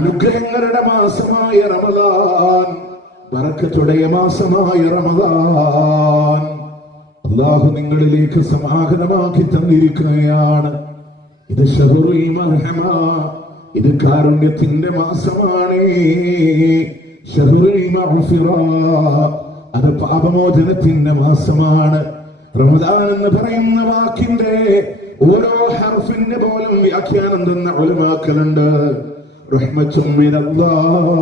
അനുഗ്രഹങ്ങളുടെ മാസമായ റമദാൻ, ബറക്കത്തുടെ മാസമായ റമദാൻ അല്ലാഹു നിങ്ങളിലേക്ക് സമാഗതമാക്കി തന്നിരിക്കുകയാണ്. ഇത് ശഹറുൽ മർഹമ, ഇത് കാരുണ്യത്തിന്റെ മാസമാണ്. ശഹറുൽ മഗ്ഫിറ, അത് പാപമോചനത്തിന്റെ മാസമാണ്. റമദാൻ എന്ന് പറയുന്ന വാക്കിന്റെ ഓരോ ഹർഫിന്റെ പോലും വ്യാഖ്യാനം തന്ന ഉലമാക്കളുണ്ട്. റഹ്മത്തും മിനല്ലാഹ്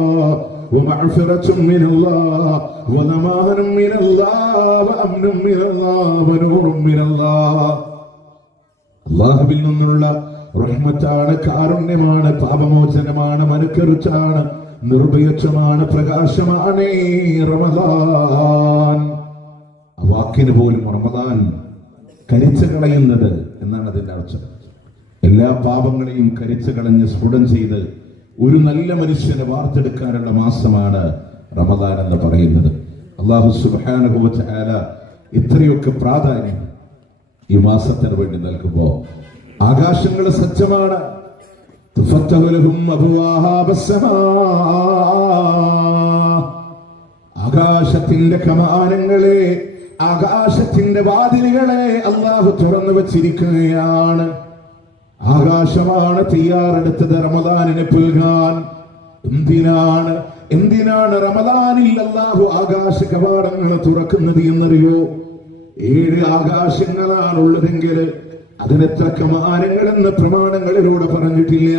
വമഗ്ഫിറത്തും മിനല്ലാഹ് വദമാനും മിനല്ലാഹ് വഅംനും മിനല്ലാഹ് വനൂറും മിനല്ലാഹ്. അല്ലാഹുവിൽ നിന്നുള്ള റഹ്മത്താണ്, കാരുണ്യമാണ്, പാപമോചനമാണ്, മനക്കരുത്താണ്, നിർഭയത്വമാണ്, പ്രകാശമാണ് റമദാൻ. ആ വാക്കിന് പോലും റമദാൻ കരിച്ചു കളയുന്നത് എന്നാണ് അതിന്റെ അർത്ഥം. എല്ലാ പാപങ്ങളെയും കരിച്ചു കളഞ്ഞ് സ്ഫുടം ചെയ്ത് ഒരു നല്ല മനുഷ്യനെ വാർത്തെടുക്കാനുള്ള മാസമാണ് റമദാൻ എന്ന് പറയുന്നത്. അല്ലാഹു സുബ്ഹാനഹു വ തആല ഇത്രയൊക്കെ പ്രാധാന്യം ഈ മാസത്തിന് വേണ്ടി നൽകുമ്പോ ആകാശങ്ങൾ സജ്ജമാണ്. ആകാശത്തിന്റെ കമാനങ്ങളെ, ആകാശത്തിന്റെ വാതിലുകളെ അല്ലാഹു തുറന്നു വച്ചിരിക്കുകയാണ്. ആകാശമാണ് തയ്യാറെടുത്തത് റമദാനിനെ പുൽകാൻ. എന്തിനാണ് റമദാനിൽ അല്ലാഹു ആകാശ കവാടങ്ങൾ തുറക്കുന്നത് എന്നറിയോ? 7 ആകാശങ്ങളാണുള്ളതെങ്കിൽ അതിനെത്ര കമാനങ്ങളെന്ന് പ്രമാണങ്ങളിലൂടെ പറഞ്ഞിട്ടില്ല.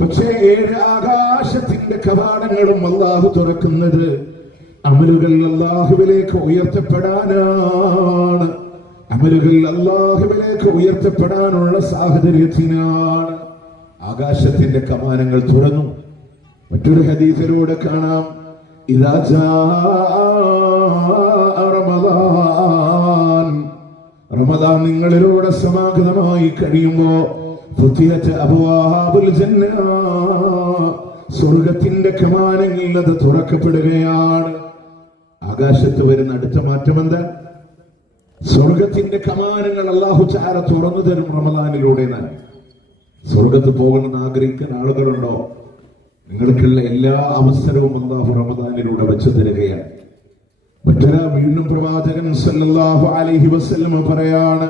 പക്ഷേ 7 ആകാശത്തിന്റെ കവാടങ്ങളും അല്ലാഹു തുറക്കുന്നത് അമലുകൾ അല്ലാഹുവിലേക്ക് ഉയർത്തപ്പെടാനാണ്. അമലുകൾ അല്ലാഹുവിലേക്ക് ഉയർത്തപ്പെടാനുള്ള സാഹചര്യത്തിനാണ് ആകാശത്തിന്റെ കമാനങ്ങൾ തുറന്നു. മറ്റൊരു ഹദീസിലൂടെ കാണാം, ഇദാ റമദാൻ, റമദാൻ നിങ്ങളിലൂടെ സമാഗതമായി കഴിയുമ്പോ ഫുതിഹത് അബ്വാബുൽ ജന്ന, സ്വർഗത്തിന്റെ കമാനങ്ങൾ അത് തുറക്കപ്പെടുകയാണ്. ആകാശത്ത് വരുന്ന അടുത്ത മാറ്റം എന്താ? സ്വർഗത്തിന്റെ കമാനങ്ങൾ അല്ലാഹു തആല തുറന്നു തരും റമദാനിലൂടെ. സ്വർഗത്ത് പോകണമെന്ന് ആഗ്രഹിക്കുന്ന ആളുകളുണ്ടോ? നിങ്ങൾക്കുള്ള എല്ലാ അവസരവും അല്ലാഹു റമദാനിലൂടെ വെച്ചു തരികയാണ്. മറ്റൊരാ വീണ്ടും പ്രവാചകൻ സല്ലല്ലാഹു അലൈഹി വസല്ലം പറയാണ്,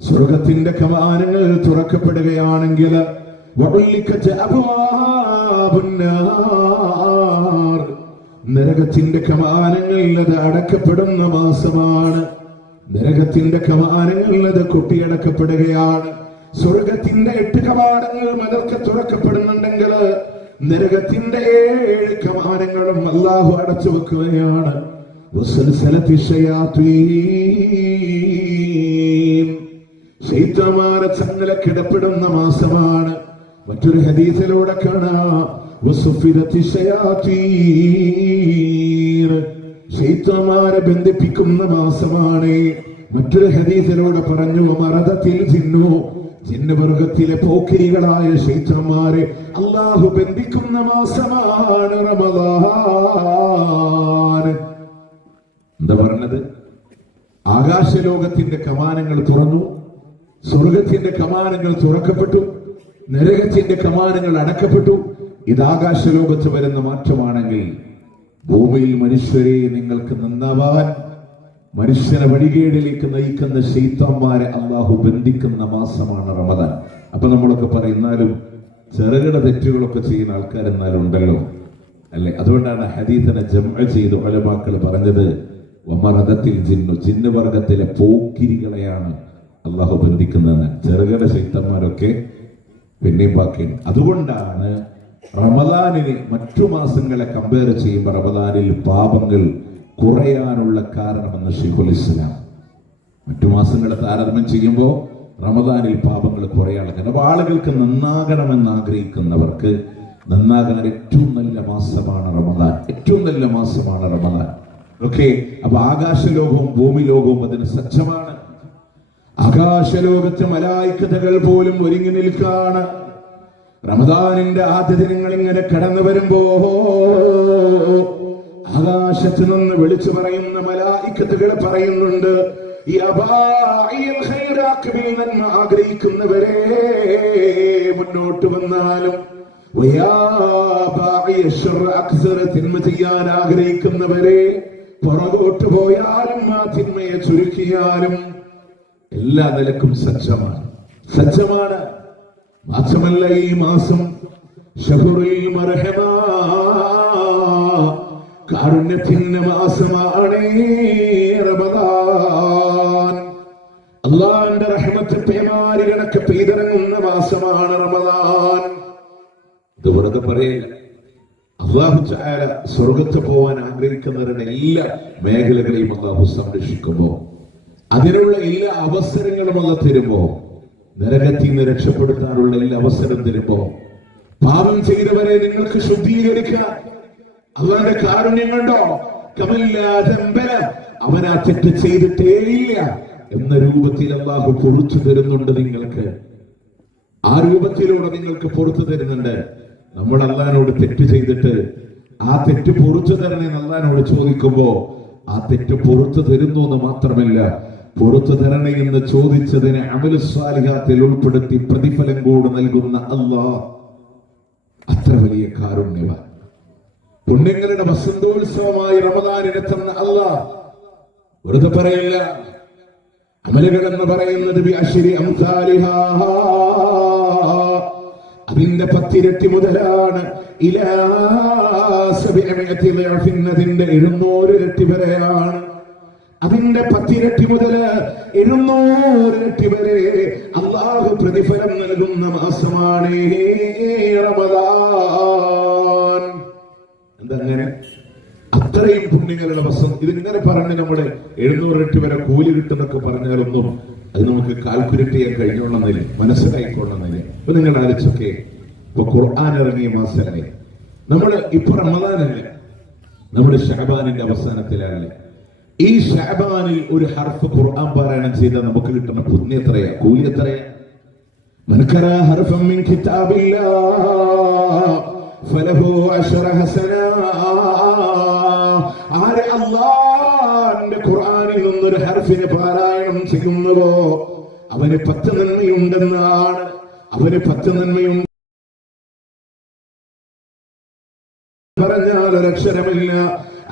സ്വർഗത്തിന്റെ കമാനങ്ങൾ തുറക്കപ്പെടുകയാണെങ്കിൽ നരകത്തിന്റെ കമാനങ്ങൾ അത് അടക്കപ്പെടുന്ന മാസമാണ്. നരകത്തിന്റെ കമാനങ്ങൾ അത് കൊട്ടിയടക്കപ്പെടുകയാണ്. സ്വർഗത്തിന്റെ 8 കവാടങ്ങൾ മലർക്ക് തുറക്കപ്പെടുന്നുണ്ടെങ്കിൽ നരകത്തിന്റെ 7 കമാനങ്ങളും അല്ലാഹു അടച്ചു വെക്കുകയാണ്. ശൈത്താന്മാരെ ചങ്ങലക്കിടപ്പെടുന്ന മാസമാണ്. മറ്റൊരു ഹദീസിലൂടെ കാണാം, ശൈത്താന്മാരെ ബന്ധിപ്പിക്കുന്ന മാസമാണ്. മറ്റൊരു ഹദീസിലൂടെ പറഞ്ഞു, മറദത്തിൽ ജിന്നു, ജിന്നുവർഗത്തിലെ പോക്കിരികളായ ശൈത്താന്മാരെ അല്ലാഹു ബന്ധിക്കുന്ന മാസമാണ് റമദാൻ. എന്താ പറഞ്ഞത്? ആകാശലോകത്തിന്റെ കമാനങ്ങൾ തുറന്നു, സ്വർഗത്തിന്റെ കമാനങ്ങൾ തുറക്കപ്പെട്ടു, നരകത്തിന്റെ കമാനങ്ങൾ അടക്കപ്പെട്ടു. ഇത് ആകാശലോകത്ത് വരുന്ന മാറ്റമാണെങ്കിൽ ഭൂമിയിൽ മനുഷ്യരെ നിങ്ങൾക്ക് നന്നാവാൻ, മനുഷ്യനെ വഴികേടിലേക്ക് നയിക്കുന്ന ശൈത്താന്മാരെ അല്ലാഹു ബന്ധിക്കുന്ന മാസമാണ് റമദാൻ. അപ്പൊ നമ്മളൊക്കെ പറയുന്നാലും ചെറുകിട തെറ്റുകളൊക്കെ ചെയ്യുന്ന ആൾക്കാരെന്നാലും ഉണ്ടല്ലോ, അല്ലെ? അതുകൊണ്ടാണ് ഹദീസിനെ ജംഅ ചെയ്ത് ഉലമാക്കൾ പറഞ്ഞത്, വമറദത്തിൽ ജിന്നു, ജിന്ന് വർഗത്തിലെ പോക്കിരികളെയാണ് അല്ലാഹു ബന്ധിക്കുന്നതെന്ന്. ചെറുകിട ശൈത്താന്മാരൊക്കെ പിന്നെയും ബാക്കിയാണ്. അതുകൊണ്ടാണ് റമദാനിനെ മറ്റു മാസങ്ങളെ കമ്പയർ ചെയ്യുമ്പോൾ റമദാനിൽ പാപങ്ങൾ കുറയാനുള്ള കാരണമെന്ന് ശൈഖുൽ ഇസ്ലാം. മറ്റു മാസങ്ങളെ താരതമ്യം ചെയ്യുമ്പോൾ റമദാനിൽ പാപങ്ങൾ കുറയാനുള്ള കാരണം. അപ്പൊ ആളുകൾക്ക് നന്നാകണമെന്ന് ആഗ്രഹിക്കുന്നവർക്ക് നന്നാകാൻ ഏറ്റവും നല്ല മാസമാണ് റമദാൻ. ഏറ്റവും നല്ല മാസമാണ് റമദാൻ. ഓക്കെ, അപ്പൊ ആകാശലോകവും ഭൂമി ലോകവും അതിന് സജ്ജമാണ്. ആകാശലോകത്ത് മലായികതകൾ പോലും ഒരുങ്ങി നിൽക്കാണ്. റമദാനിന്റെ ആദ്യ ദിനങ്ങൾ ഇങ്ങനെ കടന്നു വരുമ്പോ ആകാശത്ത് നിന്ന് വിളിച്ചു പറയുന്ന മലായികത്തുകൾ പറയുന്നുണ്ട്, നന്മ ആഗ്രഹിക്കുന്നവരെ മുന്നോട്ട് വന്നാലും തിന്മ ചെയ്യാൻ ആഗ്രഹിക്കുന്നവരെ പുറകോട്ട് പോയാലും ആ തിന്മയെ ചുരുക്കിയാലും എല്ലാ നിലക്കും സജ്ജമാണ്. മാത്രമല്ല ഈ മാസം ശഹറുൽ മർഹമ, കാരുണ്യത്തിന്റെ മാസമാണ് റമദാൻ. അള്ളാന്റെ റഹ്മത്ത് പേമാരി കണക്ക് പെയ്തിറങ്ങുന്ന മാസമാണ് റമദാൻ. ഇത് വെറുതെ പറയില്ല. അല്ലാഹു തആല സ്വർഗത്ത് പോവാൻ ആഗ്രഹിക്കുന്നവരുടെ എല്ലാ മേഖലകളെയും അല്ലാഹു സംരക്ഷിക്കുമ്പോ, അതിനുള്ള എല്ലാ അവസരങ്ങളും അല്ലാഹു തരുമ്പോ, നരകത്തിൽ നിന്ന് രക്ഷപ്പെടുത്താനുള്ള എല്ലാ അവസരം തരുമ്പോ, പാപം ചെയ്തവരെ നിങ്ങൾക്ക് ശുദ്ധീകരിക്കാൻ അള്ളാന്റെ കാരുണ്യം കണ്ടോ, അവൻ ആ തെറ്റ് ചെയ്തിട്ടേയില്ല എന്ന രൂപത്തിൽ അല്ലാഹു പൊറുത്തു തരുന്നുണ്ട് നിങ്ങൾക്ക്. ആ രൂപത്തിലൂടെ നിങ്ങൾക്ക് പൊറുത്തു തരുന്നുണ്ട്. നമ്മൾ അള്ളാഹിനോട് തെറ്റ് ചെയ്തിട്ട് ആ തെറ്റ് പൊറുത്തു തരണേ അള്ളാഹിനോട് ചോദിക്കുമ്പോ ആ തെറ്റ് പൊറുത്തു തരുന്നു എന്ന് മാത്രമല്ല, പൊറുത്തു തരണേ എന്ന് ചോദിച്ചതിനെ അമലു സ്വാലിഹാത്തിൽ ഉൾപ്പെടുത്തി പ്രതിഫലം കൂടെ നൽകുന്ന അല്ലാഹ് അത്ര വലിയ കാരുണ്യവാൻ. പുണ്യങ്ങളുടെ വസന്തോത്സവമായി റമദാനിനെ തന്ന അല്ലാഹ് വെറുതെ പറയില്ല. അമലുകൾ എന്ന് പറയുന്നത് അതിന്റെ 10 ഇരട്ടി മുതലാണ് അതിന്റെ 700 ഇരട്ടി വരെയാണ്. അതിന്റെ 10 ഇരട്ടി മുതൽ 700 ഇരട്ടി വരെ അല്ലാഹു പ്രതിഫലം നൽകുന്ന മാസമാണ് റമദാൻ. എന്തങ്ങനെ അത്രയും പുണ്യങ്ങളുടെ വസം. ഇതിങ്ങനെ പറഞ്ഞ് നമ്മുടെ 700 ഇരട്ടി വരെ കൂലി കിട്ടുന്നൊക്കെ പറഞ്ഞാലൊന്നും അത് നമുക്ക് കാൽക്കുലേറ്റ് ചെയ്യാൻ കഴിഞ്ഞോളന്നില്ല, മനസ്സിലായിക്കൊള്ളുന്നില്ല. ഇപ്പൊ നിങ്ങൾ ആലോചിച്ചൊക്കെ, ഇപ്പൊ ഖുർആൻ ഇറങ്ങിയ മാസമല്ലേ, നമ്മള് ഇപ്പൊ റമദാനല്ലേ, നമ്മുടെ ശഅബാനിന്റെ അവസാനത്തിലല്ലേ. ഈ ശഅബാനിൽ ഒരു ഹർഫ് ഖുർആൻ പാരായണം ചെയ്താൽ നമുക്ക് കിട്ടുന്ന പുണ്യം എത്രയാ, കൂലി എത്രയാ? മൻ ഖറഅ ഹർഫൻ മിൻ കിതാബില്ലാഹ് ഫലഹു അശ്റ ഹസനാ. ആരെ അല്ലാഹുവിന്റെ ഖുർആനിൽ നിന്നൊരു ഹർഫിനെ പാരായണം ചെയ്യുന്നുവോ അവന് 10 നന്മയുണ്ടെന്നാണ്. അവന് 10 നന്മയുണ്ട് പറഞ്ഞാൽ ഒരക്ഷരമില്ല.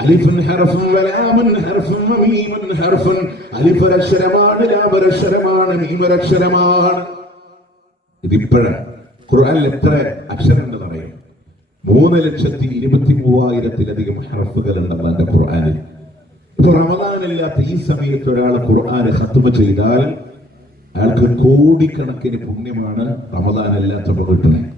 അലിഫുൻ ഹർഫുൻ വലാമുൻ ഹർഫുൻ മീമുൻ ഹർഫുൻ. അലിഫ് ഒരക്ഷരമാണ്, ലാം ഒരക്ഷരമാണ്, മീം ഒരക്ഷരമാണ്. ഇതിപ്പോഴാണ് ഖുർആനിൽ എത്ര അക്ഷരമുണ്ടെന്ന് പറയും. 3,23,000-ത്തിലധികം ഹർഫുകൾ ഉണ്ടെന്ന് എന്റെ ഖുർആനിൽ. ഇപ്പൊ റമദാനില്ലാത്ത ഈ സമയത്ത് ഒരാൾ ഖുർആൻ ഖത്മ ചെയ്താൽ അയാൾക്ക് കോടിക്കണക്കിന് പുണ്യമാണ് റമദാൻ അല്ലാത്തപ്പോൾ കിട്ടുന്നത്.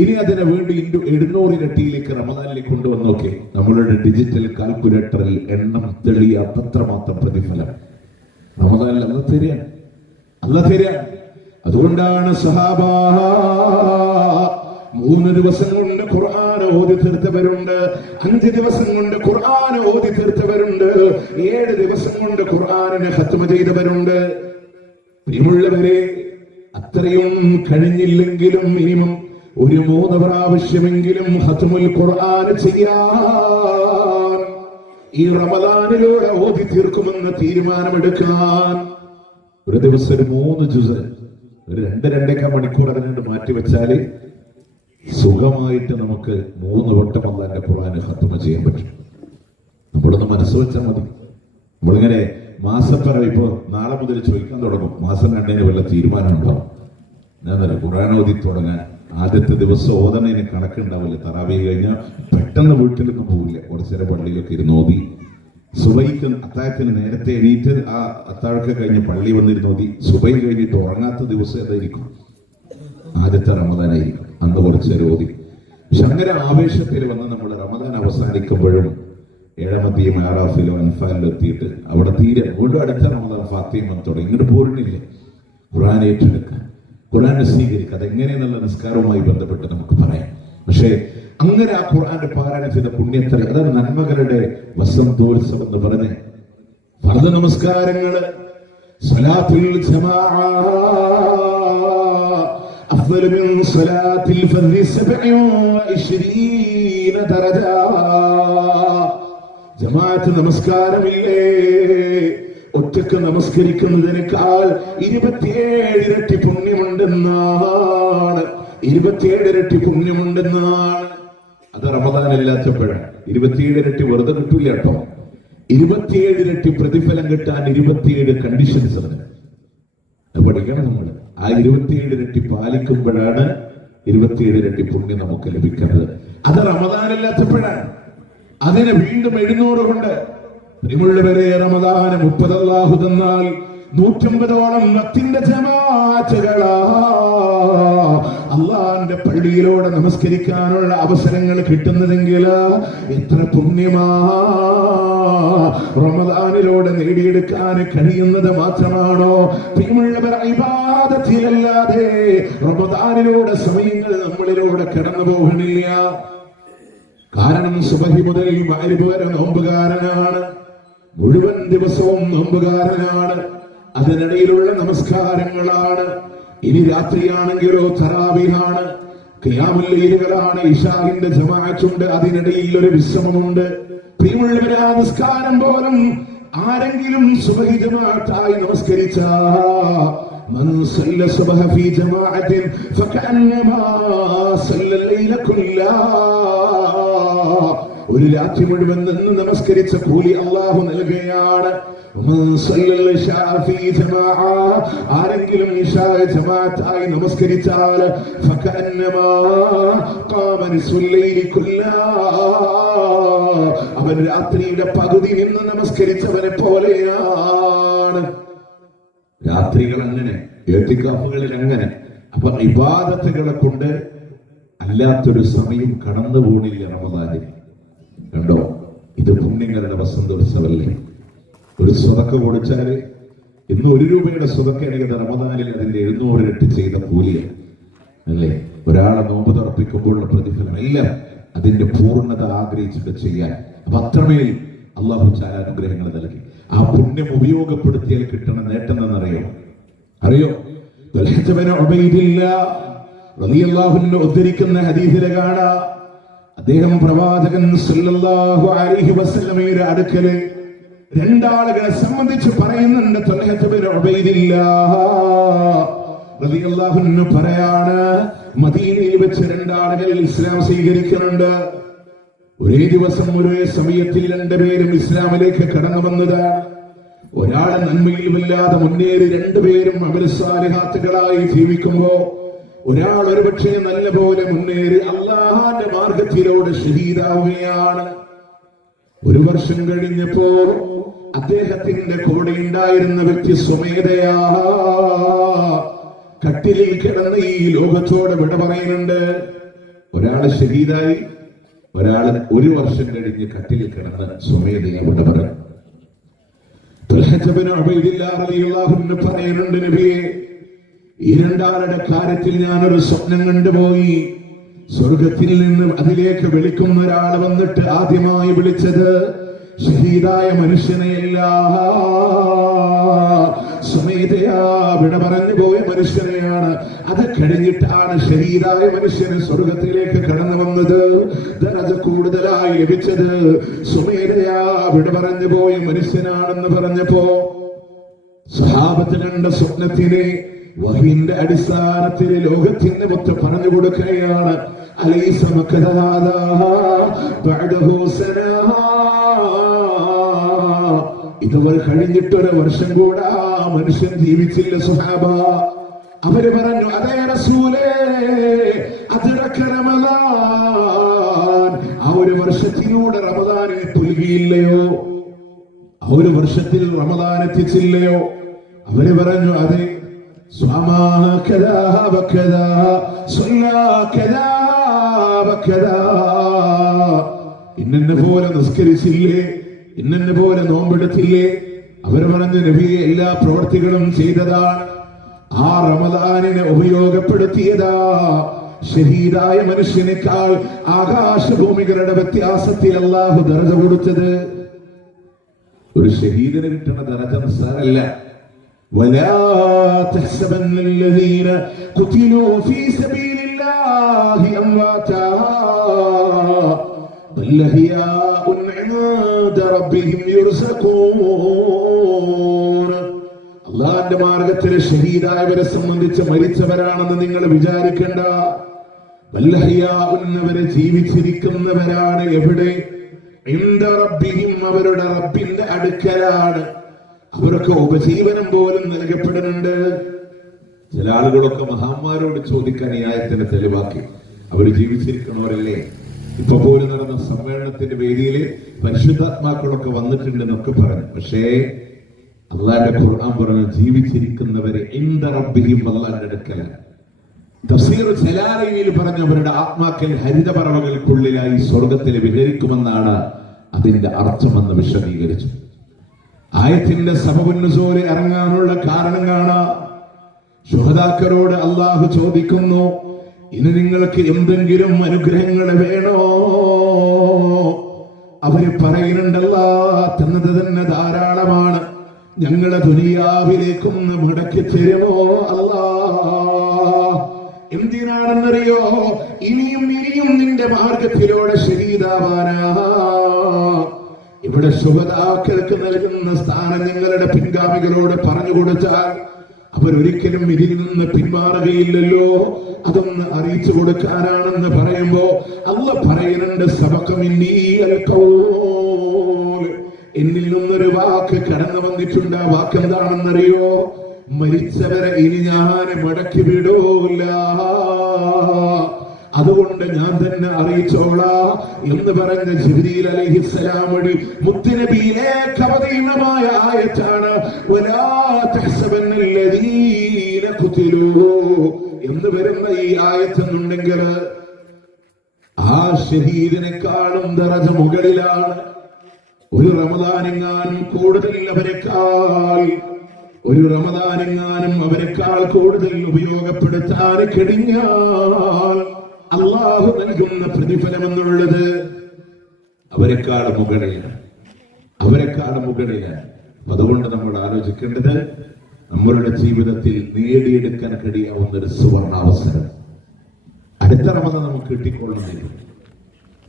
ഇനി അതിനെ വേണ്ടി 700 ഇരട്ടിയിലേക്ക് റമദാനിലേക്ക് കൊണ്ടുവന്നോക്കെ നമ്മളുടെ ഡിജിറ്റൽ കാൽക്കുലേറ്ററിൽ എണ്ണം തെളിയ പത്രമാത്രം പ്രതിഫലം റമദാനിൽ അല്ലാഹ് തരികയാണ്. അതുകൊണ്ടാണ് സഹാബാ 3 ദിവസം കൊണ്ട് ഖുർആൻ ഓതി തീർത്തവരുണ്ട്, 5 ദിവസം കൊണ്ട് ഖുർആൻ ഓതി തീർത്തവരുണ്ട്, 7 ദിവസം കൊണ്ട് ഖുർആനിനെ ഖത്മ ചെയ്തവരുണ്ട്. പ്രിയമുള്ളവരെ, അത്രയും കഴിഞ്ഞില്ലെങ്കിലും മിനിമം ഒരു 3 പ്രാവശ്യമെങ്കിലും ഖത്മുൽ ഖുർആൻ ചെയ്യാൻ ഈ റമദാനിലൂടെ ഓതി തീർക്കുമെന്ന് തീരുമാനമെടുക്കാൻ ഒരു ദിവസം ഒരു 3 ജുസ്, ഒരു 2-2.5 മണിക്കൂർ അതിനുകൊണ്ട് മാറ്റിവെച്ചാല് സുഖമായിട്ട് നമുക്ക് 3 വട്ടം അല്ലാഹുവിന്റെ ഖുർആൻ ഖത്മ ചെയ്യാൻ പറ്റും. നമ്മളൊന്ന് മനസ്സ് വെച്ചാൽ മതി. നമ്മളിങ്ങനെ മാസപ്പറ ഇപ്പൊ നാളെ മുതൽ ചോദിക്കാൻ തുടങ്ങും, മാസം 2-ന് വല്ല തീരുമാനം ഉണ്ടാവും. ഞാൻ ഖുർആൻ ഓതി തുടങ്ങാൻ ആദ്യത്തെ ദിവസം ഓതണതിന് കണക്കുണ്ടാവില്ല. തറാവീഹ് കഴിഞ്ഞാൽ പെട്ടെന്ന് വീട്ടിലൊന്നും പോവില്ല, കുറച്ചേരം പള്ളിയിലൊക്കെ ഇരുന്ന് ഓതി. സുബൈക്ക് അത്താഴത്തിന് നേരത്തെ എണീറ്റ് ആ അത്താഴൊക്കെ കഴിഞ്ഞ് പള്ളി വന്നിരുന്ന് ഓതി. സുബൈ കഴിഞ്ഞിട്ട് ഉറങ്ങാത്ത ദിവസം ഏതായിരിക്കും? ആദ്യത്തെ റമദാനായിരിക്കും. അന്ന് കുറച്ചേരം ഓതി. പക്ഷെ അങ്ങനെ ആവേശത്തിൽ വന്ന് നമ്മൾ റമദാൻ അവസാനിക്കുമ്പോഴും ഏഴാമത്തെയും ആറാഫിലോ അൻഫാലിലോ എത്തിയിട്ട് അവിടെ തീരെ വീണ്ടും അടുത്ത റമദാൻ ഫാത്തിമ തുടങ്ങി. ഇങ്ങോട്ട് പോരുന്നില്ല ഖുർആൻ ഏറ്റെടുക്കാൻ, ഖുർആനെ സ്വീകരിക്കുക. അതെങ്ങനെയെന്നുള്ള നിസ്കാരവുമായി ബന്ധപ്പെട്ട് നമുക്ക് പറയാം. പക്ഷേ അങ്ങനെ ആ ഖുർആന്റെ പാരായണം ചെയ്ത പുണ്യത്ര, അതാണ് നന്മകളുടെ വസന്തോത്സവം എന്ന് പറഞ്ഞ് ഫർദ് നമസ്കാരങ്ങള് സ്വലാത്തുൽ ജമാഅ അഫ്ദലു മിൻ സ്വലാത്തിൽ ഫർദി 27 ദറജ. ജമാഅത്ത് നമസ്കാരമില്ലേ, ഒറ്റക്ക് നമസ്കരിക്കുന്നതിനേക്കാൾ 27 ഇരട്ടി പുണ്യമുണ്ടെന്നാണ് 27 ഇരട്ടി പുണ്യമുണ്ടെന്നാണ്. അത് റമദാനില്ലാത്തപ്പോഴാണ്. 27 ഇരട്ടി വെറുതെ കിട്ടൂല കേട്ടോ. 27 ഇരട്ടി പ്രതിഫലം കിട്ടാൻ 27 കണ്ടീഷൻസ് ഉണ്ട്. പഠിക്കണം നമ്മൾ. ആ 27 ഇരട്ടി പാലിക്കുമ്പോഴാണ് 27 ഇരട്ടി പുണ്യം നമുക്ക് ലഭിക്കുന്നത്. അത് റമദാനില്ലാത്തപ്പോഴാണ്. അതിനെ വീണ്ടും 700 കൊണ്ട് പ്രിയമുള്ളവരെ, റമദാന് 30 അല്ലാഹു തന്നാൽ 150ഓളം ഭക്തിന്റെ ജമാഅത്തുകളാ അള്ളാന്റെ പള്ളിയിലൂടെ നമസ്കരിക്കാനുള്ള അവസരങ്ങൾ കിട്ടുന്നതെങ്കിൽ എത്ര പുണ്യമാ. റമദാനിലൂടെ നേടിയെടുക്കാൻ കഴിയുന്നത് മാത്രമാണോ പ്രിയമുള്ളവർ? ഇബാദത്തിലല്ലാതെ റമദാനിലൂടെ സമയങ്ങൾ നമ്മളിലൂടെ കടന്നു പോകണില്ല. കാരണം സുബഹി മുതൽ മഗ്‌രിബ് വരെ നോമ്പുകാരനാണ്, മുഴുവൻ ദിവസവും നോമ്പുകാരനാണ്. അതിനിടയിലുള്ള നമസ്കാരങ്ങളാണ്. ഇനി രാത്രിയാണെങ്കിലോ തറാവീഹാണ്, ഖിയാമുൽ ലൈലുകളാണ്, ഇശാഇന്റെ ജമാഅത്തുണ്ട്, അതിനിടയിൽ ഒരു വിശ്രമമുണ്ട്. പ്രിയമുള്ളവരെ, ആ നിസ്കാരം പോലും ആരെങ്കിലും സുബഹി ജമാഅത്തായി നമസ്കരിച്ച മൻ സല്ല സുബ്ഹ ഫീ ജമാഅത്തിൻ ഫകഅന്നമാ സല്ല ലൈല കുല്ലാ, ഒരു രാത്രി മുഴുവൻ നിന്ന് നമസ്കരിച്ച കൂലി അല്ലാഹു നൽകുകയാണ്. ആരെങ്കിലും ഇശാ ജമാഅത്തായി നമസ്കരിച്ചാൽ അവൻ രാത്രിയുടെ പകുതി നിന്ന് നമസ്കരിച്ചവനെ പോലെയാണ്. രാത്രികൾ അങ്ങനെ, എത്തിക്കാഫുകളിൽ അങ്ങനെ. അപ്പൊ ഇബാദത്തുകളെ കൊണ്ട് അല്ലാത്തൊരു സമയം കടന്നു പോണില്ല റമദാനിൽ. കണ്ടോ, ഇത് പുണ്യങ്ങളുടെ വസന്തോത്സവല്ലേ. ഒരു സ്വതക്ക കൊടുച്ചാല് ഇന്ന് 1 രൂപയുടെ സ്വതക്കയാണെങ്കിൽ റമദാനിൽ അതിന്റെ 700 ഇരട്ടി ചെയ്ത കൂലിയാണ് അല്ലേ. ഒരാളെ നോമ്പ് തർപ്പിക്കുമ്പോഴുള്ള പ്രതിഫലം എല്ലാം അതിന്റെ പൂർണ്ണത ആഗ്രഹിച്ചിട്ട് ചെയ്യാൻ. അപ്പൊ അത്രമേൽ അള്ളാഹു ചാല അനുഗ്രഹങ്ങൾ നൽകി. ആ പുണ്യം ഉപയോഗപ്പെടുത്തിയാൽ കിട്ടണ നേട്ടം എന്നറിയോ? അറിയോ? ഉദ്ധരിക്കുന്ന ഹദീസിലെ കാണാം, അദ്ദേഹം പ്രവാചകൻ സല്ലല്ലാഹു അലൈഹി വസല്ലമയുടെ അടുക്കല് 2 ആളുകളെ സംബന്ധിച്ച് പറയുന്നുണ്ട്. തൽഹത്ത് ബിൻ ഉബൈദില്ലാഹ് റളിയല്ലാഹു അൻഹു പറയാണ്, മദീനയിൽ വെച്ച് 2 ആളുകൾ ഇസ്ലാം സ്വീകരിക്കുന്നുണ്ട്. ഒരേ ദിവസം ഒരേ സമയത്തിൽ 2 പേരും ഇസ്ലാമിലേക്ക് കടന്നു വന്നതാണ്. ഒരാൾ നന്മയിൽ വല്ലാതെ മുന്നേറി 2 പേരും അമൽ സാലിഹാത്തുകളായി ജീവിക്കുമ്പോ, ഒരാൾ ഒരുപക്ഷെ നല്ല പോലെ മുന്നേറി അല്ലാഹുവിന്റെ മാർഗത്തിലൂടെ ഷഹീദാവുകയാണ്. 1 വർഷം കഴിഞ്ഞപ്പോ അദ്ദേഹത്തിന്റെ കൂടെ ഉണ്ടായിരുന്ന വ്യക്തി സ്വമേധയാ കട്ടിലിൽ കിടന്ന് ഈ ലോകത്തോട് വിട പറയുന്നുണ്ട്. ഒരാള് ഷഹീദായി, ഒരാള് 1 വർഷം കഴിഞ്ഞ് കട്ടിലിൽ കിടന്ന് സ്വമേധയാ വിട പറയും. പറയുന്നുണ്ട്, നബിയെ, ഈ 2 ആളുടെ കാര്യത്തിൽ ഞാനൊരു സ്വപ്നം കണ്ടുപോയി. സ്വർഗത്തിൽ നിന്ന് അതിലേക്ക് വിളിക്കുന്ന ഒരാൾ വന്നിട്ട് ആദ്യമായി വിളിച്ചത് ഷഹീദായ മനുഷ്യനെയല്ല, സ്വമേധയാ വിട പറഞ്ഞു പോയ മനുഷ്യനെയാണ്. അത് കഴിഞ്ഞിട്ടാണ് ഷഹീദായ മനുഷ്യന് സ്വർഗത്തിലേക്ക് കടന്നു വന്നത്. ദറജ കൂടുതലായി ലഭിച്ചത് സ്വമേധയാ വിട പറഞ്ഞു പോയ മനുഷ്യനാണെന്ന് പറഞ്ഞപ്പോ സഹാബത്ത് കണ്ട സ്വപ്നത്തിനെ വഹീന്റെ അടിസ്ഥാനത്തിൽ ലോകത്തിന്റെ മൊത്തം പറഞ്ഞു കൊടുക്കുകയാണ്. അലൈസ മക്കദാദാ ബഅദഹു സനാ, ഇതുവരെ കഴിഞ്ഞിട്ടൊരു വർഷം കൂടെ ആ മനുഷ്യൻ ജീവിച്ചില്ല സുഹാബ. അവര് പറഞ്ഞു, അതേ റസൂലേ, അദ്റക റമദാൻ, ആ 1 വർഷത്തിലൂടെ റമദാനിനെ പുൽകിയില്ലയോ? ആ 1 വർഷത്തിൽ റമദാൻ എത്തിച്ചില്ലയോ? അവര് പറഞ്ഞു, അതെ. ഇന്നെ പോലെ നിസ്കരിച്ചില്ലേ, ഇന്നെ പോലെ നോമ്പെടുത്തില്ലേ? അവർ പറഞ്ഞു, നബിയെ, എല്ലാ പ്രവർത്തികളും ചെയ്തതാണ്, ആ റമദാനിനെ ഉപയോഗപ്പെടുത്തിയതാ. ഷഹീദായ മനുഷ്യനേക്കാൾ ആകാശഭൂമികളുടെ വ്യത്യാസത്തിൽ അല്ലാഹു ദറജ കൊടുത്തത്. ഒരു ഷഹീദിന് കിട്ടുന്ന ദറജ നിസ്സാരമല്ല. ولا تحسبن الذين قتلوا في سبيل الله أمواتا بل أحياء عند ربهم يرزقون. അള്ളാഹുവിന്റെ മാർഗത്തിൽ ഷഹീദായവരെ സംബന്ധിച്ച് മരിച്ചവരാണെന്ന് നിങ്ങൾ വിചാരിക്കേണ്ട. വല്ലഹയാവുന്നവരെ ജീവിച്ചിരിക്കുന്നവരാണ് എവിടെ? ഇൻദ റബ്ബിഹിം, അവരുടെ റബ്ബിന്റെ അടുക്കലാണ്. അവർക്ക് ഉപജീവനം പോലും നൽകപ്പെടുന്നുണ്ട്. ചില ആളുകളൊക്കെ മഹാന്മാരോട് ചോദിക്കാൻ ഈ ആയത്തിനെ തെളിവാക്കി. അവർ ജീവിച്ചിരിക്കണവരല്ലേ? ഇപ്പൊ പോലും നടന്ന സമ്മേളനത്തിന്റെ വേദിയിൽ പരിശുദ്ധാത്മാക്കളൊക്കെ വന്നിട്ടുണ്ടെന്നൊക്കെ പറഞ്ഞു. പക്ഷേ അള്ളാന്റെ ഖുർആൻ പറഞ്ഞു ജീവിച്ചിരിക്കുന്നവരെ ഇൻദ റബ്ബിഹിം, അള്ളാന്റെ അടുക്കലാണ്. തഫ്സീർ ജലാലയിൽ പറഞ്ഞ അവരുടെ ആത്മാക്കൾ ഹരിതപറവകൾക്കുള്ളിലായി സ്വർഗത്തിൽ വിഹരിക്കുമെന്നാണ് അതിന്റെ അർത്ഥമെന്ന് വിശദീകരിച്ചു. ആയത്തിന്റെ സബബുൻ നുസൂൽ ഇറങ്ങാനുള്ള കാരണം കാണാം. ശുഹദാക്കളോട് അള്ളാഹു ചോദിക്കുന്നു, ഇനി നിങ്ങൾക്ക് എന്തെങ്കിലും അനുഗ്രഹങ്ങൾ വേണോ? അവര് പറയുന്നുണ്ടല്ലാ, തന്നത് തന്നെ ധാരാളമാണ്, ഞങ്ങളെ ദുനിയാവിലേക്കൊന്ന് മടക്കി തരുമോ അല്ലാ? എന്തിനാണെന്നറിയോ? ഇനിയും നിന്റെ മാർഗത്തിലൂടെ ശഹീദാവാനാ. ഇവിടെ ശുഹദാക്കൾക്ക് നൽകുന്ന സ്ഥാനം നിങ്ങളുടെ പിൻഗാമികളോട് പറഞ്ഞു കൊടുത്താൽ അവരൊരിക്കലും ഇതിൽ നിന്ന് പിന്മാറുകയില്ലല്ലോ. അതൊന്ന് അറിയിച്ചു കൊടുക്കാനാണെന്ന് പറയുമ്പോ അല്ലാഹ് പറയുന്നുണ്ട്, എന്നിൽ നിന്നൊരു വാക്ക് കടന്നു വന്നിട്ടുണ്ട്. ആ വാക്ക് എന്താണെന്നറിയോ? മരിച്ചവരെ ഇനി ഞാൻ മടക്കി വിടൂല, അതുകൊണ്ട് ഞാൻ തന്നെ അറിയിച്ചോളാം എന്ന് പറഞ്ഞ ജിബ്രീൽ അലൈഹിസ്സലാം വഴി മുത്തുനബിയിലേക്ക് അവതീർണമായ ആയത്താണ് വലാ തഹ്സബന്നല്ലദീന ഖുതിലൂ എന്ന് വരുന്ന ഈ ആയത്തെന്നുണ്ടെങ്കിൽ ആ ഷഹീദിനെക്കാളും ദറജ മുകളിലാണ്. ഒരു റമദാനെങ്ങാനും കൂടുതൽ അവരെക്കാൾ കൂടുതൽ ഉപയോഗപ്പെടുത്താൻ കഴിഞ്ഞാൽ അള്ളാഹു നൽകുന്ന പ്രതിഫലം എന്നുള്ളത് അവരെക്കാൾ മുകളിലാണ്. അതുകൊണ്ട് നമ്മൾ ആലോചിക്കേണ്ടത് നമ്മളുടെ ജീവിതത്തിൽ നേടിയെടുക്കാൻ കഴിയാവുന്ന ഒരു സുവർണാവസരം അടുത്ത റമദാൻ നമുക്ക് കിട്ടിക്കൊള്ളുന്നില്ല.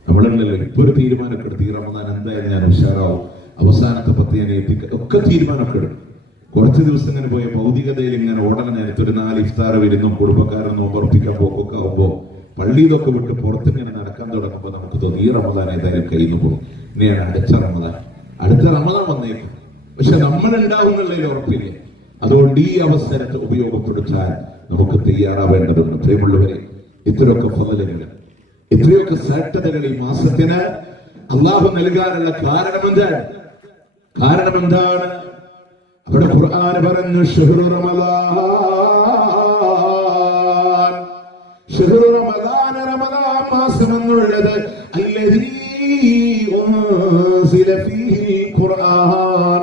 നമ്മളുണ്ടല്ലോ ഇപ്പൊ ഒരു തീരുമാനമൊക്കെ എടുത്ത് ഈ റമദാൻ എന്തായാലും ഞാൻ ഉഷാറാവും, അവസാനത്തെ 10 ഞാൻ എത്തിക്കുക ഒക്കെ തീരുമാനമൊക്കെ എടുക്കും. കുറച്ച് ദിവസം ഇങ്ങനെ പോയ ഭൗതികതയിൽ ഇങ്ങനെ ഓടണ നേരത്തെ ഒരു 4 ഇഫ്താർ വരുന്നു, കുടുംബക്കാരൻ നോമ്പർപ്പിക്കാൻ പോക്കൊക്കെ ആവുമ്പോ പള്ളിയിലൊക്കെ വിട്ട് പുറത്തിങ്ങനെ നടക്കാൻ തുടങ്ങുമ്പോൾ നമുക്ക് തോന്നി ഈ റമദാൻ ഏതായാലും കഴിഞ്ഞു പോകും, ഇനിയാണ് അടുത്ത റമദാൻ വന്നേക്കും. പക്ഷെ നമ്മളുണ്ടാവുന്നുള്ളതിൽ ഉറപ്പില്ല. അതുകൊണ്ട് ഈ അവസരത്തെ ഉപയോഗപ്പെടുത്താൻ നമുക്ക് തയ്യാറാവേണ്ടതുണ്ട്. പ്രിയമുള്ളവരെ, ഇത്രയൊക്കെ ഫضലുകൾ, ഇത്രയൊക്കെ ശ്രേഷ്ഠതകൾ ഈ മാസത്തിന് അള്ളാഹു നൽകാനുള്ള കാരണം എന്താണ്? അവിടെ ഖുർആൻ പറഞ്ഞു ഷഹ്റു റമദാൻ മാസം എന്നുള്ളത് അല്ലദീ ഉൻസില ഫീഹി ഖുർആൻ,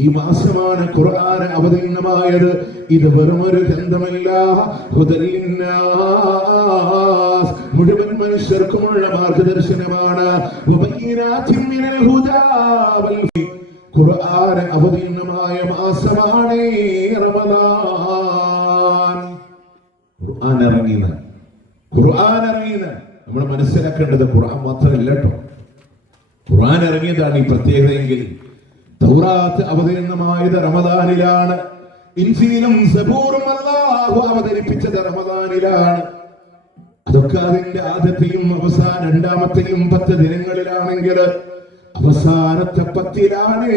ഈ മാസമാണ് ഖുർആൻ അവതീർണമായത്. ഇത് വെറുമൊരു ഗ്രന്ഥമല്ല, ഹുദൽ ലിന്നാസ്, മുഴുവൻ മനുഷ്യർക്കുമുള്ള മാർഗദർശനമാണ്. വബയ്യിനാതിൻ മിനൽ ഹുദാ വൽ ഖുർആൻ അവതീർണമായ മാസമാണ് റമദാൻ. ഖുർആൻ ഇറങ്ങിയത് നമ്മൾ മനസ്സിലാക്കേണ്ടത് ഖുർആൻ മാത്രമല്ല കേട്ടോ. ഖുർആൻ ഇറങ്ങിയതാണ് ഈ പ്രത്യേകതയെങ്കിൽ തൗറാത്ത് അവതീർണമായത് റമദാനിലാണ്. ഇൻജീലും സബൂറും അല്ലാഹു അവതരിപ്പിച്ചത് റമദാനിലാണ്. അതൊക്കെ അതിന്റെ ആദ്യത്തെയും അവസാന രണ്ടാമത്തെയും 10 ദിനങ്ങളിലാണെങ്കിൽ അവസാനത്തെ 10ലാണ്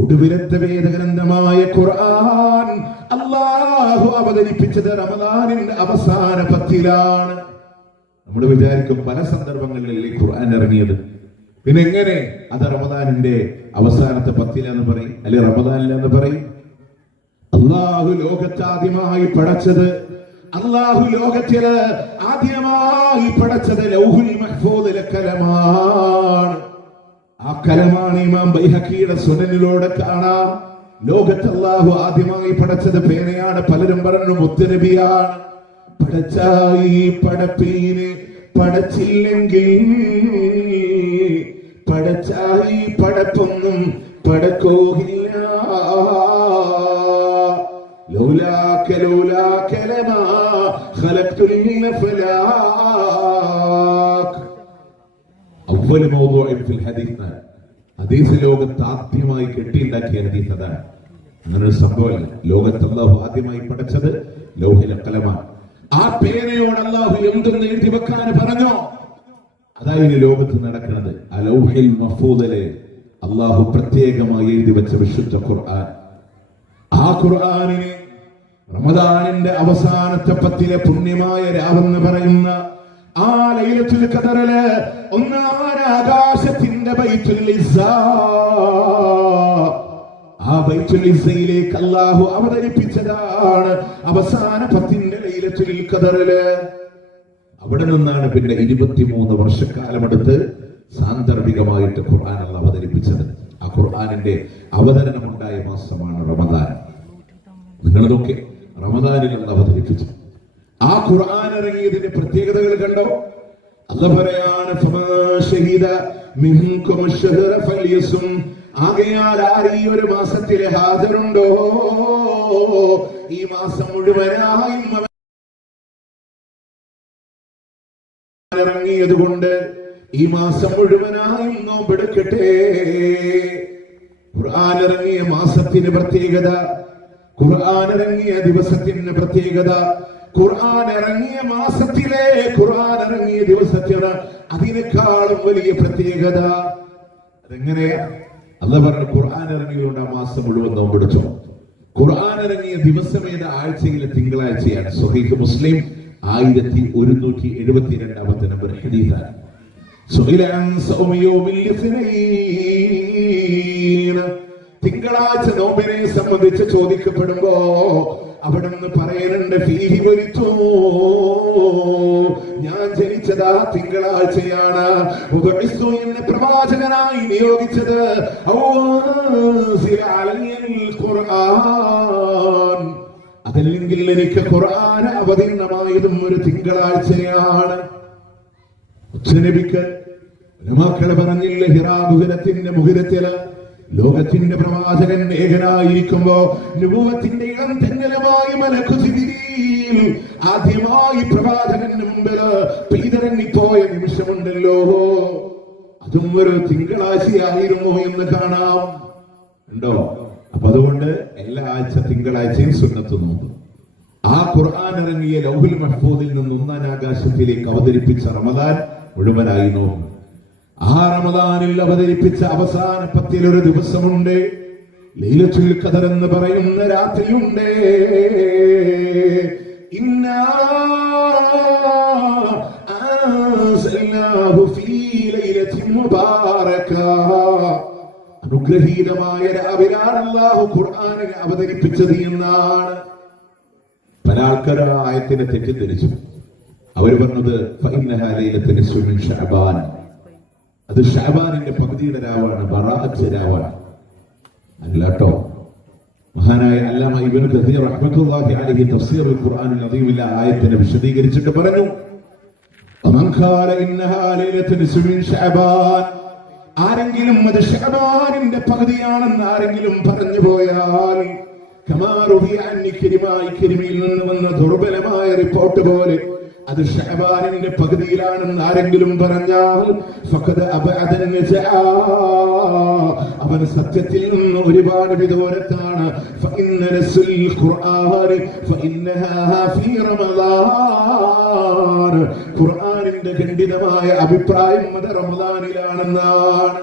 ഒടുവിലത്തെ വേദഗ്രന്ഥമായ ഖുർആൻ അല്ലാഹു അവതരിപ്പിച്ചത് റമദാനിന്റെ അവസാന 10ലാണ്. നമ്മൾ വിചാരിക്കും പല സന്ദർഭങ്ങളിലല്ലേ ഖുർആൻ ഇറങ്ങിയത്, പിന്നെ എങ്ങനെ അത് റമദാനിന്റെ അവസാനത്തെ 10ലാന്ന് പറയും, അല്ലെ റമദാനിലാന്ന് പറയും? അല്ലാഹു ലോകത്താദ്യമായി പടച്ചത് ലൗഹുൽ മഹ്ഫൂദിലെ കലമാണ്. ആ കലമാണ് ഇമാം ബൈഹഖിയുടെ സുനനിലൂടെ കാണാം. ലോകത്ത് അല്ലാഹു ആദ്യമായി പടച്ചത് പേനയാണ്. പലരും പറഞ്ഞു മുത്തുനബിയാണ്. പടച്ചായി പടപ്പീന് പടച്ചില്ലെങ്കിൽ പടച്ചായി പടപ്പൊന്നും പടക്കോകില്ല. ലൗലാക ലമാ ഖലഖ്തുൽ അഫ്ലാഖ്. അവ്വൽ മൗദൂഇൻ ഫിൽ ഹദീസ്, ഹദീസ് ലോകത്ത് ആദ്യമായി കെട്ടിയുണ്ടാക്കിയ ഹദീസ് അതാണ്. അങ്ങനെ ഒരു സംഭവമല്ല. ലോകത്ത് അല്ലാഹു ആദ്യമായി പഠിച്ചത് ലൗഹിൽ ഖലമാണ്. ആ പേനയോട് അല്ലാഹു എന്തെന്ന് എഴുതി വെക്കാൻ പറഞ്ഞോ? അതായത് ലോകത്ത് നടക്കുന്നത്. ആ ലൗഹിൽ മഹ്ഫൂദിലെ അല്ലാഹു പ്രത്യേകമായി എഴുതി വെച്ച വിശുദ്ധ ഖുർആൻ. ആ ഖുർആനിനെ റമദാനിന്റെ അവസാനത്തെ 10 പുണ്യമായ രാവെന്ന് പറയുന്ന ആ ലൈലത്തുൽ ഖദറില് ഒന്നാം ആകാശത്തിന്റെ ബൈത്തുൽ ഇസ്സ, ആ ബൈത്തുൽ ഇസ്സയിലേക്ക് അല്ലാഹു അവതരിപ്പിച്ചതാണ് അവസാന 10 ലൈലത്തുൽ ഖദറില്. അവിടെ നിന്നാണ് പിന്നെ 23 വർഷക്കാലമെടുത്ത് സാന്ദർഭികമായിട്ട് ഖുർആൻ അല്ലാഹു അവതരിപ്പിച്ചത്. ആ ഖുർആനിന്റെ അവതരണമുണ്ടായ മാസമാണ് റമദാൻ. നിങ്ങളതൊക്കെ റമദാനിൽ അല്ലാഹു അവതരിപ്പിച്ചു. ആ ഖുർആൻ ഇറങ്ങിയതിന്റെ പ്രത്യേകതകൾ കണ്ടോ? അല്ലാഹു പറയാണ്, ഫമാ ഷഹീദ മിൻകും അശ്ശഹറ ഫൽയസും. ആകയാൽ ആര് ഈ ഒരു മാസത്തിൽ ഹാജറുണ്ടോ, ഈ മാസം മുഴുവനായും ഇറങ്ങിയത് കൊണ്ട് ഈ മാസം മുഴുവനായും നോമ്പെടുക്കട്ടെ. ഖുർആൻ ഇറങ്ങിയ മാസത്തിന് പ്രത്യേകത, ഖുർആൻ ഇറങ്ങിയ ദിവസത്തിന് പ്രത്യേകത, ഖുർആൻ ഇറങ്ങിയ മാസത്തിലെ ഖുർആൻ ഇറങ്ങിയ ദിവസത്തിന് അതിനേക്കാളും വലിയ പ്രത്യേകത. അതെങ്ങനെയാ? അല്ലാഹു പറഞ്ഞു, ഖുർആൻ ഇറങ്ങിയതുകൊണ്ട് ആ മാസം മുഴുവൻ നോമ്പെടുത്തു. ഖുർആൻ ഇറങ്ങിയ ദിവസം ഏത്? ആഴ്ചയിലെ തിങ്കളാഴ്ചയാണ്. സ്വഹീഹ് മുസ്ലിം 1172 നമ്പർ ഹദീസാണ്. തിങ്കളാഴ്ച നോമ്പിനെ സംബന്ധിച്ച് ചോദിക്കപ്പെടുമ്പോ അവിടെ നിന്ന് പറയുന്നുണ്ട്, ഫീഹി വലിച്ചു, ഞാൻ ജനിച്ചതാ തിങ്കളാഴ്ചയാണ്, എന്നെ പ്രവാചകനായി നിയോഗിച്ചത്, അതല്ലെങ്കിൽ എനിക്ക് ഖുർആൻ അവതീർണമായതും ഒരു തിങ്കളാഴ്ചയാണ്. ഉച്ചനബിക്ക് ഉലമാക്കൾ പറഞ്ഞില്ല, ഹിറാ ഗുഹരത്തിന്റെ മുഹുരത്തില് ലോകത്തിന്റെ പ്രവാചകൻ ഏകനായിരിക്കുമ്പോ നബുവത്തിന്റെ ഇളം തെന്നലുമായി മലക്കു ജിബ്രീൽ ആദ്യമായി പ്രവാചകന്റെ മുമ്പില് പെയ്തിറങ്ങിപ്പോയ നിമിഷമുണ്ടല്ലോ, അതും ഒരു തിങ്കളാഴ്ചയായിരുന്നു എന്ന് കാണാം. ഉണ്ടോ? അപ്പൊ അതുകൊണ്ട് എല്ലാ ആഴ്ച തിങ്കളാഴ്ചയും സുന്നത്ത് നോമ്പ്. ആ ഖുർആൻ ഇറങ്ങിയ ലൗഹുൽ മഹ്ഫൂദിൽ നിന്ന് ഒന്നാം ആകാശത്തിലേക്ക് അവതരിപ്പിച്ച റമദാൻ മുഴുവനായി നോമ്പ്. ആ റമദാനിൽ അവതരിപ്പിച്ച അവസാന 10 ഒരു ദിവസമുണ്ട്, ലൈലത്തുൽ ഖദർ എന്ന് പറയുന്ന രാത്രിയുണ്ട്. ഇന്നാ അൻസൽനാഹു ഫീ ലൈലത്തിൻ മുബാറക. അനുഗ്രഹീതമായ രാവിലാണ് അല്ലാഹു ഖുർആനിനെ അവതരിപ്പിച്ചത് എന്നാണ്. പല ആൾക്കാരും ആയത്തിനെ തെറ്റിദ്ധരിച്ചു. അവർ പറഞ്ഞത് ഫഇന്നഹാ ലൈലത്തുൽ നിസ്ഫി മിൻ ശഅബാൻ, അത് ഷഅബാനിന്റെ പകുതിയുടെ രാവാണ്, ബറാഅത്ത് രാവാണ്. അല്ലാട്ടോ, മഹാനായ അല്ലാമ ഇബ്നു കസീർ റഹ്മത്തുള്ളാഹി അലൈഹി തഫ്സീറുൽ ഖുർആനിൽ അദീമിലെ ആയത്തിനെ വിശദീകരിച്ചിട്ട് പറഞ്ഞു, വമൻ ഖാല ഇന്നഹാ ലൈലത്തുൽ നിസ്ഫി മിൻ ശഅബാൻ, ആരെങ്കിലും അത് ശഅബാനിന്റെ പകുതിയാണെന്ന് ആരെങ്കിലും പറഞ്ഞു പോയാൽ, കമാ റുഹിയ അൻ ഇക്രിമയിൽ നിന്ന് വന്ന ദുർബലമായ റിപ്പോർട്ട് പോലെ അത് ശഅബാനിന്റെ പകുതിയിലാണെന്ന് ആരെങ്കിലും പറഞ്ഞാൽ ഫഖദ അബഅദൻ നജാ, അവൻ സത്യത്തിൽ നിന്ന് ഒരുപാട് വിദൂരത്താണ്. ഫഇന്ന നസ്ൽ ഖുർആൻ ഫഇന്നഹാ ഫീ റമളാൻ, ഖുർആനിന്റെ ഖണ്ഡിതമായ അഭിപ്രായം അത് റമളാനിലാണെന്നാണ്.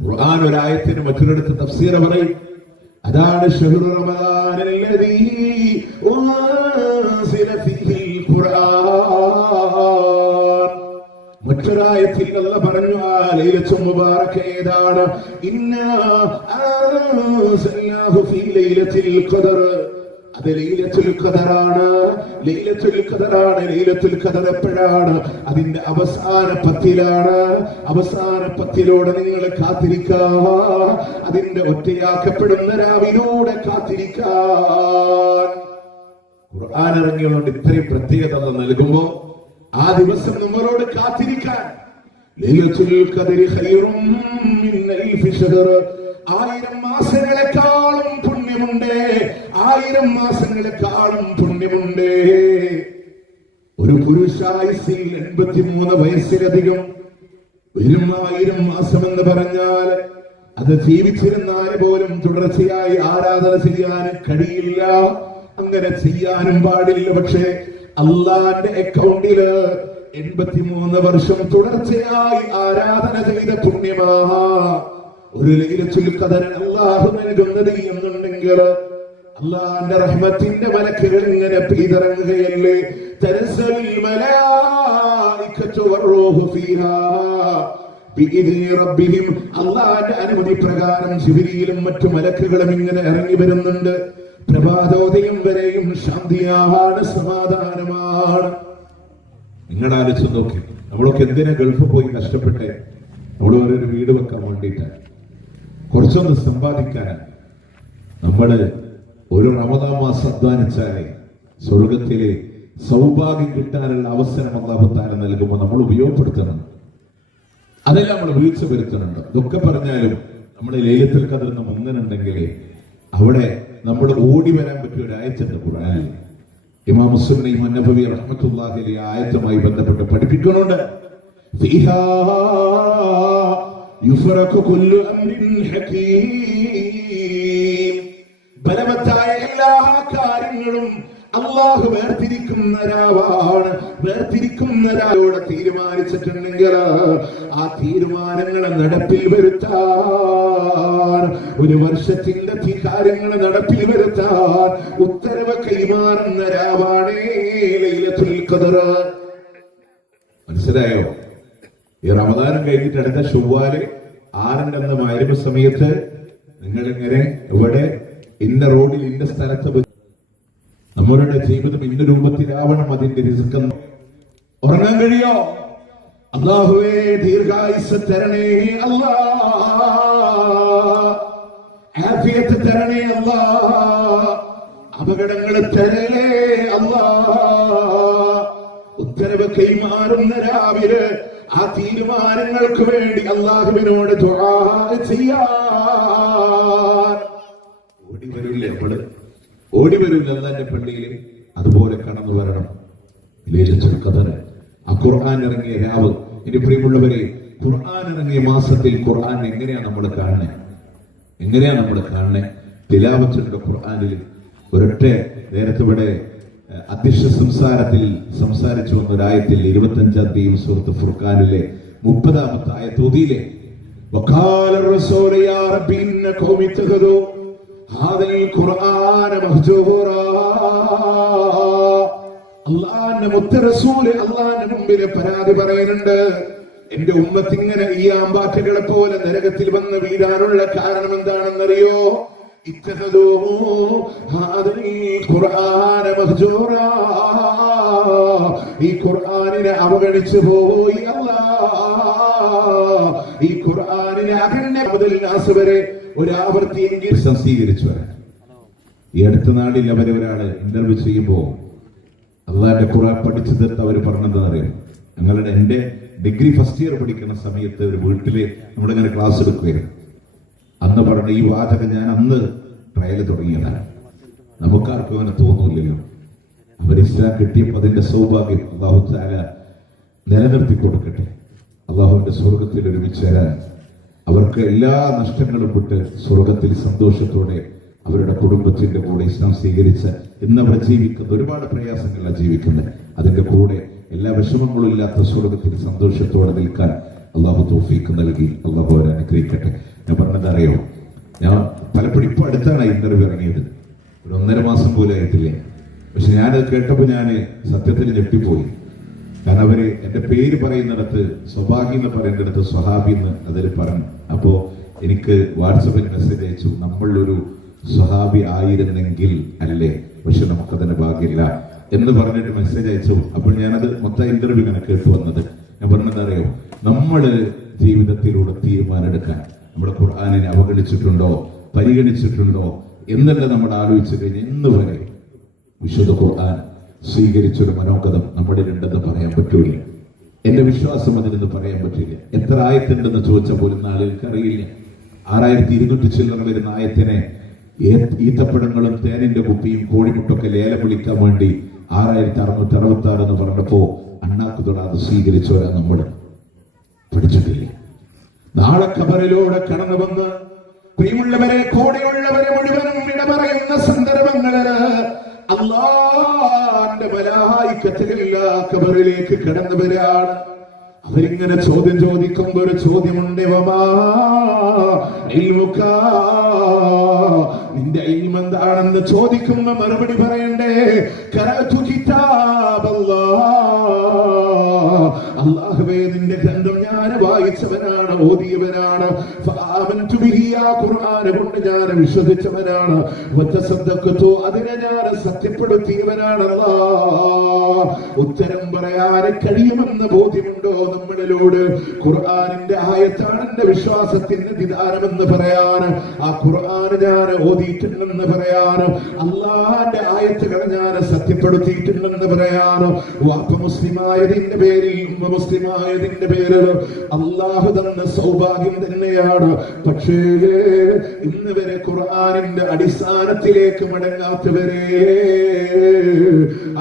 ഖുർആൻ ഒരായത്തിന് മറ്റൊരിടത്ത് തഫ്സീർ പറയും, അതാണ് ശഹ്റു റമളാനല്ലദീ ഉൻസില ഫീഹിൽ ഖുർആൻ. മറ്റൊരായത്തിൽ അല്ലാഹു പറഞ്ഞു, ആ ലൈലത്തുൽ മുബാറക ഏതാണ്? ഇന്നാ അൻസൽനാഹു ഫീ ലൈലത്തിൽ ഖദർ, അത് ലൈലത്തുൽ ഖദറാണ്. ലൈലത്തുൽ ഖദറാണ്. ലൈലത്തുൽ ഖദർ എപ്പോഴാണ്? അതിന്റെ അവസാന 10ലാണ്. അവസാന 10ലോടെ നിങ്ങൾ കാത്തിരിക്കുക, അതിന്റെ ഒറ്റയാക്കപ്പെടുന്ന രാവിലൂടെ കാത്തിരിക്കാൻ. ഖുർആൻ ഇറങ്ങിയതുകൊണ്ട് ഇത്രയും പ്രത്യേകത നൽകുമ്പോ ആ ദിവസം നമ്മളോട് കാത്തിരിക്കാൻ. ലൈലത്തുൽ ഖദരി ഖൈറും മിൻ അൽഫി ശഹർ, 1000 മാസങ്ങളെക്കാളും പുണ്യമുണ്ട്. 1000 മാസങ്ങളെക്കാളും പുണ്യമുണ്ട്. ഒരു പുരുഷായുസ്സിൽ 83 വയസ്സിലധികം വരും 1000 മാസം എന്ന് പറഞ്ഞാൽ അത് ജീവിച്ചിരുന്നാൽ പോലും തുടർച്ചയായി ആരാധന ചെയ്യാൻ കഴിയില്ല, അങ്ങനെ ചെയ്യാനും പാടില്ല. പക്ഷേ അള്ളാന്റെ അക്കൗണ്ടില് 83 വർഷം തുടർച്ചയായി ആരാധന ചെയ്ത പുണ്യമാ ഒരു ലൈലത്തുൽ ഖദർ അല്ലാഹു നൽകുന്നത് എന്നുണ്ടെങ്കിൽ അള്ളാന്റെ റഹ്മത്തിന്റെ മലക്കുകൾ ഇങ്ങനെ പെയ്തിറങ്ങുകയല്ലേ. തനസ്സലുൽ മലായികത്തു വറൂഹു ഫീഹാ ബിഇദ്നി റബ്ബിഹിം. അള്ളാന്റെ അനുമതി പ്രകാരം ജിബ്രീലും മറ്റു മലക്കുകളും ഇങ്ങനെ ഇറങ്ങി വരുന്നുണ്ട്. പ്രഭാതോദയം വരെയും ശാന്തിയാണ്, സമാധാനമാണ്. നിങ്ങൾ ആലോചിച്ച് നോക്കി, നമ്മളൊക്കെ എന്തിനാ ഗൾഫ് പോയി കഷ്ടപ്പെട്ടെ? നമ്മൾ ഒരു വീട് വെക്കാൻ വേണ്ടിയിട്ടാണ്, കുറച്ചൊന്ന് സമ്പാദിക്കാനാണ്. നമ്മള് ഒരു റമദാൻ മാസം അധ്വാനിച്ചാലേ സ്വർഗത്തിലെ സൗഭാഗ്യം കിട്ടാനുള്ള അവസരം അല്ലാഹു തആല നൽകുമ്പോൾ നമ്മൾ ഉപയോഗപ്പെടുത്തണം. അതെല്ലാം നമ്മൾ വീഴ്ച വരുത്തുന്നുണ്ട്. ഇതൊക്കെ പറഞ്ഞാലും നമ്മുടെ ലൈലത്തുൽ ഖദർ മുങ്ങനുണ്ടെങ്കിൽ അവിടെ നമ്മൾ ഓടി വരാൻ പറ്റിയ ഒരു ആയത്തുണ്ട് ഖുർആനിൽ. ഇമാം മുസ്ലിം നബവി റഹ്മത്തുള്ളാഹി അലൈഹി ആയത്തുമായി ബന്ധപ്പെട്ട് പഠിപ്പിക്കുന്നുണ്ട്. ഫീഹാ യുഫറഖു കുല്ലു അംരിൻ ഹകീം. ബലവത്തായ എല്ലാ കാര്യങ്ങളും അള്ളാഹു വേർതിരിക്കുന്ന രാവാണ്. വേർതിരിക്കുന്ന രാവോടെ തീരുമാനിച്ചിട്ടുണ്ടെങ്കിൽ ആ തീരുമാനങ്ങളെ നടപ്പിൽ വരുത്താൻ, ഒരു വർഷത്തിന്റെ കാര്യങ്ങളെ നടപ്പിൽ വരുത്താൻ ഉത്തരവ് കൈമാറുന്ന രാവാണേ ലൈലത്തുൽ ഖദർ. മനസ്സിലായോ? ഈ റമദാനം കഴിഞ്ഞിട്ട് അടുത്ത ശവ്വാല് 6 അന്ന് മഗ്‌രിബ് സമയത്ത് നിങ്ങൾ ഇങ്ങനെ ഇവിടെ ഇന്ന റോഡിൽ ഇന്ന സ്ഥലത്ത് നമ്മളുടെ ജീവിതം ഇന്ന രൂപത്തിലാവണം. അതിന്റെ റിസ്ക് ഉറങ്ങാൻ കഴിയോ? അല്ലാഹുവേ ദീർഘായുസ്സ് തരണേ അല്ലാ, ആഫിയത്ത് തരണേ അല്ലാ, അപകടങ്ങൾ തരണേ അല്ലാ. ഉത്തരവ് കൈമാറുന്ന രാവിലെ ആ തീരുമാനങ്ങൾക്ക് വേണ്ടി അല്ലാഹുവിനോട് ദുആ ചെയ്യാൻ ഓടി വരില്ലേ? നമ്മള് ഓടി വരില്ല അല്ലാഹുവിന്റെ പള്ളിയിൽ. അതുപോലെ കടന്നു വരണം ലൈലത്തുൽ ഖദർ. ആ ഖുർആൻ ഇറങ്ങിയ രാവ്. ഇനി പ്രിയമുള്ളവരെ, ഖുർആൻ ഇറങ്ങിയ മാസത്തിൽ ഖുർആൻ എങ്ങനെയാണ് നമ്മൾ കാണുന്നത്? എങ്ങനെയാണ് നമ്മൾ കാണുന്നത്? തിലാവത്തുണ്ട് ഖുർആനിൽ. ഒരൊറ്റ നേരത്തെ ഇവിടെ അധ്യക്ഷ സംസാരത്തിൽ സംസാരിച്ചു വന്ന ഒരായത്തിൽ 25-ാം സൂറത്ത് ഫുർഖാനിലെ 30-ാമത്തെ ആയത്ത് ഓതിയില്ലേ? വഖാല റസൂൽ യാ റബ്ബി ഇന്ന ഖൗമി തഖദു ഹാദൽ ഖുർആന മഹ്ജൂറാ. അല്ലാഹുവിന്റെ മുത്ത് റസൂൽ അല്ലാഹുവിന്റെ മുമ്പിൽ പരാതി പറയുന്നുണ്ട്. എന്റെ ഉമ്മത്ത് ഇങ്ങനെ ഈ ആമ്പാറ്റകളെ പോലെ നരകത്തിൽ വന്ന് വീഴാനുള്ള കാരണം എന്താണെന്നറിയോ? ഇത്തഖദൂ ഹാദൽ ഖുർആന മഹ്ജൂറാ. ഈ ഖുർആനിനെ അവഗണിച്ചു പോയി അല്ലാഹ്. ഈ ഖുർആനിനെ അകന്നെ മുതൽ നാസ് വരെ ഒരാവർത്തിയെങ്കിൽ സംശീകരിച്ചു വരാൻ. ഈ അടുത്ത നാളിൽ അവരെ ഒരാള് ഇന്റർവ്യൂ ചെയ്യുമ്പോ അള്ളാന്റെ ഖുർആൻ പഠിച്ചു തീർത്ത് അവർ പറഞ്ഞതെന്നറിയാം. ഞങ്ങളുടെ എന്റെ ഡിഗ്രി ഫസ്റ്റ് ഇയർ പഠിക്കുന്ന സമയത്ത് ഒരു വീട്ടില് നമ്മളിങ്ങനെ ക്ലാസ് എടുക്കുകയായിരുന്നു. അന്ന് പറഞ്ഞ ഈ വാചകം ഞാൻ അന്ന് ട്രയൽ തുടങ്ങിയതാണ്. നമുക്കാർക്കും അങ്ങനെ തോന്നൂല്ലല്ലോ. അവർ ഇസ്ലാം കിട്ടിയപ്പോൾ അതിന്റെ സൗഭാഗ്യം അല്ലാഹു തആല നിലനിർത്തി കൊടുക്കട്ടെ. അള്ളാഹുവിന്റെ സ്വർഗത്തിൽ ഒരുമിച്ച് വരാൻ അവർക്ക് എല്ലാ നഷ്ടങ്ങളും വിട്ട് സ്വർഗത്തിൽ സന്തോഷത്തോടെ അവരുടെ കുടുംബത്തിന്റെ കൂടെ ഇസ്ലാം സ്വീകരിച്ച് ഇന്ന് അവർ ജീവിക്കുന്ന ഒരുപാട് പ്രയാസങ്ങളിലാണ് ജീവിക്കുന്നത്. അതിന്റെ കൂടെ എല്ലാ വിഷമങ്ങളും ഇല്ലാത്ത സ്വർഗത്തിൽ സന്തോഷത്തോടെ നിൽക്കാൻ അള്ളാഹു തൗഫീഖ് നൽകി അള്ളാഹു അവരെ അനുഗ്രഹിക്കട്ടെ. ഞാൻ പറഞ്ഞതറിയോ, ഞാൻ പലപ്പോഴും ഇപ്പൊ അടുത്താണ് ഇന്റർവ്യൂ ഇറങ്ങിയത്. ഒരു 1.5 മാസം പോലും ആയിട്ടില്ലേ. പക്ഷെ ഞാനത് കേട്ടപ്പോൾ ഞാൻ സത്യത്തിൽ ഞെട്ടിപ്പോയി. കാരണം അവര് എന്റെ പേര് പറയുന്നിടത്ത് സ്വഭാഗി എന്ന് പറയുന്നിടത്ത് സ്വഹാബി എന്ന് അതിൽ പറഞ്ഞു. അപ്പോ എനിക്ക് വാട്സപ്പിൽ മെസ്സേജ് അയച്ചു, നമ്മളൊരു സ്വഹാബി ആയിരുന്നെങ്കിൽ അല്ലേ, പക്ഷെ നമുക്കതിന് ഭാഗ്യമില്ല എന്ന് പറഞ്ഞിട്ട് മെസ്സേജ് അയച്ചു. അപ്പോൾ ഞാനത് മൊത്തം ഇന്റർവ്യൂ ഇങ്ങനെ കേട്ടു വന്നത്. ഞാൻ പറഞ്ഞതറിയോ, നമ്മള് ജീവിതത്തിലൂടെ തീരുമാനമെടുക്കാൻ നമ്മുടെ ഖുർആനിനെ അവഗണിച്ചിട്ടുണ്ടോ പരിഗണിച്ചിട്ടുണ്ടോ എന്നല്ല നമ്മൾ ആലോചിച്ചു കഴിഞ്ഞാൽ ഇന്ന് വരെ വിശുദ്ധ ഖുർആൻ സ്വീകരിച്ചൊരു മനോഗതം നമ്മുടെ ഉണ്ടെന്ന് പറയാൻ പറ്റൂല. എന്റെ വിശ്വാസം അതിനെന്ന് പറയാൻ പറ്റില്ല. എത്ര ആയത്തുണ്ടെന്ന് ചോദിച്ചാൽ പോലും ആളുകൾക്ക് അറിയില്ല. 6200 ചില്ലറ വരുന്ന ആയത്തിനെ ഈത്തപ്പഴങ്ങളും തേനിന്റെ കുപ്പിയും കോഴിമുട്ടൊക്കെ ലേലം വിളിക്കാൻ വേണ്ടി 6666 എന്ന് പറഞ്ഞപ്പോ അണ്ണാക്ക് തൊടാതെ സ്വീകരിച്ചവരാ നമ്മൾ. പഠിച്ചിട്ടില്ലേ? നാളെ ഖബറിലൂടെ കടന്നു വന്ന് പ്രിയമുള്ളവരെ കൂടെയുള്ളവരെ മുഴുവനും വിട പറയുന്ന സന്ദർഭങ്ങളില് അല്ലാഹുവിന്റെ അള്ളാഹുവിന്റെ മലായിക്കത്തുകളില്ലാ ഖബറിലേക്ക് കടന്നു വരാണ്. അവരിങ്ങനെ ചോദ്യം ചോദിക്കുമ്പോ ഒരു ചോദ്യമുണ്ട്, നിന്റെ ഇൽമ് എന്താണെന്ന് ചോദിക്കുമ്പോ മറുപടി പറയണ്ടേ, ഖറഅതു കിതാബല്ലാഹ്, അല്ലാഹുവേ നിന്റെ ഗ്രന്ഥം ഞാൻ വായിച്ചവനാണ്, ഓതിയവനാണ്. ഫആമൻതു ബിഹി, ആ ഖുർആൻ കൊണ്ട് ഞാൻ വിശ്വസിച്ചവനാണ്. വതസദ്ദഖതു, അതിനെ ഞാൻ സത്യപ്പെടുത്തിയവനാണ്. അല്ലാഹ് ഉത്തരം പറയാൻ കഴിയുമെന്ന് ബോധ്യമുണ്ടോ നമ്മളിലൂടെ? ഖുർആനിന്റെ ആയത്താണ് എന്റെ വിശ്വാസത്തിന്റെ വിധാനമെന്ന് പറയാൻ, ആ ഖുർആൻ ഞാൻ ഓതിയിട്ടുണ്ടെന്ന് പറയാൻ, അള്ളാന്റെ ആയത്തുകൾ ഞാൻ സത്യപ്പെടുത്തിയിട്ടുണ്ടെന്ന് പറയാൻ, വാപ്പ മുസ്ലിമായതിന്റെ പേരിൽ ഉമ്മ മുസ്ലിമായതിന്റെ പേരിൽ അള്ളാഹു തന്ന സൗഭാഗ്യം തന്നെയാണ്. പക്ഷേ ഇന്ന് വരെ ഖുർആനിന്റെ അടിസ്ഥാനത്തിലേക്ക് മടങ്ങാത്തവരെ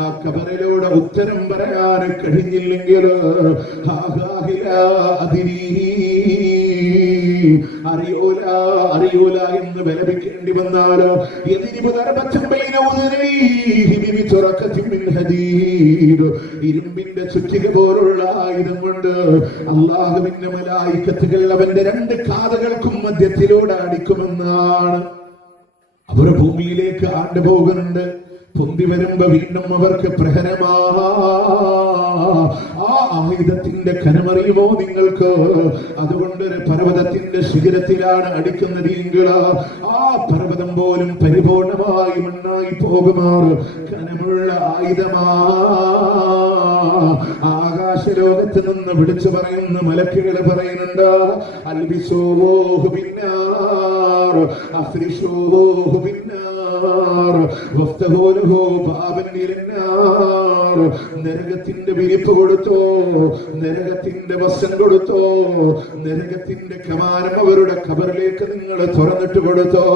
ആ ഖബറിലൂടെ ഉത്തരം പറയാൻ കഴിഞ്ഞില്ലെങ്കിൽ അറിയൂല എന്ന് വിലപിക്കേണ്ടി വന്നാലോ, ഇരുമ്പിന്റെ ചുറ്റിക പോലുള്ള ആയുധം കൊണ്ട് അള്ളാഹുവിന്റെ മലായിക്കത്തുകൾ അവന്റെ രണ്ട് കാതുകൾക്കും മധ്യത്തിലൂടെ അടിക്കുമെന്നാണ്. അവർ ഭൂമിയിലേക്ക് ആണ്ടുപോകുന്നുണ്ട്. പൊന്തി വരുമ്പോ വീണ്ടും അവർക്ക് പ്രഹരമാ. ആ ആയുധത്തിന്റെ കനമറിയുമോ നിങ്ങൾക്ക്? അതുകൊണ്ട് ഒരു പർവ്വതത്തിന്റെ ശിഖരത്തിലാണ് അടിക്കുന്നത് എങ്കിൽ ആ പർവ്വതം പോലും പരിപൂർണമായി മണ്ണായി പോകുമാറ് കനമുള്ള ആയുധമാ. ആകാശലോകത്ത് നിന്ന് വിളിച്ചു പറയുന്ന മലക്കുകൾ പറയുന്നുണ്ട്, അൽബിസൂഹു ബിന്നാർ, അഫ്രിഷൂഹു ബിന്നാർ, വഫ്തഹൂലഹു ബാബൻ ഇലന്നാർ. നരകത്തിന്റെ വിരിപ്പ് കൊടുത്തോ, നരകത്തിന്റെ വസ്ത്രം കൊടുത്തോ, നരകത്തിന്റെ കമാനം അവരുടെ ഖബറിലേക്ക് നിങ്ങൾ തുറന്നിട്ട് കൊടുത്തോ,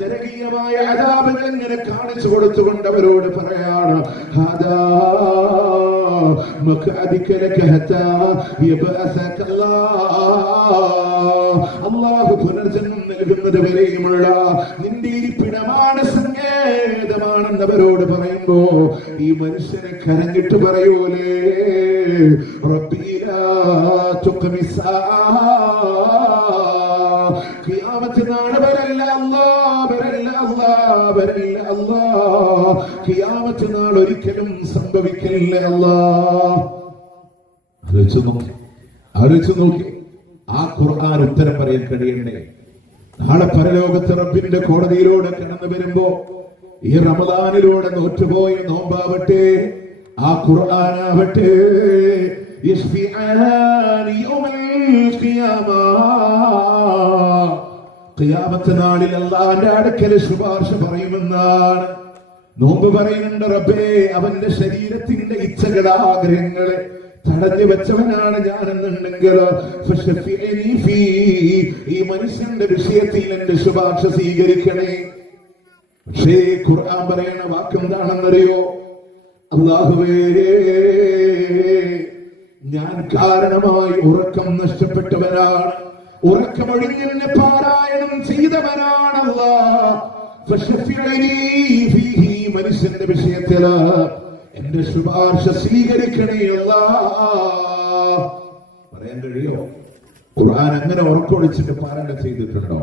നരകീയമായ അദാബുകൾ ഇങ്ങനെ കാണിച്ചു കൊടുത്തുകൊണ്ട് അവരോട് പറയാണ്, ഹാദാ മഖഅദിക ലക ഹത്താ യബ്അസക അല്ലാഹു പുനർജന്മം നൽകുന്നത് വരെയുമുള്ള നിന്റെ ഇരിപ്പിടമാണ്, സങ്കേതമാണെന്ന് അവരോട് പറയുമ്പോ ഈ മനുഷ്യനെ കരഞ്ഞിട്ട് പറയൂലേ, റബ്ബിലാ തുഖ്മിസാ, ഖിയാമത്ത് നാൾ വരല്ല അല്ലാഹ്, വരല്ല അല്ലാഹ്, വരല്ല അല്ലാഹ്, ഖിയാമത്ത് നാൾ ഒരിക്കലും സംഭവിക്കില്ല അല്ലാഹ്. ആലോചിച്ചു നോക്കി. ആ ഖുർആൻ ഉത്തരം പറയാൻ കഴിയണ്ടേ? നാളെ പരലോകത്ത് റബ്ബിന്റെ കോടതിയിലൂടെ കടന്നു വരുമ്പോ ഈ റമദാനിലൂടെ നോറ്റുപോയ നോമ്പാവട്ടെ, ആ ഖുർആനാവട്ടെ, ഖിയാമത്ത് നാളിൽ അല്ലാഹുവിന്റെ അടുക്കൽ ശുപാർശ പറയുമെന്നാണ്. നോമ്പ് പറയുന്നുണ്ട്, റബ്ബേ അവന്റെ ശരീരത്തിന്റെ ഇച്ഛകൾ ആഗ്രഹങ്ങളെ തടഞ്ഞു വെച്ചവനാണ് ഞാനെന്നുണ്ടെങ്കിൽ ഈ മനുഷ്യന്റെ വിഷയത്തിൽ എന്റെ ശുപാർശ സ്വീകരിക്കണേ. പക്ഷേ ഖുർആൻ പറയുന്ന വാക്കെന്താണെന്നറിയോ? അല്ലാഹുവേ ഞാൻ കാരണമായി ഉറക്കം നഷ്ടപ്പെട്ടവനാണ്, ഉറക്കമൊഴിഞ്ഞെന്നെ പാരായണം ചെയ്തവനാണ് അല്ലാഹ്. മനുഷ്യന്റെ വിഷയത്തിൽ എന്റെ ശുപാർശ സ്വീകരിക്കണേ അല്ലാഹ്. പറയാൻ കഴിയോ? ഖുർആൻ അങ്ങനെ ഉറക്കൊഴിച്ചിട്ട് പാരായണം ചെയ്തിട്ടുണ്ടോ?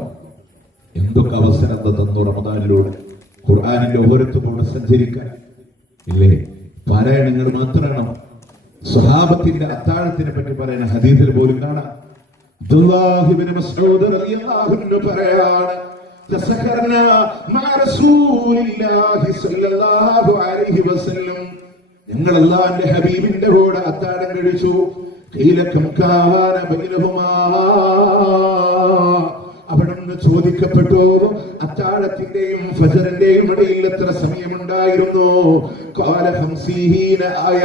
എന്തൊക്കെ അവസരം തന്നു റമദാനിലൂടെ ഖുർആനിന്റെ ഓരത്തുകൂടെ സഞ്ചരിക്കാൻ. ഇല്ലേ? പാരായണങ്ങൾ മാത്രമാണോ? സ്വഹാബത്തിന്റെ അത്താഴത്തിനെ പറ്റി പറയുന്ന ഹദീസിൽ പോലും കാണാം. അബ്ദുല്ലാഹി ഇബ്നു മസ്ഊദ് റളിയല്ലാഹു അൻഹു പറയാണ്, തസഖർനാ മഅ റസൂലില്ലാഹി സ്വല്ലല്ലാഹു അലൈഹി വസല്ലം, ഞങ്ങൾ അല്ലാഹുവിന്റെ ഹബീബിന്റെ കൂടെ അത്താഴം കഴിച്ചു. ഖീല കം കാന ബൈനഹുമാ, അവിടുന്ന് ചോദിക്കപ്പെട്ടു, അത്താഴത്തിന്റെയും ഫജറിന്റെയും ഇടയിൽ എത്ര സമയമുണ്ടായിരുന്നു? ഖാല 50 ആയ,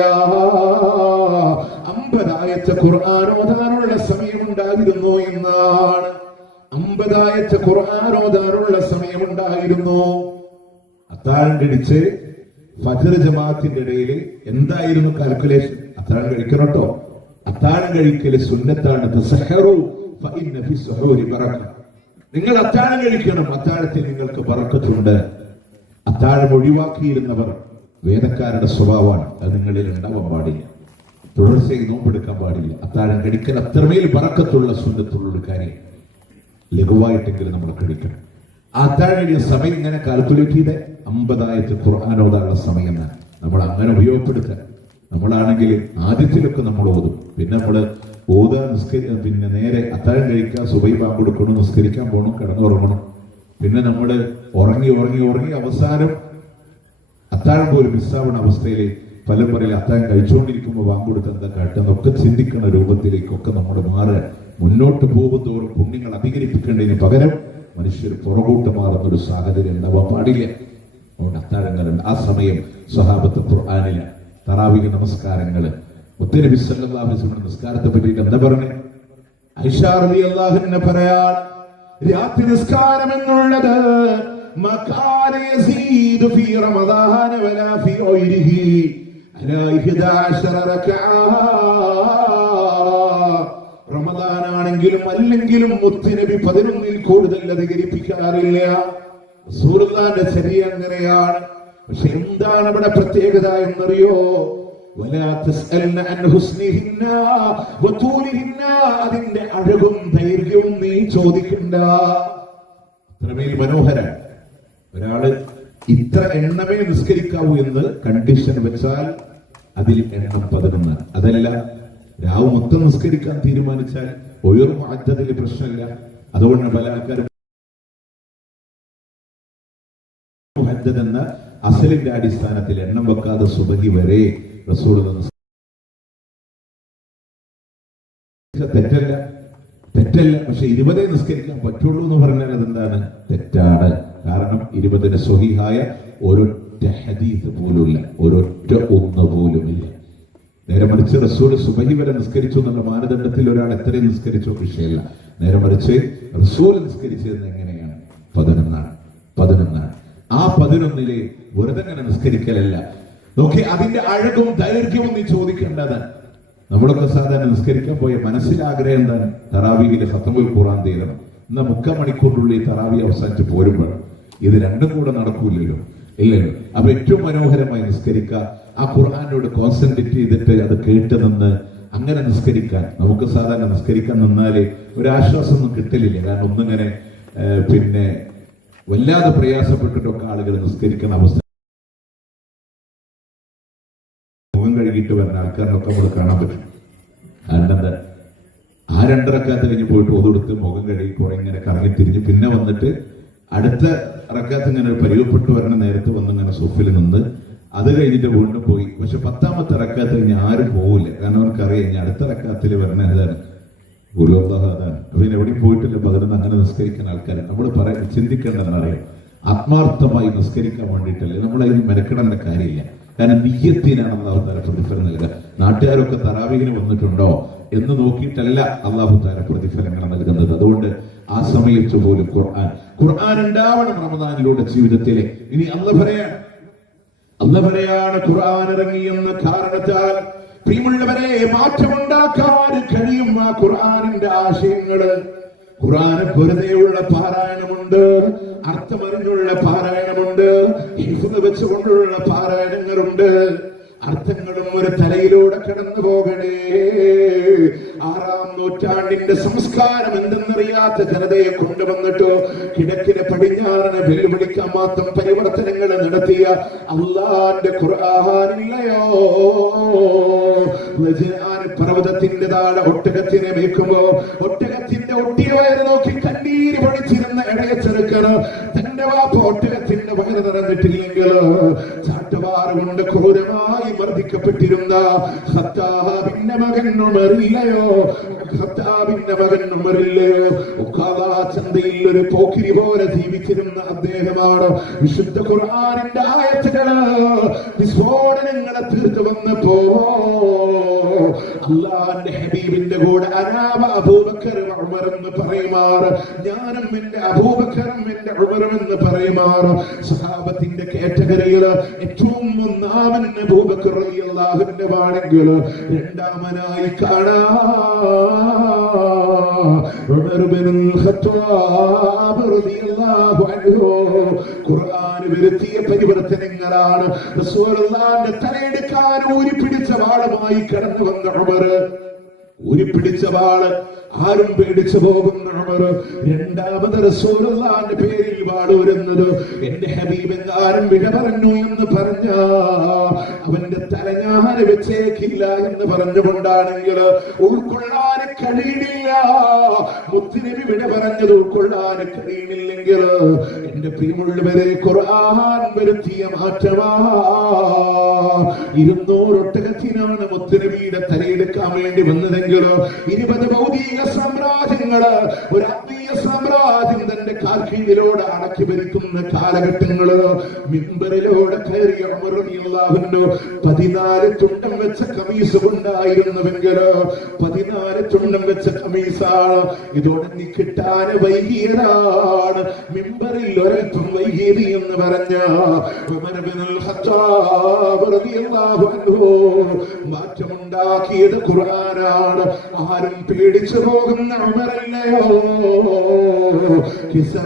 50 ആയത്ത് ഖുർആൻ ഓതാനുള്ള സമയമുണ്ടായിരുന്നു എന്നാണ്. 50 ആയത്ത് ഖുർആൻ ഓതാനുള്ള സമയമുണ്ടായിരുന്നു. അത്താഴം കഴിച്ച് ഫജർ ജമാഅത്തിന്റെ ഇടയിൽ എന്തായിരുന്നു കാൽക്കുലേഷൻ? അത്താഴം കഴിക്കണം കേട്ടോ. അത്താഴം കഴിക്കല് സുന്നത്താണ്. തസഹറു ഫഇന്ന ഫി സുഹൂരി ബറക. നിങ്ങൾ അത്താഴം കഴിക്കണം, അത്താഴത്തിൽ നിങ്ങൾക്ക് ബറക്കത്തുണ്ട്. അത്താഴം ഒഴിവാക്കിയിരുന്നവർ വേദക്കാരുടെ സ്വഭാവമാണ്. അത് നിങ്ങളിൽ ഉണ്ടാവാൻ പാടില്ല. തുടർച്ചയായി നോമ്പെടുക്കാൻ പാടില്ല. അത്താഴം കഴിക്കൽ അത്രമേൽ ബറക്കത്തുള്ള സുന്നത്തുള്ള ഒരു കാര്യം. ലഘുവായിട്ടെങ്കിലും നമ്മൾ കഴിക്കണം. ആ അത്താഴം കഴിഞ്ഞ സമയം ഇങ്ങനെ കാൽക്കുലേറ്റ് ചെയ്ത് 50 ആയത്ത് ഖുർആൻ ഓതാനുള്ള സമയം എന്നാണ് നമ്മൾ അങ്ങനെ ഉപയോഗപ്പെടുത്തുക. നമ്മളാണെങ്കിൽ ആദ്യത്തിലൊക്കെ നമ്മൾ ഓതും, പിന്നെ നമ്മൾ ഓതാൻ പിന്നെ നേരെ അത്താഴം കഴിക്കുക, സുബൈ ബാങ്ക് കൊടുക്കണം, നിസ്കരിക്കാൻ പോകണം, കിടന്നുറങ്ങണം. പിന്നെ നമ്മൾ ഉറങ്ങി ഉറങ്ങി ഉറങ്ങി അവസാനം അത്താഴം പോലും മിസ്സാവുന്ന അവസ്ഥയിൽ പലരും പറയില്ല, അത്താഴം കഴിച്ചുകൊണ്ടിരിക്കുമ്പോൾ ബാങ്ക് കൊടുത്ത് എന്താ കാട്ടുന്നൊക്കെ ചിന്തിക്കുന്ന രൂപത്തിലേക്കൊക്കെ നമ്മൾ മാറുക. മുന്നോട്ട് പോകുന്തോറും പുണ്യങ്ങൾ അധികരിപ്പിക്കേണ്ടതിന് പകരം മനുഷ്യർ പുറകോട്ട് മാറുന്ന ഒരു സാഹചര്യം ഉണ്ടാവാൻ പാടില്ല. അതുകൊണ്ട് അത്താഴങ്ങളുണ്ട്. ആ സമയം സ്വഹാബത്ത് ഖുർആനിലെ തറാവീഹ് നമസ്കാരങ്ങള് മുത്തനബി സല്ലല്ലാഹു അലൈഹി വസല്ലം നിസ്കാരത്തെ പറ്റി എന്താ പറഞ്ഞേ? ആയിഷ റളിയല്ലാഹു അൻഹ പറയാൻ, രാത്രി നിസ്കാരം എന്നുള്ളത് മകാന യസീദു ഫീ റമദാന വലാ ഫീ ഗൈരിഹി അലാ 11 റകഅ. റമദാനാണെങ്കിലും അല്ലെങ്കിലും മുത്തനബി 11ൽ കൂടുതൽ അധികരിപ്പിക്കാറില്ല. റസൂലുള്ളാഹിന്റെ ചര്യ അങ്ങനെയാണ്. പക്ഷെ എന്താണ് അവിടെ പ്രത്യേകത എന്നറിയോ? വലാ തസ്അൽന അൻ ഹുസ്നിഹിന്ന വതൂലിഹിന്ന, അതിന്റെ അഴകും ദൈർഘ്യവും നീ ചോദിക്കണ്ട. അത്രമേൽ മനോഹരമാണ്. ഒരാള് ഇത്ര എണ്ണമേ നിസ്കരിക്കാവൂ എന്ന് കണ്ടീഷൻ വെച്ചാൽ അതിൽ എണ്ണം 11. അതല്ല, രാവ് മൊത്തം നിസ്കരിക്കാൻ തീരുമാനിച്ചാൽ ഉയർന്നതിൽ പ്രശ്നമില്ല. അതുകൊണ്ട് പല ആൾക്കാരും എന്ന അസലിന്റെ അടിസ്ഥാനത്തിൽ എണ്ണം വെക്കാതെ സുബഹി വരെ റസൂൽ തെറ്റല്ല. പക്ഷെ 20 നിസ്കരിക്കാൻ പറ്റുള്ളൂ എന്ന് പറഞ്ഞാൽ അതെന്താണ്? തെറ്റാണ്. കാരണം 20 സ്വഹീഹായ ഒരൊറ്റ ഹദീസ് പോലുമില്ല, ഒരൊറ്റ ഒന്ന് പോലുമില്ല. നേരെ മറിച്ച് റസൂൽ സുബഹി വരെ നിസ്കരിച്ചു എന്നുള്ള മാനദണ്ഡത്തിൽ ഒരാൾ എത്രയും നിസ്കരിച്ചോ വിഷയമല്ല. നേരെ മറിച്ച് റസൂൽ നിസ്കരിച്ചത് എങ്ങനെയാണ്? 11. ആ 11 വെറുതെ അങ്ങനെ നിസ്കരിക്കലല്ല. നോക്കി, അതിന്റെ അഴകും ദൈർഘ്യവും നീ ചോദിക്കേണ്ടത്. നമ്മളൊക്കെ സാധാരണ നിസ്കരിക്കാൻ പോയ മനസ്സിലാഗ്രഹം എന്താണ്? തറാവീഹിലെ ഖത്മുൽ ഖുർആൻ തീരണം. എന്നാൽ 3/4 മണിക്കൂറിനുള്ളിൽ തറാവീഹ് അവസാനിച്ച് പോരുമ്പോൾ ഇത് രണ്ടും കൂടെ നടക്കൂലല്ലോ, ഇല്ലല്ലോ. അപ്പൊ ഏറ്റവും മനോഹരമായി നിസ്കരിക്കുക, ആ ഖുർആനോട് കോൺസെൻട്രേറ്റ് ചെയ്തിട്ട് അത് കേട്ട് നിന്ന് അങ്ങനെ നിസ്കരിക്കാൻ. നമുക്ക് സാധാരണ നിസ്കരിക്കാൻ നിന്നാല് ഒരാശ്വാസമൊന്നും കിട്ടലില്ല. കാരണം ഒന്നിങ്ങനെ പിന്നെ വല്ലാതെ പ്രയാസപ്പെട്ടിട്ടൊക്കെ ആളുകൾ നിസ്കരിക്കുന്ന അവസ്ഥ. മുഖം കഴുകിയിട്ട് വരുന്ന ആൾക്കാരനൊക്കെ നമ്മൾ കാണാൻ പറ്റും. കാരണം എന്താ, ആ 2 റക്അത്ത് കഴിഞ്ഞ് പോയിട്ട് ഒതെടുത്ത് മുഖം കഴുകി കുറെ ഇങ്ങനെ കറങ്ങി തിരിഞ്ഞ് പിന്നെ വന്നിട്ട് അടുത്ത റക്അത്ത് ഇങ്ങനെ പരിവപ്പെട്ടു വരണ നേരത്ത് വന്ന് ഇങ്ങനെ സോഫയിൽ നിന്ന് അത് കഴിഞ്ഞിട്ട് വീണ്ടും പോയി. പക്ഷെ 10ാമത്തെ റക്അത്ത് കഴിഞ്ഞ് ആരും പോവില്ല. കാരണം അവർക്കറിയാം ഇനി അടുത്ത റക്അത്തിൽ വരണ ഏതാണ്? ഗുരു അല്ലാഹ് അതാണ്. പിന്നെ എവിടെയും പോയിട്ടില്ല. 11 അങ്ങനെ നിസ്കരിക്കുന്ന ആൾക്കാർ നമ്മൾ ചിന്തിക്കേണ്ടെന്നറിയാം. ആത്മാർത്ഥമായി നിസ്കരിക്കാൻ വേണ്ടിയിട്ടല്ലേ നമ്മൾ അതിന് മെനക്കെടേണ്ട കാര്യമില്ല. കാരണം നിയ്യത്തിനാണ് അല്ലാഹു തആല പ്രതിഫലം നൽകുക. നാട്ടുകാരൊക്കെ തറാവീഹിന് വന്നിട്ടുണ്ടോ എന്ന് നോക്കിയിട്ടല്ല അല്ലാഹു തആല പ്രതിഫലങ്ങൾ നൽകുന്നത്. അതുകൊണ്ട് ആ സമയത്ത് പോലും ഖുർആൻ ഉണ്ടാവണം റമദാനിലൂടെ ജീവിതത്തിലെ. ഇനി അല്ലാഹു പറയാണ് ഖുർആൻ ഇറങ്ങിയെന്ന കാരണത്താൽ പ്രിയമുള്ളവരെ മാറ്റമുണ്ടാക്കാൻ കഴിയും ആ ഖുർആനിന്റെ ആശയങ്ങള്. ഖുർആന് വെറുതെയുള്ള പാരായണമുണ്ട്, അർത്ഥമറിഞ്ഞുള്ള പാരായണമുണ്ട്, ഹിഫ്ദ് വെച്ചുകൊണ്ടുള്ള പാരായണങ്ങളുണ്ട്. അർത്ഥങ്ങളും ഒരു തലയിലൂടെ കടന്നു പോകണേ. 6ാം നൂറ്റാണ്ടിന്റെ സംസ്കാരം എന്തെന്നറിയാത്ത ജനതയെ കൊണ്ടുവന്നിട്ടോ കിഴക്കിനെ പടിഞ്ഞാറിനെ വെല്ലുവിളിക്കാൻ മാത്രം പരിവർത്തനങ്ങൾ നടത്തിയ അള്ളാന്റെ ഖുർആനില്ലയോ? പർവ്വതത്തിന്റെ താഴെ ഒട്ടകത്തിനെ മേക്കുമ്പോ ഒട്ടകത്തിന്റെ ഒട്ടിയ വയറ് നോക്കി കണ്ണീര് പൊഴിച്ചിരുന്ന ഇടയ ചെറുക്കന് തന്റെ വാപ്പ ഒട്ടകത്തിന്റെ വയറ് നിറഞ്ഞിട്ടില്ലെങ്കിൽ ചാട്ടുവാറ് കൊണ്ട് ക്രൂരമായി മർദ്ദിക്കപ്പെട്ടിരുന്ന ഖത്താബിന്റെ മകൻ ഉമറില്ലയോ? ചന്തയിൽ ഒരു പോക്കിരി പോലെ ജീവിച്ചിരുന്ന അദ്ദേഹമാണ്. വിശുദ്ധ ഖുർആനിന്റെ ആയത്തുകള് വിസ്ഫോടനങ്ങളെ തീർത്തു വന്നപ്പോ അള്ളാന്റെ ഹബീബിന്റെ കൂടെ അനാബ അബൂബക്കർ ഉമർ എന്ന് പറയുമാറ്, ഞാനും എന്റെ അബൂബക്കറും എന്റെ ഉമറും എന്ന് പറയുമാറ്. സഹാബത്തിന്റെ കാറ്റഗറിയിൽ ഏറ്റവും ഒന്നാമൻ അബൂബക്കർ റളിയല്ലാഹുവിന്റെ ആണെങ്കിൽ രണ്ടാമനായി കാണാ ഉമർ ഇബ്നുൽ ഖത്താബ് റളിയല്ലാഹു അൻഹു ഖുർആൻ വരുത്തിയ പരിവർത്തനങ്ങളാണ്. റസൂലുള്ളാഹിന്റെ തലയെടുക്കാൻ ഊരിപ്പിടിച്ച വാളുമായി കടന്നു വന്ന ഉമർ, ഊരിപ്പിടിച്ച വാള് ആരും പേടിച്ചു പോകുന്ന ഉമർ രണ്ടാമത് റസൂലുള്ളാഹിന്റെ പേരിൽ വാളൂരുന്നത് എന്റെ ഹബീബ് എങ്ങാനും വിട പറഞ്ഞു എന്ന് പറഞ്ഞ അവന്റെ തല ഞാൻ വെച്ചേക്കില്ല എന്ന് പറഞ്ഞുകൊണ്ടാണെങ്കിൽ ഉൾക്കൊള്ളാൻ കഴിയണില്ല. മുത്തുനബി വിട പറഞ്ഞത് ഉൾക്കൊള്ളാൻ കഴിയണില്ലെങ്കിൽ എന്റെ പ്രിയമുള്ളവരെ ഖുർആൻ വരുത്തിയ മാറ്റമാ. 200 ഒട്ടകത്തിനാണ് മുത്തുനബിയുടെ തലയെടുക്കാൻ വേണ്ടി വന്നതെങ്കിൽ 20 ഭൗതിക സാമ്രാജ്യങ്ങള് ഒരു ആത്മീയ സാമ്രാജ്യം തന്റെ കാൽക്കീഴിലൂടെ അടക്കി ഭരിക്കുന്ന കാലഘട്ടങ്ങള് മിമ്പറിലൂടെ കയറിയ ഉമർ റളിയല്ലാഹു അൻഹു 14 തുണ്ടം വെച്ച കമീസ് ഉണ്ടായിരുന്നുവെങ്കിൽ 14 തുണ്ടം വെച്ച കമീസാണ്. ഇതോടെ കിട്ടാൻ വൈകിയതാണ്, മിമ്പറിൽ ഒരൽപ്പം വൈകിയത് എന്ന് പറഞ്ഞ ഉമർ ഇബ്നുൽ ഖത്താബ് റളിയല്ലാഹു അൻഹു മാറ്റമുണ്ടാക്കിയത് ഖുർആനാണ്. ആരും പേടിച്ചു പോകുന്ന ഉമറല്ലയോ. കിസ്റ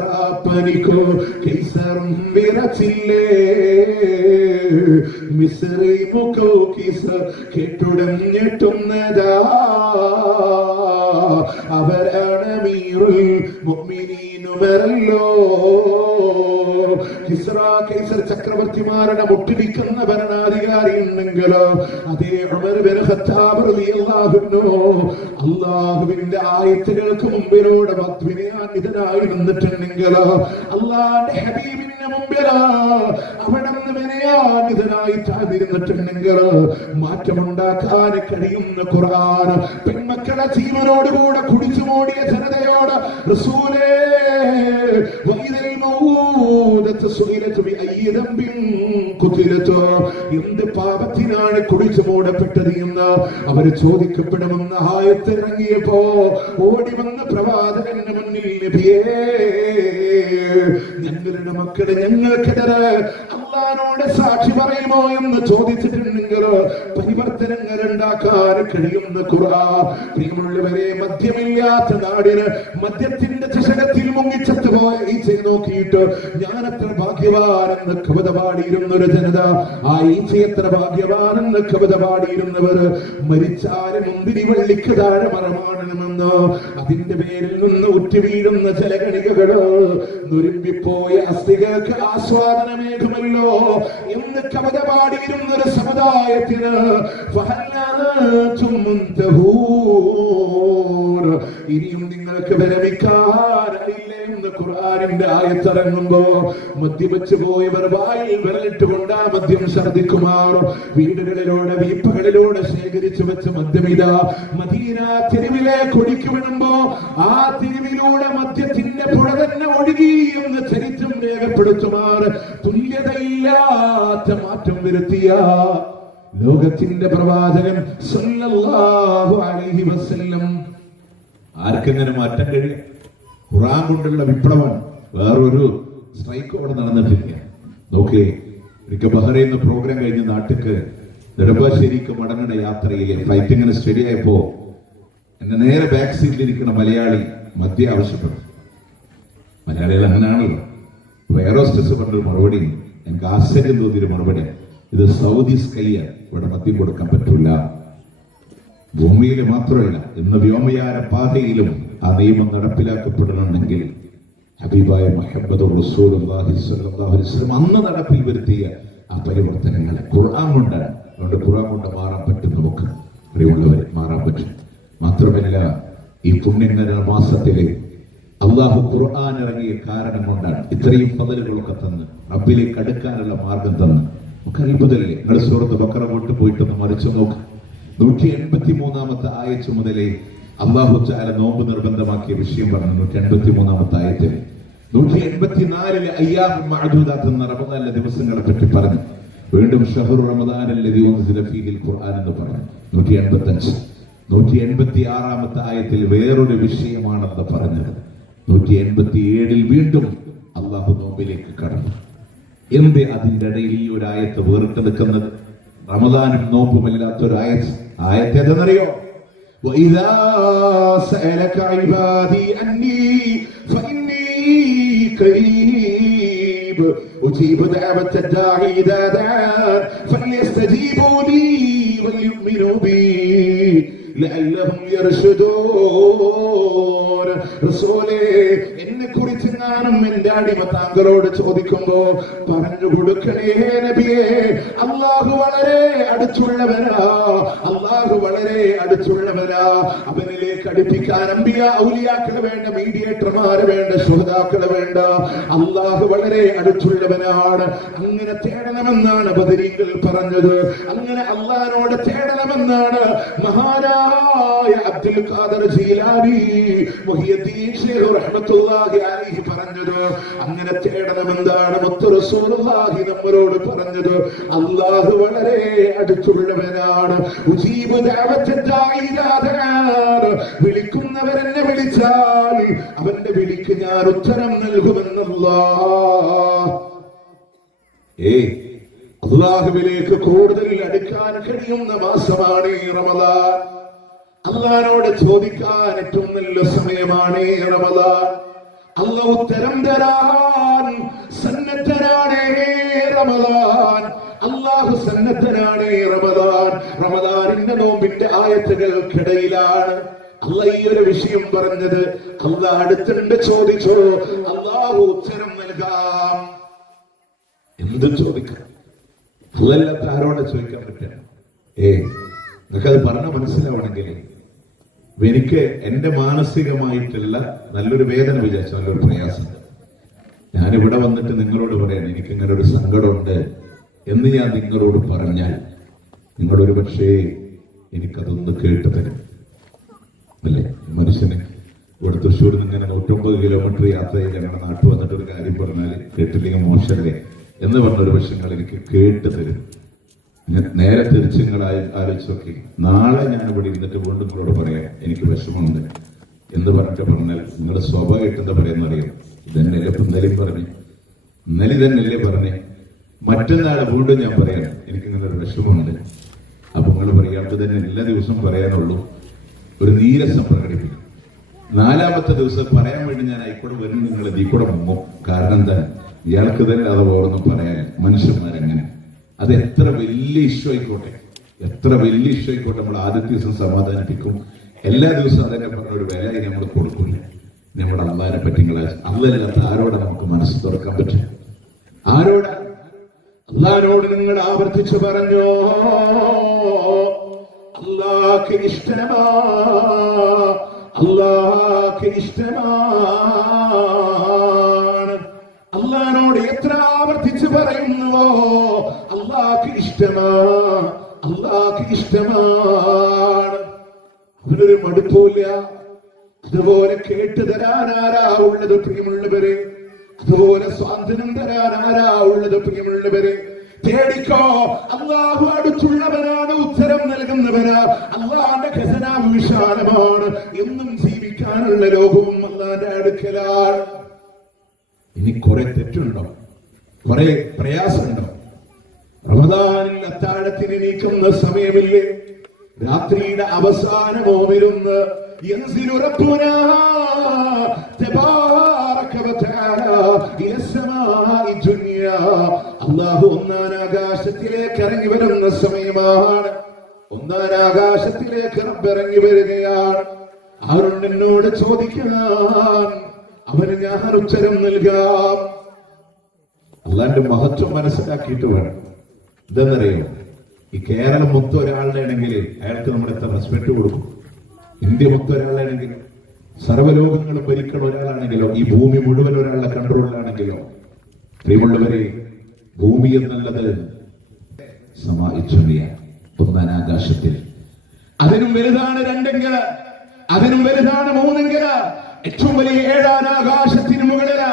പനിക്കോ കൈസറും വിറച്ചില്ലേ, മിസ്രൈമുക്കോ കിസ്റ കേട്ടുടഞ്ഞിട്ടുന്നതാ. അവരാണ് അമീറുൽ മുഅ്മിനീൻ ഉമറല്ലോ. കിസ്റ കൈസർ ചക്രവർത്തിമാരുടെ മുട്ടിടിക്കുന്ന ഭരണാധികാരി ഉണ്ടെങ്കിലോ അതേ ഉമർ ഇബ്നുൽ ഖത്താബ് റളിയല്ലാഹു അൻഹു അല്ലാഹുവിന്റെ ആയത്തുകൾക്ക് മുമ്പിലൂടെ വിനയാന്വിതനായി നിന്നിട്ടുണ്ടെങ്കിലോ അല്ലാഹുവിന്റെ ഹബീബിന്റെ മുമ്പിൽ അവിടുന്ന് വിനയാന്വിതനായി താഴ്ന്നിരുന്നിട്ടുണ്ടെങ്കിലോ മാറ്റമുണ്ടാക്കാൻ കഴിയുന്ന ഖുർആൻ പെൺമക്കളെ ജീവനോടുകൂടെ കുടിച്ചുമോടിയ ജനതയോട് റസൂലേ വഇദൽ മൗദതു സുഇലതു ബിഅയ്യി ദംബിൻ ഖുതിലതു, എന്ത് പാപത്തിനാണ് കുടിച്ചു മൂടപ്പെട്ടത് എന്ന് അവർ ചോദിക്കപ്പെടുമെന്ന ആയത്ത് ഇറങ്ങിയപ്പോ ഓടി വന്ന പ്രവാചകന്റെ മുന്നിൽ നബിയേ ഞങ്ങളുടെ മക്കളെ ഞങ്ങൾക്കെതിരെ അല്ലാഹുവോട് സാക്ഷി പറയുമോ എന്ന് ചോദിച്ചിട്ടുണ്ടെങ്കിൽ പരിവർത്തനങ്ങൾ ഉണ്ടാക്കാൻ കഴിയുന്ന ഖുർആൻ. പ്രിയമുള്ളവരെ, മദ്യമില്ലാത്ത നാടിന് മദ്യത്തിന്റെ ചഷകത്തിൽ മുങ്ങിച്ചത്ത് പോയ ഈച്ചയെ നോക്കിയിട്ട് ഞാൻ എത്ര ഭാഗ്യവാനെന്ന് കവിത പാടിയിരുന്നൊരു ജനത, ആ ഈച്ച എത്ര ഭാഗ്യവാനെന്ന് കവിത പാടിയിരുന്നവർ മരിച്ചാലും മുന്തിരി വള്ളിക്ക് താഴെ മറമാടണമെന്ന് അതിന്റെ പേരിൽ നിന്ന് ഉറ്റു വീഴുന്ന ജലകണികകള് നുരുമ്പിപ്പോയ അസ്ഥികൾക്ക് ആസ്വാദനമേകുമല്ലോ എന്ന് കവിത പാടിയിരുന്നൊരു സമുദായത്തിന് ഇനിയും നിങ്ങൾക്ക് വിരമിക്കാനില്ലേ എന്ന് ഖുർആനിന്റെ ആയത്തിറങ്ങുമ്പോ മദ്യപിച്ചു പോയവർ വായിൽ വിരലിട്ടുകൊണ്ട് ആ മദ്യം ഛർദിക്കുമാർ വീടുകളിലൂടെ വീപ്പകളിലൂടെ ശേഖരിച്ചു വെച്ച മദ്യമിത മദീന തെരുവിലെ കൊടിക്ക് വിടുമ്പോ ആ തെരുവിലൂടെ മദ്യത്തിന്റെ പുഴ തന്നെ ഒഴുകി എന്ന് ചരിത്രം രേഖപ്പെടുത്തുമാർ തുല്യതയില്ലാത്ത മാറ്റം വരുത്തിയ ലോകത്തിന്റെ പ്രവാചകൻ സല്ലല്ലാഹു അലൈഹി വസല്ലം. ആർക്കെങ്ങനെ മാറ്റം കഴിയും? ഖുർആൻ കൊണ്ടുള്ള വിപ്ലവം വേറൊരു സ്ട്രൈക്ക് അവിടെ നടന്നിട്ടില്ല. നോക്കേ, ഒരിക്കൽ ബഹ്റൈനിൽ പ്രോഗ്രാം കഴിഞ്ഞ് നാട്ടിക്ക് നെടുമ്പാശ്ശേരിക്ക് മടങ്ങുന്ന യാത്രയിലെ ഫ്ലൈറ്റ് ഇങ്ങനെ സ്റ്റഡി ആയപ്പോ എന്നെ നേരെ ബാക്ക് സീറ്റിലിരിക്കുന്ന മലയാളി മദ്യം ആവശ്യപ്പെട്ടു. മലയാളികൾ അങ്ങനെയാണല്ലോ. എയറോസ്റ്റസ് പറഞ്ഞൊരു മറുപടി എനിക്ക് ആശ്ചര്യം തോന്നിയൊരു മറുപടി, ഇത് സൗദി സ്കൈയാണ്, ഇവിടെ മദ്യം കൊടുക്കാൻ പറ്റില്ല. ഭൂമിയിൽ മാത്രമല്ല ഇന്ന് വ്യോമയാന പാതയിലും ആ നിയമം നടപ്പിലാക്കപ്പെടണമെങ്കിൽ ഹബീബായ മുഹമ്മദ് റസൂലുള്ളാഹി സ്വല്ലല്ലാഹു അലൈഹി വസല്ലം അന്ന് നടപ്പിൽ വരുത്തിയ ആ പരിവർത്തനങ്ങൾ ഖുർആൻ കൊണ്ടാണ്. അതുകൊണ്ട് ഖുർആൻ കൊണ്ട് മാറാൻ പറ്റും, നമുക്ക് പ്രിയമുള്ളവരെ മാറാൻ പറ്റും. മാത്രമല്ല ഈ പുണ്യങ്ങളുടെ മാസത്തിലെ അള്ളാഹു ഖുർആൻ ഇറങ്ങിയ കാരണം കൊണ്ടാണ് ഇത്രയും ഫദലുകളൊക്കെ തന്ന് റബ്ബിലേക്ക് അടുക്കാനുള്ള മാർഗം തന്ന്. നമുക്ക് അത്ഭുതമല്ലേ? നിങ്ങൾ സൂറത്ത് ബഖറ പോയിട്ടൊന്ന് മറിച്ചു നോക്ക്. 183-ാമത്തെ ആയത്ത് മുതലേ അല്ലാഹു തആല നോമ്പ് നിർബന്ധമാക്കിയ വിഷയം പറഞ്ഞു. 183-ാമത്തെ ആയത്തിൽ 184-ലെ അയ്യാമുൽ മഅദൂദാത്ത് എന്ന റമദാനിലെ ദിവസങ്ങളെ പറ്റി പറഞ്ഞു. വീണ്ടും ഷഹ്റു റമദാനല്ലദീ ഉൻസില ഫീഹിൽ ഖുർആൻ എന്ന് പറഞ്ഞു. 185. 186-ാമത്തെ ആയത്തിൽ വേറൊരു വിഷയമാണെന്ന് പറഞ്ഞത്. 187-ൽ വീണ്ടും അല്ലാഹു നോമ്പിലേക്ക് കടന്നു. എന്തേ അതിന്റെ ഇടയിൽ ഈ ഒരു ആയത്ത് വേറിട്ട് നിൽക്കുന്നത്? റമദാനും നോമ്പുമില്ലാത്തൊരു ആയത്ത് ഏതെന്നറിയോ? وإذا سألك عبادي عني فإني قريب أجيب دعوة الداعي إذا دعان فليستجيبوا لي وليؤمنوا بي لعلهم يرشدون. റസൂലേ, എന്നെ കുറിച്ച് ഞാനും എന്റെ അടിമ താങ്കളോട് ചോദിക്കുമ്പോ പറഞ്ഞു കൊടുക്കണേ നബിയേ, അല്ലാഹു വളരെ അടുത്തുള്ളവനാ, അല്ലാഹു വളരെ അടുത്തുള്ളവനാ. അവനിലേക്ക് അടുപ്പിക്കാൻ അമ്പിയ ഔലിയാക്കള് വേണ്ട, മീഡിയേറ്റർമാര് വേണ്ട, ശുഹദാക്കള് വേണ്ട. അല്ലാഹു വളരെ അടുത്തുള്ളവനാണ്. അങ്ങനെ തേടണമെന്നാണ് ബദരീകൾ പറഞ്ഞത്. അങ്ങനെ അല്ലാഹുവിനോട് തേടണമെന്നാണ് മഹാനായ അബ്ദുൽ ഖാദർ ജീലാനി മുഹിയുദ്ദീൻ ശൈഖ് റഹ്മത്തുള്ളാഹി അലൈഹി പറഞ്ഞത്. അങ്ങനെ തേടണമെന്നാണ് മുത്ത് റസൂലുള്ളാഹി നമ്മളോട് പറഞ്ഞത്. അല്ലാഹു വളരെ അടുത്തുള്ളവനാണ്. ഉജീബു ദഅവത ദാഇ ഇദാ ദഅാൻ, വിളിക്കുന്നവരെന്നെ വിളിച്ചാൽ അവന്റെ വിളിക്ക് ഞാൻ ഉത്തരം നൽകുമെന്നല്ലാഹ്. അല്ലാഹുവിലേക്ക് കൂടുതൽ അടുക്കാൻ കഴിയുന്ന മാസമാണ് ഈ റമദാൻ. അല്ലാഹുവിനോട് ചോദിക്കാൻ ഏറ്റവും നല്ല സമയമാണ് ഈ റമദാൻ. അല്ലാഹു ഉത്തരം തരാൻ സന്നദ്ധനാണ് റമദാൻ. അല്ലാഹു സന്നദ്ധനാണ് റമദാൻ. റമദാനിന്റെ നോമ്പിന്റെ ആയത്തുകൾക്കിടയിലാണ് അല്ലാഹ് ഈ ഒരു വിഷയം പറഞ്ഞത്. അല്ലാഹ് അടുത്തുണ്ട്, ചോദിച്ചോ, അല്ലാഹു ഉത്തരം നൽകാം. എന്ത് ചോദിക്കാം? അല്ലാത്ത ആരോടെ ചോദിക്കാൻ പറ്റുക? നിങ്ങൾക്കത് പറഞ്ഞ മനസ്സിലാവണമെങ്കിൽ എനിക്ക് എന്റെ മാനസികമായിട്ടുള്ള നല്ലൊരു വേദന വിചാരിച്ച നല്ലൊരു പ്രയാസമുണ്ട്. ഞാനിവിടെ വന്നിട്ട് നിങ്ങളോട് പറയാൻ എനിക്ക് ഇങ്ങനെ ഒരു സങ്കടമുണ്ട് എന്ന് ഞാൻ നിങ്ങളോട് പറഞ്ഞാൽ നിങ്ങളൊരു പക്ഷേ എനിക്കതൊന്ന് കേട്ടു തരും അല്ലേ? മനുഷ്യന് ഇവിടെ തൃശ്ശൂർ ഇങ്ങനെ 150 കിലോമീറ്റർ യാത്ര ചെയ്ത് ഞങ്ങളുടെ നാട്ടിൽ വന്നിട്ട് ഒരു കാര്യം പറഞ്ഞാൽ കേട്ടില്ലെങ്കിൽ മോശമല്ലേ എന്ന് പറഞ്ഞൊരു വിഷയങ്ങൾ എനിക്ക് കേട്ടു തരും. നേരെ തിരിച്ച് നിങ്ങൾ ആലോചിച്ച് നോക്കി. നാളെ ഞാൻ ഇവിടെ ഇരുന്നിട്ട് വീണ്ടും നിങ്ങളോട് പറയാം എനിക്ക് വിഷമമുണ്ട് എന്ന് പറഞ്ഞാൽ നിങ്ങളുടെ സ്വാഭാവികമായിട്ട് എന്താ പറയുന്നറിയാം? ഇതന്നെയല്ലേ ഇന്നലെയും പറഞ്ഞു, ഇന്നലെ തന്നെയല്ലേ പറഞ്ഞേ, മറ്റന്നാൾ വീണ്ടും ഞാൻ പറയാം എനിക്കിങ്ങനെ ഒരു വിഷമമുണ്ട്. അപ്പൊ നിങ്ങൾ പറയാണ്ട് തന്നെ എല്ലാ ദിവസവും പറയാനുള്ളൂ, ഒരു നീരസം പ്രകടിപ്പിക്കും. 4ാമത്തെ ദിവസം പറയാൻ വേണ്ടി ഞാൻ ആയിക്കോടെ വരും, നിങ്ങൾ ഇതിൽ കൂടെ മുങ്ങും. കാരണം എന്താ, ഇയാൾക്ക് തന്നെ അത് ഓർന്ന് പറയാൻ മനുഷ്യന്മാരെങ്ങനെ. അത് എത്ര വലിയ ഇഷ്യൂ ആയിക്കോട്ടെ, എത്ര വലിയ ഇഷ്യൂ ആയിക്കോട്ടെ, നമ്മൾ ആദ്യത്തെ ദിവസം സമാധാനിപ്പിക്കും. എല്ലാ ദിവസവും അതിനെ പറഞ്ഞ ഒരു വില നമ്മൾ കൊടുക്കില്ല. നമ്മുടെ അള്ളാഹിനെ പറ്റി അള്ളല്ലാത്ത ആരോടെ നമുക്ക് മനസ്സ് തുറക്കാൻ പറ്റും? ആരോട്? അള്ളാഹിനോട് നിങ്ങൾ ആവർത്തിച്ച് പറഞ്ഞോ, അള്ളാഹ്ക്ക് ഇഷ്ടമാ, അള്ളാഹ്ക്ക് ഇഷ്ടമാണ്. അള്ളാഹിനോട് എത്ര ആവർത്തിച്ച് പറയുന്നുവോ അള്ളാഹ്ക്ക് ഇഷ്ടമാ, അള്ളാഹ്ക്ക് ഇഷ്ടമാണ്. അവനൊരു മടുപ്പില്ല. അതുപോലെ കേട്ടു തരാൻ ആരാ ഉള്ളത് പ്രിയമുള്ളവരെ? അതുപോലെ സ്വാതന്ത്ര്യം തരാൻ ആരാ ഉള്ളത് പ്രിയമുള്ളവരെ? തേടിക്കോ, അള്ളാഹു അടുത്തുള്ളവനാണ്, ഉത്തരം നൽകുന്നവനാ. അള്ളാന്റെ ഖസനാവ് വിശാലമാണ്. എന്നും ജീവിക്കാനുള്ള ലോകവും അള്ളാന്റെ അടുക്കലാണ്. ഇനി കുറെ തെറ്റുണ്ടോ, കുറെ പ്രയാസമുണ്ടോ? റമദാനിൽ അത്താഴത്തിന് നീക്കുന്ന സമയമില്ലേ? രാത്രിയുടെ അവസാന മോമിലൊന്ന് അള്ളാഹു ഒന്നാം ആകാശത്തിലേക്ക് ഇറങ്ങി വരുന്ന സമയമാണ്. ഒന്നാം ആകാശത്തിലേക്ക് ഇറങ്ങി വരികയാണ്. ആരുണ്ട് എന്നോട് ചോദിക്കാൻ? അവന് ഞാൻ ഉത്തരം നൽകാം. അള്ളാന്റെ മഹത്വം മനസ്സിലാക്കിയിട്ട് വേണം. എന്താണെന്നറിയോ? ഈ കേരളം മൊത്തം ഒരാളുടെ ആണെങ്കിൽ അയാൾക്ക് നമ്മൾ എത്ര റെസ്പെക്ട് കൊടുക്കും? ഇന്ത്യ മൊത്തം ഒരാളാണെങ്കിലോ, സർവ്വലോകങ്ങളും ഭരിക്കുന്ന ഒരാളാണെങ്കിലോ, ഈ ഭൂമി മുഴുവൻ ഒരാളുടെ കൺട്രോളിലാണെങ്കിലോ, പ്രിയമുള്ളവരെ, ഭൂമി എന്നുള്ളത് സമാഹിച്ചുനിയ ഒന്നാം ആകാശത്തിൽ. അതിനും വലുതാണ് 2 അതിനും വലുതാണ് 3 ഏറ്റവും വലിയ 7ാം ആകാശത്തിന് മുകളില്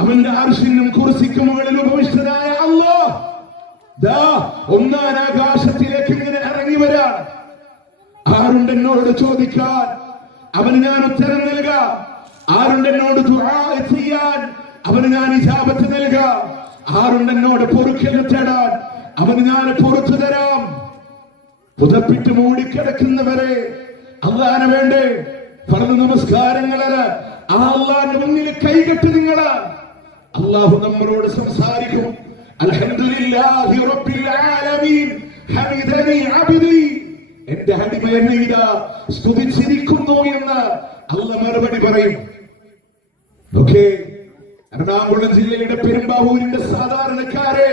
അവന്റെ അർശിനും കുർസിക്കും മുകളിൽ ഉപവിഷ്ടനായ അല്ലാഹ് ദാ 1ാം ആകാശത്തിലേക്ക് ഇങ്ങനെ ഇറങ്ങി വരാൻ. ആരുണ്ട് എന്നോട് ചോദിക്കാൻ? അവന് ഞാൻ ഉത്തരം നൽകാം. ആരുണ്ട് എന്നോട് ദുആ ചെയ്യാൻ? അവന് ഞാൻ ഇജാബത്ത് നൽകാം. ആരുണ്ട് എന്നോട് പൊറുക്കൽ തേടാൻ? അവന് ഞാൻ പുറത്തു തരാം. പുതപ്പിട്ട് മൂടിക്കിടക്കുന്നവരെ അള്ളാഹനെ വേണ്ടേ? ഫർദ് നമസ്കാരങ്ങളല്ല, ആ അള്ളാഹന്റെ മുന്നിൽ കൈകെട്ട് നിങ്ങള്. അള്ളാഹു നമ്മളോട് സംസാരിക്കും, അൽഹംദുലില്ലാഹി റബ്ബിൽ ആലമീൻ ഹമിദനി അബ്ദി, എന്റെ അടിമയെ ഇതാ സ്തുതിച്ചിരിക്കുന്നു എന്ന് അള്ളാഹ് മറുപടി പറയും. ഓക്കേ, എറണാകുളം ജില്ലയുടെ പെരുമ്പാവൂരിന്റെ സാധാരണക്കാരെ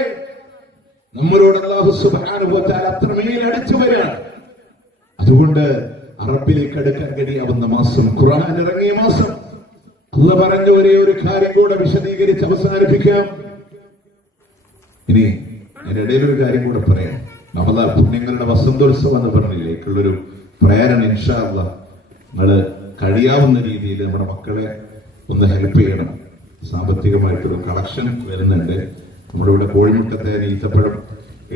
നമ്മളോട് അല്ലാഹു സുബ്ഹാനഹു വ തആല അത്രമേൽ അടുത്തു വരാണ്. അതുകൊണ്ട് അറബിലേക്ക് അടുക്കാൻ കഴിയാവുന്ന മാസം, ഖുർആൻ ഇറങ്ങിയ മാസം. അല്ലാഹ് പറഞ്ഞ ഒരേ ഒരു കാര്യം കൂടെ വിശദീകരിച്ച് അവസാനിപ്പിക്കാം. ഇനി അതിനിടയിൽ ഒരു കാര്യം കൂടെ പറയാം. റമദാൻ പുണ്യങ്ങളുടെ വസന്തോത്സവം എന്ന് പറഞ്ഞില്ലേക്കുള്ളൊരു പ്രേരണ ഇൻഷാ അല്ലാഹ് നിങ്ങള് കഴിയാവുന്ന രീതിയിൽ നമ്മുടെ മക്കളെ ഒന്ന് ഹെൽപ്പ് ചെയ്യണം. സാമ്പത്തികമായിട്ടൊരു കളക്ഷൻ വരുന്നുണ്ട്. നമ്മുടെ ഇവിടെ കോഴിമുട്ടത്തെ ഈത്തപ്പഴം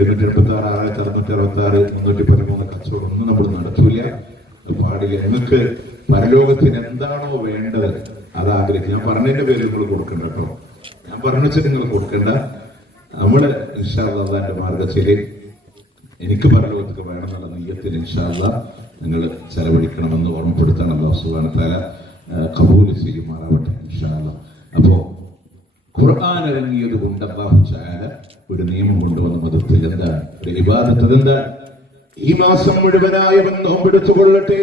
776, 666, 313 കച്ചവടം ഒന്നും നമ്മൾ നടത്തൂല, പാടില്ല. നിങ്ങൾക്ക് പരലോകത്തിന് എന്താണോ വേണ്ടത് അത് ആഗ്രഹിക്കും. ഞാൻ പറഞ്ഞതിന്റെ പേര് നിങ്ങൾ കൊടുക്കണ്ട കേട്ടോ, ഞാൻ പറഞ്ഞു വെച്ചിട്ട് നിങ്ങൾ കൊടുക്കണ്ട. നമ്മള് ഇൻഷാ അല്ലാഹ് അള്ളാന്റെ മാർഗത്തില് എനിക്ക് പരലോകത്തൊക്കെ വേണമെന്നുള്ള നെയ്യത്തിൽ ഇൻഷാ അല്ലാഹ് നിങ്ങൾ ചെലവഴിക്കണമെന്ന് ഓർമ്മപ്പെടുത്താൻ അല്ലാഹു സുബ്ഹാനഹു വ തആല കബൂൽ ചെയ്യുമാറാവട്ടെ ഇൻഷാ അല്ലാഹ്. അപ്പോ ഖുർആൻ ഇറങ്ങിയത് കൊണ്ട് അല്ലാഹു തആല ഒരു നിയമം കൊണ്ടുവന്ന മതത്തിൽ എന്താണ് ഒരു ഇബാദത്ത്? എന്താ? ഈ മാസം മുഴുവനായും നോമ്പെടുത്തുകൊള്ളട്ടെ,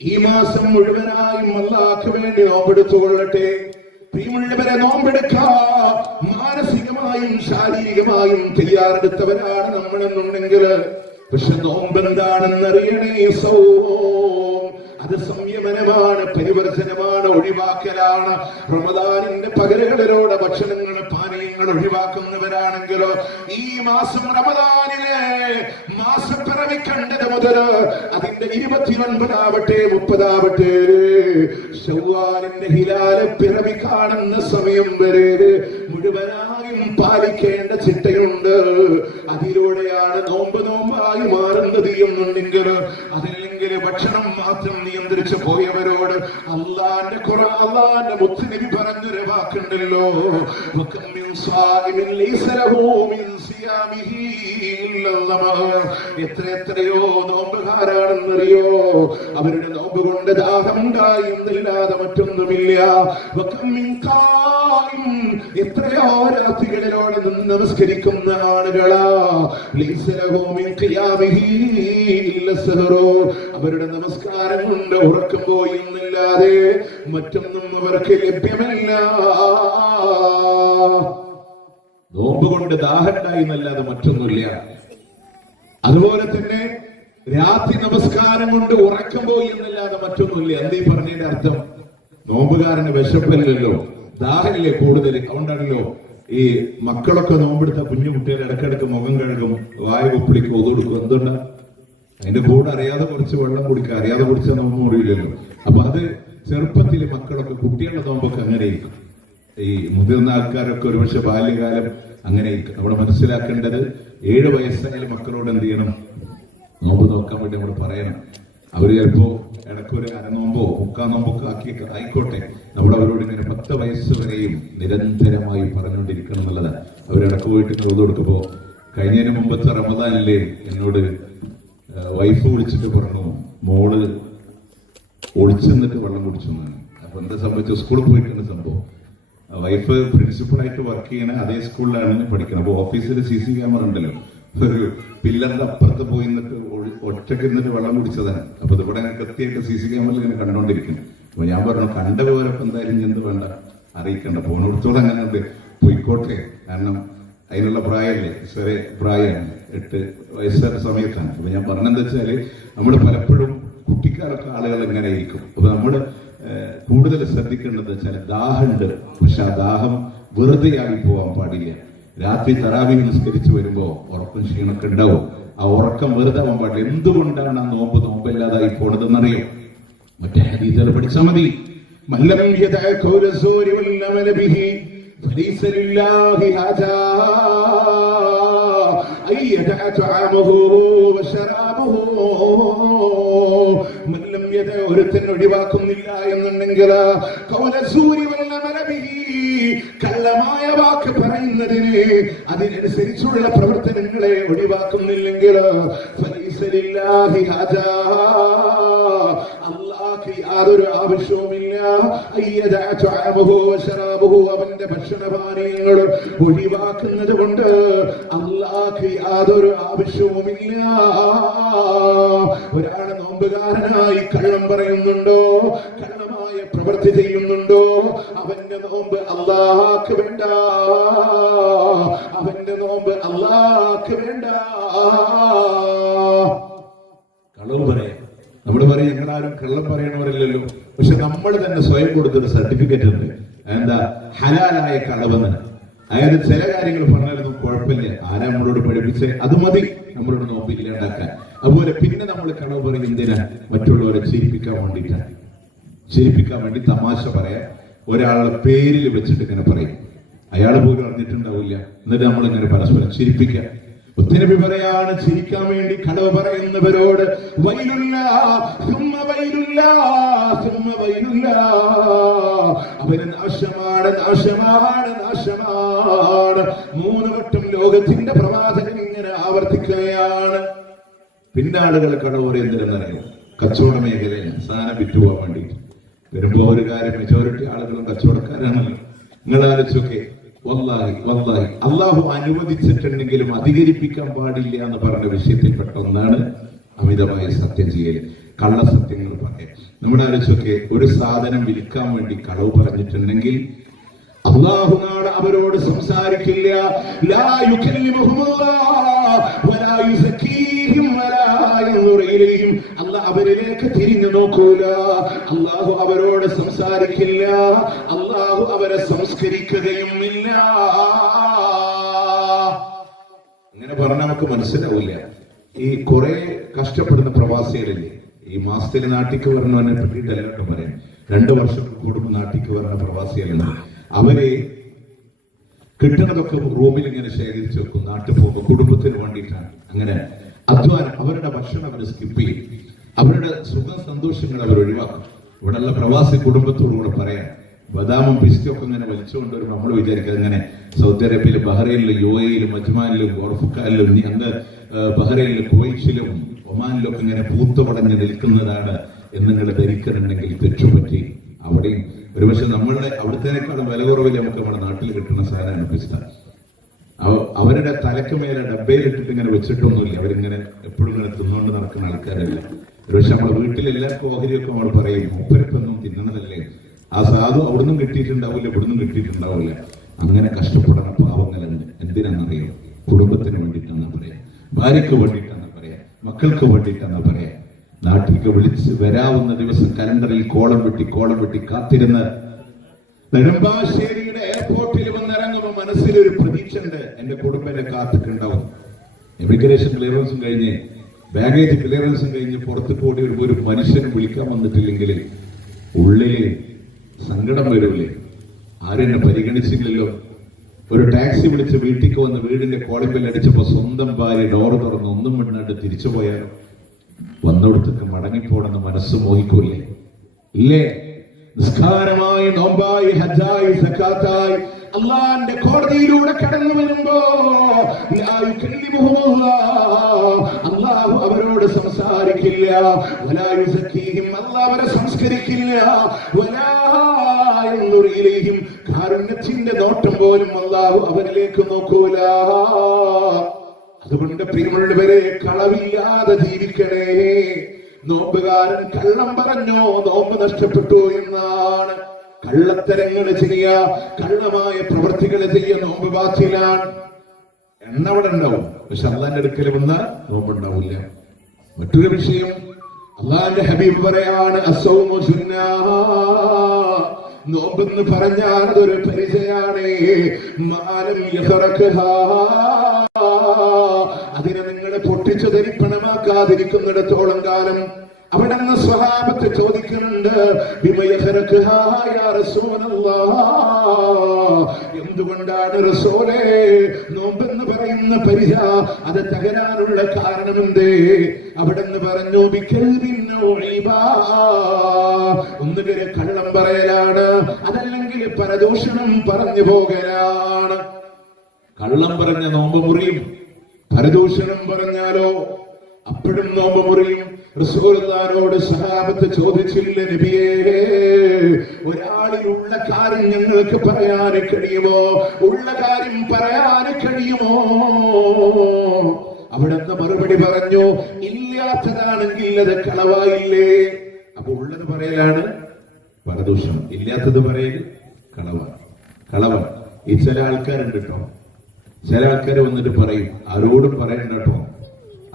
ഈ മാസം മുഴുവനായും അല്ലാഹുവിന് വേണ്ടി നോമ്പെടുത്തുകൊള്ളട്ടെ. പ്രിയമുള്ളവരെ, നോമ്പെടുക്കാൻ മാനസികമായും ശാരീരികമായും തയ്യാറെടുത്തവരാണ് നമ്മളെന്നുണ്ടെങ്കിൽ, പക്ഷെ നോമ്പെന്താണെന്നറിയണേ. അത് സംയമനമാണ്, പരിവർത്തനമാണ്, ഒഴിവാക്കലാണ്. റമദാനിന്റെ പകലുകളിലൂടെ ഭക്ഷണങ്ങൾ പാനീയങ്ങൾ ഒഴിവാക്കുന്നവരാണെങ്കിലോ ഈ മാസം റമദാനിലെ മാസപ്പിറവി കണ്ടത് മുതൽ അതിന്റെ 29 30 ശവ്വാലിന്റെ ഹിലാല് പിറവി കാണുന്ന സമയം വരെ മുഴുവനായും പാലിക്കേണ്ട ചിട്ടയുണ്ട്. അതിലൂടെയാണ് നോമ്പായി മാറുന്നത് എന്നുണ്ടെങ്കിൽ, അതില്ലെങ്കിൽ ഭക്ഷണം മാത്രം നിയന്ത്രിച്ചു പോയവരോട് അള്ളാന്റെ അള്ളാന്റെ മുത്തുനബി പറഞ്ഞൊരു വാക്കുണ്ടല്ലോ, എത്രയോ നോമ്പുകാരാണെന്നറിയോ, അവരുടെ നോമ്പ് കൊണ്ട് ദാഹമുണ്ടായി എന്നല്ലാതെ മറ്റൊന്നുമില്ല. എത്രയോ രാത്രികളിലോടെ നിന്ന് നമസ്കരിക്കുന്ന ആളുകളാ, അവരുടെ നമസ്കാരം കൊണ്ട് ഉറക്കം പോയി എന്നല്ലാതെ മറ്റൊന്നും അവർക്ക് ലഭ്യമല്ല. നോമ്പ് കൊണ്ട് ദാഹമുണ്ടായി എന്നല്ലാതെ മറ്റൊന്നുമില്ല. അതുപോലെ തന്നെ രാത്രി നമസ്കാരം കൊണ്ട് ഉറക്കം പോയി എന്നല്ലാതെ മറ്റൊന്നുമില്ല. എന്തീ പറഞ്ഞതിന്റെ അർത്ഥം? നോമ്പുകാരന് വിശപ്പല്ലല്ലോ, ദാഹമില്ലേ കൂടുതൽ. അതുകൊണ്ടാണല്ലോ ഈ മക്കളൊക്കെ നോമ്പെടുത്ത കുഞ്ഞു കുട്ടികൾ ഇടക്കിടക്ക് മുഖം കഴുകും, വായ കുപ്പിളിക്കും, ഒതുകൊടുക്കും. എന്തുകൊണ്ടാ? അതിന്റെ കൂടെ അറിയാതെ കുറച്ച് വെള്ളം കുടിക്കുക. അറിയാതെ കുടിച്ചാൽ നോമ്പ് മുറിയില്ലല്ലോ. അപ്പൊ അത് ചെറുപ്പത്തിൽ മക്കളൊക്കെ, കുട്ടികളുടെ നോമ്പൊക്കെ അങ്ങനെ ഇരിക്കും. ഈ മുതിർന്ന ആൾക്കാരൊക്കെ ഒരുപക്ഷെ ബാല്യകാലം അങ്ങനെ ഇരിക്കും. നമ്മൾ മനസ്സിലാക്കേണ്ടത് 7 വയസ്സായാലും മക്കളോട് എന്ത് ചെയ്യണം? നോമ്പ് നോക്കാൻ വേണ്ടി നമ്മൾ പറയണം. അവര് ചിലപ്പോ ഇടയ്ക്കൊരു അരനോമ്പോ 3/4 നോമ്പൊക്കെ ആയിക്കോട്ടെ, നമ്മൾ അവരോട് ഇങ്ങനെ 10 വയസ്സ് വരെയും നിരന്തരമായി പറഞ്ഞുകൊണ്ടിരിക്കണം എന്നുള്ളതാണ്. അവരിടക്ക് പോയിട്ട് നോമ്പ് കൊടുക്കുമ്പോ, കഴിഞ്ഞതിന് മുമ്പത്തെ റമദാനിലെ എന്നോട് വൈഫ് വിളിച്ചിട്ട് പറഞ്ഞു, മോള് ഒളിച്ചു നിന്നിട്ട് വെള്ളം കുടിച്ചു എന്നാണ്. അപ്പൊ എന്താ സംഭവിച്ചു? സ്കൂളിൽ പോയിട്ടുണ്ട് സംഭവം. വൈഫ് പ്രിൻസിപ്പളായിട്ട് വർക്ക് ചെയ്യണ അതേ സ്കൂളിലാണ് പഠിക്കുന്നത്. അപ്പൊ ഓഫീസിൽ CC ക്യാമറ ഉണ്ടല്ലോ. ഒരു പില്ലറിന്റെ അപ്പുറത്ത് പോയി നിന്നിട്ട് ഒറ്റയ്ക്ക് നിന്നിട്ട് വെള്ളം കുടിച്ചതാണ്. അപ്പൊ ഇവിടെ കൃത്യമായിട്ട് CC ക്യാമറയിൽ ഇങ്ങനെ കണ്ടുകൊണ്ടിരിക്കുന്നു. അപ്പൊ ഞാൻ പറഞ്ഞു, കണ്ട വിവരപ്പം എന്തായാലും എന്ത് വേണ്ട, അറിയിക്കണ്ട, ഫോണെടുത്തോളം അങ്ങനെ ഉണ്ട്, പോയിക്കോട്ടെ. കാരണം അതിനുള്ള പ്രായമല്ലേ, ചെറിയ പ്രായമാണ്, 8 വയസ്സായ സമയത്താണ്. അപ്പൊ ഞാൻ പറഞ്ഞെന്താ വെച്ചാല്, നമ്മൾ പലപ്പോഴും കുട്ടിക്കാരൊക്കെ ആളുകൾ എങ്ങനെ ഇരിക്കും. അപ്പൊ നമ്മള് കൂടുതൽ ശ്രദ്ധിക്കേണ്ടത് വെച്ചാൽ ദാഹമുണ്ട്, പക്ഷെ ആ ദാഹം വെറുതെ ആയി പോവാൻ പാടില്ല. രാത്രി തറാവീഹ് നിസ്കരിച്ചു വരുമ്പോ ഉറക്കം ക്ഷീണമൊക്കെ ഉണ്ടാവും. ആ ഉറക്കം വെറുതെ ആവാൻ പാടില്ല. എന്തുകൊണ്ടാണ് ആ നോമ്പല്ലാതായി പോണതെന്നറിയോ? മറ്റേ ഹദീസുകൾ പഠിച്ചാൽ മതി. ഒരുത്തൻ ഒഴിവാക്കുന്നില്ല എന്നുണ്ടെങ്കിൽ, കള്ളമായ വാക്ക് പറയുന്നതിന്, അതിനനുസരിച്ചുള്ള പ്രവർത്തനങ്ങളെ ഒഴിവാക്കുന്നില്ലെങ്കിൽ, യാതൊരു ആവശ്യവുമില്ല. അവന്റെ ഭക്ഷണപാനീയങ്ങൾ ഒഴിവാക്കുന്നത് കൊണ്ട് അല്ലാഹ്ക്ക് യാതൊരു ആവശ്യവുമില്ല. ഒരാൾ നോമ്പുകാരനായി കള്ളം പറയുന്നുണ്ടോ, കള്ളമായ പ്രവൃത്തി ചെയ്യുന്നുണ്ടോ, അവന്റെ നോമ്പ് അല്ലാഹ്ക്ക് വേണ്ട, അവന്റെ നോമ്പ് അല്ലാഹ്ക്ക് വേണ്ട. കളവ് പറയാം, നമ്മൾ പറയും ഞങ്ങളാരും കള്ളം പറയണവരല്ലല്ലോ. പക്ഷെ നമ്മൾ തന്നെ സ്വയം കൊടുത്തൊരു സർട്ടിഫിക്കറ്റ് ഉണ്ട്, എന്താ ഹലാലായ കളവെന്ന്. അതായത് ചില കാര്യങ്ങൾ പറഞ്ഞാലൊന്നും കുഴപ്പമില്ല, ആരാ നമ്മളോട് പഠിപ്പിച്ചേ, അത് മതി നമ്മളോട് നോമ്പില്ലാണ്ടാക്കാൻ. അതുപോലെ പിന്നെ നമ്മൾ കളവ് പറയും എന്തിനാ, മറ്റുള്ളവരെ ചിരിപ്പിക്കാൻ വേണ്ടിയിട്ടാണ്. ചിരിപ്പിക്കാൻ വേണ്ടി തമാശ പറയാൻ ഒരാളുടെ പേരിൽ വെച്ചിട്ട് ഇങ്ങനെ പറയും, അയാൾ പോലും അറിഞ്ഞിട്ടുണ്ടാവില്ല, എന്നിട്ട് നമ്മളിങ്ങനെ പരസ്പരം ചിരിപ്പിക്കാം. നബി പറയാണ്, ചിരിക്കാൻ വേണ്ടി കളവ് പറയുന്നവരോട് അവന് നാശമാണ്, നാശമാണ്, നാശമാണ്. 3 വട്ടം ലോകത്തിന്റെ പ്രവാചകൻ ഇങ്ങനെ ആവർത്തിക്കുകയാണ്. പിന്നെ ആളുകൾ കളവ് പറയുന്നതെന്നറിയോ, കച്ചവട മേഖലയിൽ സാധനം വിറ്റുപോകാൻ വേണ്ടിയിട്ട് വരുമ്പോ ഒരു കാര്യം, മെജോറിറ്റി ആളുകളും കച്ചവടക്കാരാണല്ലോ. നിങ്ങൾ ആലോചിച്ചൊക്കെ, വല്ലാഹി വല്ലാഹി അള്ളാഹു അനുവദിച്ചിട്ടുണ്ടെങ്കിലും അധികരിപ്പിക്കാൻ പാടില്ല എന്ന് പറഞ്ഞ വിഷയത്തിൽപ്പെട്ട ഒന്നാണ് അമിതമായ സത്യം ചെയ്യല്, കള്ളസത്യങ്ങൾ പറയാം. നമ്മുടെ ആലോചിച്ചൊക്കെ, ഒരു സാധനം വിൽക്കാൻ വേണ്ടി കളവ് പറഞ്ഞിട്ടുണ്ടെങ്കിൽ അള്ളാഹു നാളെ അവരോട് സംസാരിക്കില്ല. ലാ യുകല്ലിമുഹുമുല്ലാഹ് വലാ യുസക്കീഹിം വലാ യൻദുറു ഇലൈഹിം. അല്ലാഹു അവരിലേക്ക് തിരിഞ്ഞു നോക്കൂല, അള്ളാഹു അവരോട് സംസാരിക്കില്ല, അള്ളാഹു അവരെ സംസ്കരിക്കുകയും ഇല്ല. അങ്ങനെ പറഞ്ഞാൽ നമുക്ക് മനസ്സിലാവില്ല. ഈ കുറെ കഷ്ടപ്പെടുന്ന പ്രവാസികളില്ലേ, ഈ മാസത്തിൽ നാട്ടിക്ക് വരണവനെ പറ്റിയിട്ട് എല്ലാവർക്കും പറയാം. 2 വർഷം കൂടുമ്പോൾ നാട്ടിക്ക് വരുന്ന പ്രവാസികളുണ്ട്. അവരെ കിട്ടുന്നതൊക്കെ റൂമിൽ ഇങ്ങനെ ശേഖരിച്ചു വെക്കും, നാട്ടിൽ പോകുമ്പോൾ കുടുംബത്തിന് വേണ്ടിയിട്ടാണ്. അങ്ങനെ അധ്വാനം, അവരുടെ ഭക്ഷണം അവർ സ്കിപ്പ് ചെയ്യും, അവരുടെ സുഖ സന്തോഷങ്ങൾ അവർ ഒഴിവാക്കും. ഇവിടെയുള്ള പ്രവാസി കുടുംബത്തോടുകൂടെ പറയാം, ബദാമും പിസ്തൊക്കെ ഇങ്ങനെ വലിച്ചുകൊണ്ടുവരും. നമ്മൾ വിചാരിക്കുന്നത് ഇങ്ങനെ സൗദി അറേബ്യയിലും ബഹ്റൈനിലും UAE-യിലും അജ്മാനിലും ഗോർഫക്കാലിലും അന്ന് ബഹ്റൈനിലും കുവൈറ്റിലും ഒമാനിലും ഒക്കെ ഇങ്ങനെ പൂത്തുപടഞ്ഞ് നിൽക്കുന്നതാണ് എന്ന് നിങ്ങൾ ധരിക്കുന്നുണ്ടെങ്കിൽ തെറ്റുപറ്റി. അവിടെയും ഒരുപക്ഷെ നമ്മളുടെ അവിടുത്തേക്കാളും വില കുറവിൽ നമുക്ക് നമ്മുടെ നാട്ടിൽ കിട്ടുന്ന സാധനമാണ് പിസ്ത. അവരുടെ തലക്ക് മേലെ ഡബ്ബയിലിട്ടിട്ട് ഇങ്ങനെ വെച്ചിട്ടൊന്നുമില്ല, അവരിങ്ങനെ എപ്പോഴും ഇങ്ങനെ തിന്നുകൊണ്ട് നടക്കുന്ന ആൾക്കാരല്ല. ഒരുപക്ഷെ നമ്മുടെ വീട്ടിലെല്ലാവർക്കും ഓഹരിയൊക്കെ നമ്മൾ പറയും, ഉപ്പരപ്പൊന്നും തിന്നണതല്ലേ, ആ സാധു അവിടുന്നും കിട്ടിയിട്ടുണ്ടാവില്ല, ഇവിടുന്നും കിട്ടിയിട്ടുണ്ടാവില്ല. അങ്ങനെ കഷ്ടപ്പെടുന്ന പാവങ്ങളുണ്ട്. എന്തിനാണെന്നറിയോ, കുടുംബത്തിന് വേണ്ടിയിട്ടാണ് പറയാം, ഭാര്യയ്ക്ക് വേണ്ടിയിട്ടാണ് പറയാം, മക്കൾക്ക് വേണ്ടിയിട്ടാണ് പറയാം. നാട്ടിലേക്ക് വിളിച്ച് വരാവുന്ന ദിവസം കലണ്ടറിൽ കോളം വെട്ടി കാത്തിരുന്ന് നെടുമ്പാശ്ശേരിയുടെ എയർപോർട്ടിൽ വന്നിറങ്ങുമ്പോൾ മനസ്സിലൊരു പ്രതീക്ഷ ഉണ്ട്, എന്റെ കുടുംബം എന്നെ കാത്തിട്ടുണ്ടാവും. ഇമിഗ്രേഷൻ ക്ലിയറൻസും കഴിഞ്ഞ് ബാഗേജ് ക്ലിയറൻസും കഴിഞ്ഞ് പുറത്ത് കൂടി ഒരു മനുഷ്യനെ വിളിക്കാൻ വന്നിട്ടില്ലെങ്കിൽ ഉള്ളില് സങ്കടം വരൂലേ, ആരെന്നെ പരിഗണിച്ചില്ലല്ലോ. ഒരു ടാക്സി വിളിച്ച് വീട്ടിലേക്ക് വന്ന് വീടിന്റെ കോളിംഗ് ബെൽ അടിച്ചപ്പോ സ്വന്തം ഭാര്യ ഡോറ് തുറന്ന് ഒന്നും മിണ്ടാണ്ട് തിരിച്ചു പോയാലോ, വന്നോടത്തേക്ക് മടങ്ങിപ്പോണെന്ന് മനസ്സ് മോഹിക്കൂല്ലേ? ഇല്ലേ? നിസ്കാരമായി, നോമ്പായി, ഹജ്ജായി, സക്കാത്തായി അള്ളാന്റെ കോടതിയിലൂടെ കടന്നു വരുമ്പോ അള്ളാഹു അവരോട് സംസാരിക്കില്ല, അള്ളാഹ് അവരെ സംസ്കരിക്കില്ല, കാരുണ്യത്തിന്റെ നോട്ടം പോലും അള്ളാഹു അവരിലേക്ക് നോക്കൂല. അതുകൊണ്ട് പ്രിയമുള്ളവരെ, കളവില്ലാതെ ജീവിക്കണേ. നോമ്പുകാരൻ കള്ളം പറഞ്ഞോ, നോമ്പ് നഷ്ടപ്പെട്ടു എന്നാണ്. കള്ളത്തരങ്ങൾ ചെയ്യുക, കള്ളമായ പ്രവൃത്തികൾ ചെയ്യുക, നോമ്പ് ബാത്തിലാണ്. എണ്ണ അവിടെ ഉണ്ടാവും, പക്ഷെ അള്ളാന്റെ അടുക്കൽ വന്നാൽ നോമ്പുണ്ടാവില്ല. മറ്റൊരു വിഷയം, അള്ളാന്റെ ഹബീബ് പറയാണ്, അസ്സൗമു സുന്നah, നോമ്പെന്ന് പറഞ്ഞാൽ അതൊരു പരിചയാണ്. മാലം യഹറഖഹാ, അതിനെ നിങ്ങൾ പൊട്ടിച്ചു ധരിപ്പണമാക്കാതിരിക്കുന്നിടത്തോളം കാലം. അവിടെ നിന്ന് സ്വഹാബത്ത് ചോദിക്കുന്നുണ്ട്, എന്തുകൊണ്ടാണ് റസൂലേ നോമ്പെന്ന് പറയുന്ന പരിച അത് തകരാനുള്ള കാരണമെന്ത്? അവിടെ നിന്ന് പറഞ്ഞു, ഒന്നുകിൽ കള്ളം പറയലാണ്, അതല്ലെങ്കിൽ പരദൂഷണം പറഞ്ഞു പോകലാണ്. കള്ളം പറഞ്ഞ നോമ്പ് മുറിയും, പരദൂഷണം പറഞ്ഞാലോ അപ്പോഴും നോമ്പ് മുറിയും. റസൂലുള്ളാഹിനോട് സഹാബത്ത് ചോദിച്ചില്ല, നബിയേ, ഒരാളിൽ ഉള്ള കാര്യം ഞങ്ങൾക്ക് പറയാൻ കഴിയുമോ? ഉള്ള കാര്യം പറയാൻ കഴിയുമോ? അവിടുന്ന് മറുപടി പറഞ്ഞു, ഇല്ലാത്തതാണെങ്കിൽ അത് കളവായില്ലേ? അപ്പൊ ഉള്ളത് പറയലാണ് പരദൂഷണം, ഇല്ലാത്തത് പറയൽ കളവാണ്. ഈ ചില ആൾക്കാരുണ്ട് കേട്ടോ, ചില ആൾക്കാർ വന്നിട്ട് പറയും, ആരോടും പറയണ്ട കേട്ടോ,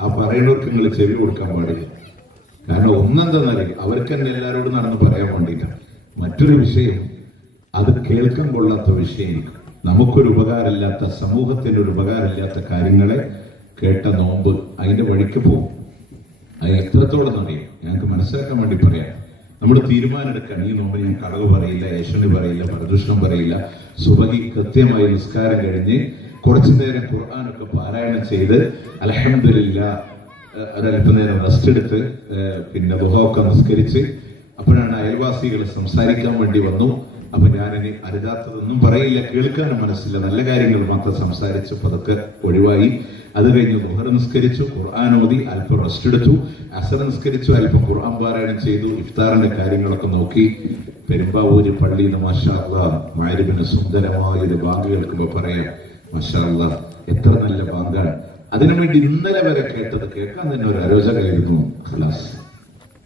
ആ പറയുന്നവർക്ക് നിങ്ങൾ ചെവി കൊടുക്കാൻ പാടില്ല. കാരണം ഒന്നെന്താന്നറിയില്ല, അവർക്ക് തന്നെ എല്ലാവരോടും നടന്ന് പറയാൻ വേണ്ടിയില്ല. മറ്റൊരു വിഷയം, അത് കേൾക്കാൻ കൊള്ളാത്ത വിഷയമായിരിക്കും. നമുക്കൊരു ഉപകാരമില്ലാത്ത, സമൂഹത്തിന് ഒരു ഉപകാരമില്ലാത്ത കാര്യങ്ങളെ കേട്ട നോമ്പ് അതിന്റെ വഴിക്ക് പോകും. അത് എത്രത്തോളം അറിയാം, ഞങ്ങൾക്ക് മനസ്സിലാക്കാൻ വേണ്ടി പറയാം. നമ്മൾ തീരുമാനം എടുക്കണം, ഈ നോമ്പ് ഞാൻ കളവ് പറയില്ല, ഏഷണി പറയില്ല, പ്രദൂഷണം പറയില്ല. സുബഹി കൃത്യമായി നിസ്കാരം കഴിഞ്ഞ് കുറച്ചു നേരം ഖുർആനൊക്കെ പാരായണം ചെയ്ത് അൽഹംദുലില്ലാഹ് ഒരല്പനേരം റെസ്റ്റ് എടുത്ത് പിന്നെ ദുആ നിസ്കരിച്ച് അപ്പോഴാണ് അയൽവാസികൾ സംസാരിക്കാൻ വേണ്ടി വന്നു. അപ്പൊ ഞാനിനി അരുതാത്തതൊന്നും പറയില്ല, കേൾക്കാനും മനസ്സില്ല, നല്ല കാര്യങ്ങൾ മാത്രം സംസാരിച്ച് പതുക്കെ ഒഴിവായി. അത് കഴിഞ്ഞ് ദുഹർ നിസ്കരിച്ചു, ഖുർആൻ ഓതി, അല്പം റെസ്റ്റ് എടുത്തു. അസർ നിസ്കരിച്ചു, അല്പം ഖുർആൻ പാരായണം ചെയ്തു. ഇഫ്താറിന്റെ കാര്യങ്ങളൊക്കെ നോക്കി. പെരുമ്പാവൂര് പള്ളിയിൽ മാഷാ അല്ലാഹ് മഗ്‌രിബിന് സുന്ദരമായൊരു ബാങ്ക് കേൾക്കുമ്പോ പറയാം, മാഷാ അല്ലാഹ് എത്ര നല്ല ബാങ്കാണ്. അതിനുവേണ്ടി ഇന്നലെ വരെ കേട്ടത് കേൾക്കാൻ തന്നെ ഒരു അരോചകമായിരുന്നു. ഖലാസ്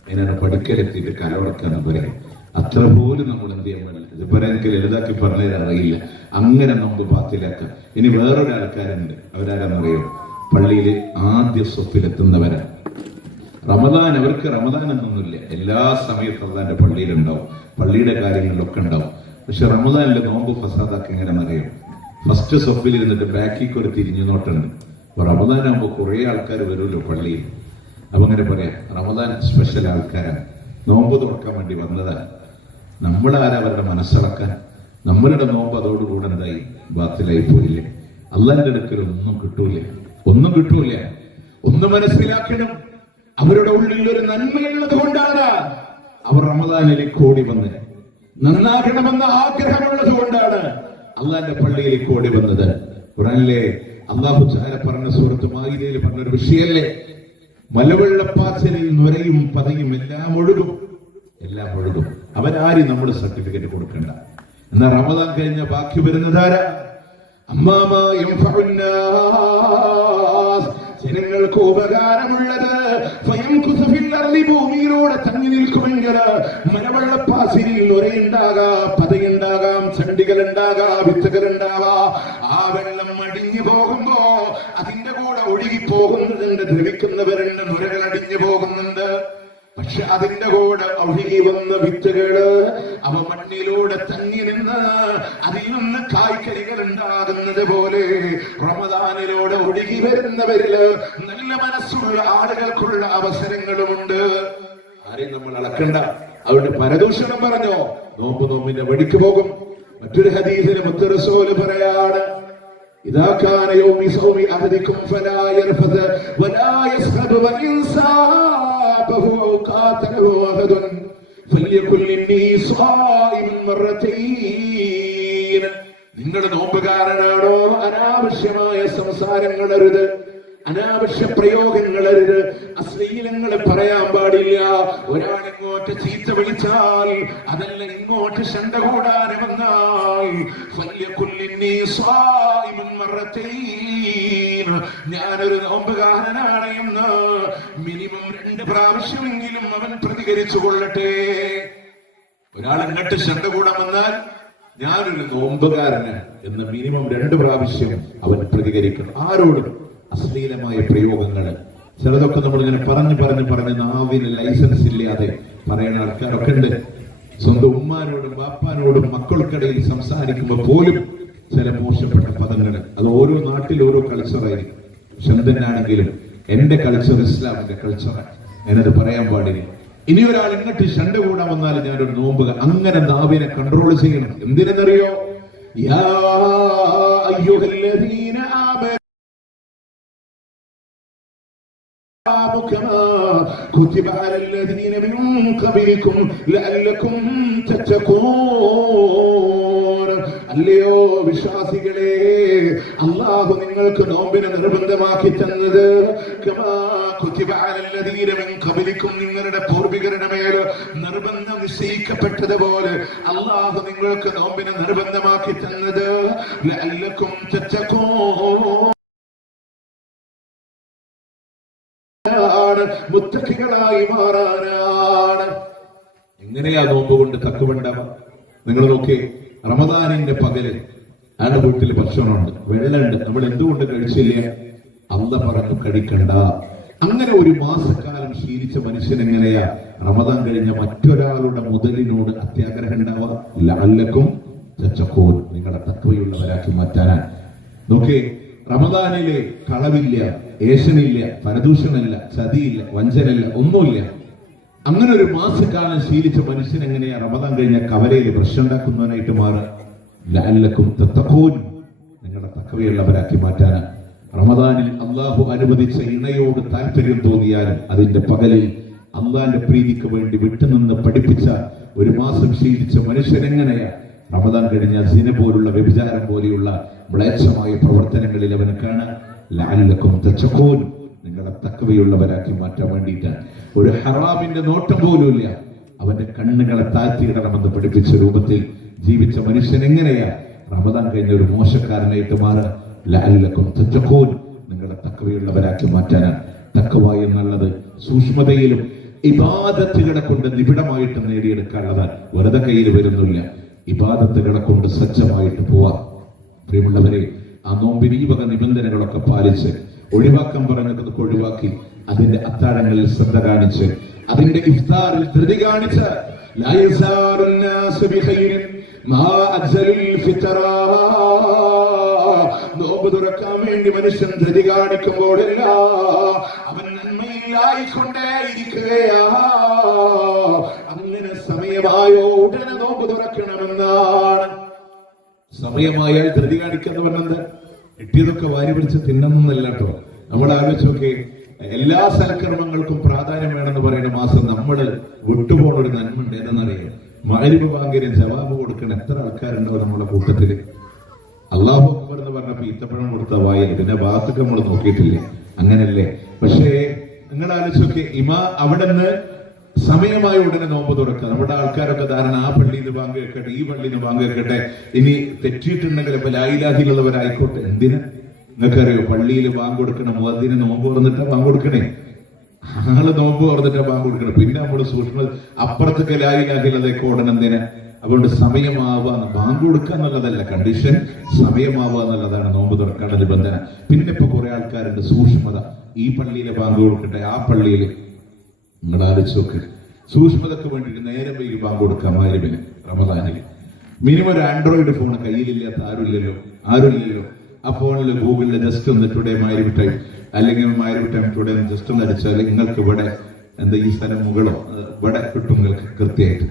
അതിനാണ് പഠിക്കലെത്തിയിട്ട് കലവടക്കാന്ന് പറയാം. അത്ര പോലും നമ്മൾ എന്ത് ചെയ്യാൻ പാടില്ല. ഇത് പറയാൻ എനിക്ക് ലളിതാക്കി പറഞ്ഞുതരാൻ അറിയില്ല. അങ്ങനെ നമുക്ക് ബാത്തിലാക്കാം. ഇനി വേറൊരു ആൾക്കാരുണ്ട്, അവരാരെന്നറിയോ? പള്ളിയിൽ ആദ്യ സ്വപ്പിലെത്തുന്നവരാണ്. റമദാൻ, അവർക്ക് റമദാൻ എന്നൊന്നുമില്ല, എല്ലാ സമയത്തും അള്ളാന്റെ പള്ളിയിലുണ്ടാവും, പള്ളിയുടെ കാര്യങ്ങളിലൊക്കെ ഉണ്ടാവും. പക്ഷെ റമദാനിലെ നോമ്പ് ഫസാദാക്കി എങ്ങനെയെന്നറിയോ? ഫസ്റ്റ് സ്വപ്പിൽ ഇരുന്നിട്ട് ബാക്കിക്ക് ഒരു തിരിഞ്ഞു നോട്ടുണ്ട്. അപ്പൊ റമദാൻ ആകുമ്പോൾ കുറെ ആൾക്കാർ വരുമല്ലോ പള്ളിയിൽ. അപ്പൊ അങ്ങനെ പറയാം, റമദാൻ സ്പെഷ്യൽ ആൾക്കാരാണ്, നോമ്പ് തുറക്കാൻ വേണ്ടി വന്നതാണ്. നമ്മളാരാ അവരുടെ മനസ്സിളക്കാൻ? നമ്മളുടെ നോമ്പ് അതോടുകൂടെ എന്തായി? ബാത്തിലായി പോയില്ലേ? അള്ളാന്റെ അടുക്കൽ ഒന്നും കിട്ടൂല. ഒന്ന് മനസ്സിലാക്കണം, അവരുടെ ഉള്ളിൽ ഒരു നന്മയുള്ളത് കൊണ്ടാണ് അവർ റമദാനിലേക്ക് ഓടി വന്നത്. നന്നാകണമെന്ന ആഗ്രഹമുള്ളത് കൊണ്ടാണ് അള്ളാന്റെ പള്ളിയിലേക്ക് ഓടി വന്നത്. ഖുർആനിലെ അള്ളാഹു ചാര പറഞ്ഞ സൂറത്ത് മാഇദയിൽ പറഞ്ഞൊരു വിഷയല്ലേ, മലവെള്ളപ്പാച്ചിലിൽ നുരയും പതയും എല്ലാം ഒഴുകും. അവരാരും നമ്മൾ സർട്ടിഫിക്കറ്റ് കൊടുക്കണ്ട. എന്നാ റമദാൻ കഴിഞ്ഞ ബാക്കി വരുന്നതാരാ? ജനങ്ങൾക്ക് ഉപകാരമുള്ളത് ഭൂമിയിലൂടെ തങ്ങി നിൽക്കുമെങ്കിൽ മലവെള്ളപ്പാച്ചിലിൽ നുരയുണ്ടാകാം, പതയുണ്ടാകാം, ചണ്ടികളുണ്ടാകാം, വിത്തുകളുണ്ടാകാം. ആ വെള്ളം അടിഞ്ഞു പോകുമ്പോ അതിന്റെ കൂടെ ഒഴുകി പോകുന്നതുണ്ട്, ദ്രവിക്കുന്നവരുണ്ട്, നുരകൾ അടിഞ്ഞു പോകുന്നുണ്ട്. പക്ഷെ അതിന്റെ കൂടെ ഒഴുകി വന്ന വിത്തുകള് അവ മണ്ണിലൂടെ തങ്ങി നിന്ന് അതിൽ നിന്ന് കായ്ക്കറികൾ ഉണ്ടാകുന്നത് പോലെ റമദാനിലൂടെ ഒഴുകി വരുന്നവരില് നല്ല മനസ്സുള്ള ആളുകൾക്കുള്ള അവസരങ്ങളുമുണ്ട്. ആരെയും നമ്മൾ അളക്കണ്ട. അവരുടെ പരദൂഷണം പറഞ്ഞോ, നോമ്പിന്റെ വഴിക്ക് പോകും. മറ്റൊരു ഹദീസിൽ മുത്ത് റസൂൽ പറയാണ്, إذا كان يوم صوم أحدكم فلا يرفث ولا يسخب وإن سابه أو قاتله أحد فليكن إني صائم مرتين. നിങ്ങളുടെ നോമ്പുകാരനാണോ? അനാവശ്യമായ സംസാരങ്ങൾ അരുത്, അനാവശ്യ പ്രയോഗങ്ങൾ അരുത്, അശ്ലീലങ്ങൾ പറയാൻ പാടില്ല. ഒരാൾ ഇങ്ങോട്ട് ചീത്ത വിളിച്ചാൽ, അതല്ല ഇങ്ങോട്ട് ശണ്ട കൂടാൻ വന്നാൽ ഞാനൊരു നോമ്പുകാരനാണ് എന്ന് മിനിമം 2 പ്രാവശ്യമെങ്കിലും അവൻ പ്രതികരിച്ചു കൊള്ളട്ടെ. ഒരാൾ ഇങ്ങോട്ട് ശണ്ട കൂടാൻ വന്നാൽ ഞാനൊരു നോമ്പുകാരന് എന്ന് മിനിമം 2 പ്രാവശ്യം അവൻ പ്രതികരിക്കണം. ആരോടും അശ്ലീലമായ പ്രയോഗങ്ങൾ ചിലതൊക്കെ നമ്മളിങ്ങനെ പറഞ്ഞ് നാവിന് ലൈസൻസ് ഇല്ലാതെ പറയുന്ന ആൾക്കാരൊക്കെ ഉണ്ട്. സ്വന്തം ഉമ്മാനോടും ബാപ്പാനോടും മക്കൾക്കിടയിൽ സംസാരിക്കുമ്പോൾ പോലും ചില മോശപ്പെട്ട പദങ്ങൾ. അത് ഓരോ നാട്ടിൽ ഓരോ കൾച്ചറായിരിക്കും. പക്ഷെ എന്തെന്നാണെങ്കിലും എന്റെ കൾച്ചർ ഇസ്ലാമിന്റെ കൾച്ചറാണ്, ഞാനത് പറയാൻ പാടില്ല. ഇനി ഒരാൾ ഇങ്ങോട്ട് ശണ്ട കൂടാൻ വന്നാൽ ഞാനൊരു നോമ്പ് അങ്ങനെ നാവിനെ കൺട്രോൾ ചെയ്യണം. എന്തിനെന്നറിയോ? യാ അയ്യുഹല്ലദീന ആമനൂ كما كتب على الذين من قبلكم لعلكم تتقون. അല്ലയോ വിശ്വാസികളെ, അല്ലാഹു നിങ്ങൾക്ക് നോമ്പിനെ നിർബന്ധമാക്കി തന്നത് കമാ കുതിബ അലല്ലദീന മിൻ ഖബലിക്കും, നിങ്ങളുടെ പൂർവികരുടെ മേൽ നിർബന്ധം നിശ്ചയിക്കപ്പെട്ടതുപോലെ അല്ലാഹു നിങ്ങൾക്ക് നോമ്പിനെ നിർബന്ധമാക്കി തന്നത് ലഅല്ലക്കും തത്തഖൂൻ, മുത്തഖികളായി മാറാനാണ്. എങ്ങനെയാ നോമ്പ് കൊണ്ട് തക്കുവുണ്ടാവാം? നിങ്ങൾ നോക്കി, റമദാനിന്റെ പകല് അയാളുടെ വീട്ടിൽ ഭക്ഷണമുണ്ട്, വെള്ളമുണ്ട്, നമ്മൾ എന്തുകൊണ്ട് കഴിച്ചില്ല? അല്ലാഹു പറഞ്ഞു കഴിക്കണ്ട. അങ്ങനെ ഒരു മാസക്കാലം ശീലിച്ച മനുഷ്യൻ എങ്ങനെയാ റമദാൻ കഴിഞ്ഞ മറ്റൊരാളുടെ മുതലിനോട് അത്യാഗ്രഹം ഉണ്ടാവുക? ലഅല്ലക്കും തത്തഖൂൻ, നിങ്ങളെ തഖ്വയുള്ളവരാക്കി മാറ്റാനാണ്. നോക്കേ, റമദാനിലെ കളവില്ല, ഏഷണില്ല, പരദൂഷണില്ല, ചതിയില്ല, വഞ്ചനയില്ല, ഒന്നുമില്ല. അങ്ങനെ ഒരു മാസക്കാലം ശീലിച്ച മനുഷ്യൻ എങ്ങനെയാ റമദാൻ കഴിഞ്ഞ കവലയിൽ പ്രശ്നം ഉണ്ടാക്കുന്നവനായിട്ട് മാറുക? ലഅല്ലക്കും തത്തഖൂൻ, നിങ്ങളുടെ തഖ്വയുള്ളവരാക്കി മാറ്റാനാണ്. റമദാനിൽ അല്ലാഹു അനുവദിച്ച ഇണയോട് താല്പര്യം തോന്നിയാലും അതിന്റെ പകലിൽ അള്ളാന്റെ പ്രീതിക്ക് വേണ്ടി വിട്ടുനിന്ന് പഠിപ്പിച്ച ഒരു മാസം ശീലിച്ച മനുഷ്യൻ എങ്ങനെയാ റമദാൻ കഴിഞ്ഞാൽ സിന പോലുള്ള വ്യഭിചാരം പോലെയുള്ള മ്ലേച്ഛമായ പ്രവർത്തനങ്ങളിൽ അവന് കാണാൻ? ലഅല്ലക്കും തത്തഖൂൻ, നിങ്ങളെ തഖ്വയുള്ളവരാക്കി മാറ്റാൻ വേണ്ടിയിട്ടാണ്. ഒരു ഹറാമിന്റെ നോട്ടം പോലുമില്ല, അവന്റെ കണ്ണുകളെ താഴ്ത്തിയിടണമെന്ന് പഠിപ്പിച്ച രൂപത്തിൽ ജീവിച്ച മനുഷ്യൻ എങ്ങനെയാ റമദാൻ കഴിഞ്ഞ ഒരു മോശക്കാരനായിട്ട് മാറുക? ലഅല്ലക്കും തത്തഖൂൻ, നിങ്ങളെ തഖ്വയുള്ളവരാക്കി മാറ്റാനാണ്. തഖ്വ എന്നുള്ളത് സൂക്ഷ്മതയിലും ഇബാദത്തുകളെ കൊണ്ട് നിബിഡമായിട്ട് നേടിയെടുക്കാനുള്ളതാണ്. വെറുതെ കയ്യിൽ വരുന്നില്ല, ഇബാദത്തുകളെ കൊണ്ട് സജ്ജമായിട്ട് പോവാം. പ്രിയമുള്ളവരെ, ആ നോമ്പിന് ഈ വക നിബന്ധനകളൊക്കെ പാലിച്ച് ഒഴിവാക്കാൻ പറഞ്ഞതൊക്കെ ഒഴിവാക്കി അതിന്റെ അത്താഴങ്ങളിൽ ശ്രദ്ധ കാണിച്ച് അതിന്റെ ഇഫ്താറിൽ ധൃതി കാണിച്ച് ലാ യസാറുൻ നാസു ബിഖൈരിൻ മാ അജ്സലുൽ ഫിത്റാ, നോമ്പ് തുറക്കാൻ വേണ്ടി മനുഷ്യൻ ധൃതി കാണിക്കുമ്പോഴല്ല അവൻ നന്മയിലായിക്കൊണ്ടേയിരിക്കുകയാ. അങ്ങനെ സമയമായോ ഉടനെ നോമ്പ് തുറക്കണമെന്നാണ്. സമയമായാൽ ധൃതി കാണിക്കാന്ന് പറഞ്ഞത് കിട്ടിയതൊക്കെ വാരി പിടിച്ച് തിന്നണമെന്നല്ല കേട്ടോ. നമ്മൾ ആലോചിച്ചൊക്കെ എല്ലാ സൽക്കർമ്മങ്ങൾക്കും പ്രാധാന്യം വേണമെന്ന് പറയുന്ന മാസം നമ്മൾ വിട്ടുപോണ ഒരു നന്മ ഉണ്ട്. ഏതെന്നറിയാം? മഗ്‌രിബ് ബാങ്കിന് ജവാബ് കൊടുക്കുന്ന എത്ര ആൾക്കാരുണ്ടാവും നമ്മുടെ കൂട്ടത്തില്? അല്ലാഹു അക്ബർ എന്ന് പറഞ്ഞപ്പോ ഈത്തപ്പഴം കൊടുത്ത വായന പിന്നെ ഭാഗത്തൊക്കെ നമ്മൾ നോക്കിയിട്ടില്ല. അങ്ങനല്ലേ? പക്ഷേ നിങ്ങൾ ആലോചിച്ചൊക്കെ അവിടെ നിന്ന് സമയമായ ഉടനെ നോമ്പ് തുറക്കുക. നമ്മുടെ ആൾക്കാരൊക്കെ ധാരണ ആ പള്ളിയിൽ നിന്ന് ബാങ്ക് കേൾക്കട്ടെ, ഈ പള്ളിയിൽ നിന്ന് ബാങ്ക് കേൾക്കട്ടെ, ഇനി തെറ്റിയിട്ടുണ്ടെങ്കിൽ ഇപ്പൊ ലായിലാഹിലുള്ളവരായിക്കോട്ടെ. എന്തിനാ? നിങ്ങൾക്കറിയോ പള്ളിയിൽ ബാങ്ക് കൊടുക്കണം, മുഅദ്ദിന് നോമ്പ് തുറന്നിട്ടാ ബാങ്ക് കൊടുക്കണേ. ആള് നോമ്പ് തുറന്നിട്ടാ ബാങ്ക് കൊടുക്കണം. പിന്നെ നമ്മൾ സൂക്ഷ്മ അപ്പുറത്തൊക്കെ ലായിലാഹിലതൊക്കെ ഉടനെ എന്തിനാ? അതുകൊണ്ട് സമയമാവുക, ബാങ്ക് കൊടുക്കുക എന്നുള്ളതല്ല കണ്ടീഷൻ, സമയമാവുക എന്നുള്ളതാണ് നോമ്പ് തുറക്കാനുള്ള നിബന്ധന. പിന്നെ ഇപ്പൊ കുറെ ആൾക്കാരുണ്ട് സൂക്ഷ്മത. ഈ പള്ളിയിലെ ബാങ്ക് കൊടുക്കട്ടെ, ആ പള്ളിയിൽ നിങ്ങൾ ആലോചിച്ചോക്ക്. സൂക്ഷ്മതക്ക് വേണ്ടിയിട്ട് നേരം വൈകി ബാങ്ക് കൊടുക്കാം മഗ്‌രിബിന് റമദാനിൽ. മിനിമം ഒരു ആൻഡ്രോയിഡ് ഫോൺ കയ്യിലില്ലാത്ത ആരുമില്ലല്ലോ. ആ ഫോണിൽ ഗൂഗിളിൽ ജസ്റ്റ് ഒന്ന് ടുഡേ മഗ്‌രിബ് ടൈം അല്ലെങ്കിൽ മഗ്‌രിബ് ടൈം ടുഡേ ജസ്റ്റ് ഒന്ന് അടിച്ചാൽ നിങ്ങൾക്ക് ഇവിടെ എന്താ ഈ സ്ഥലം മുകളോ ഇവിടെ കിട്ടും നിങ്ങൾക്ക് കൃത്യമായിട്ട്,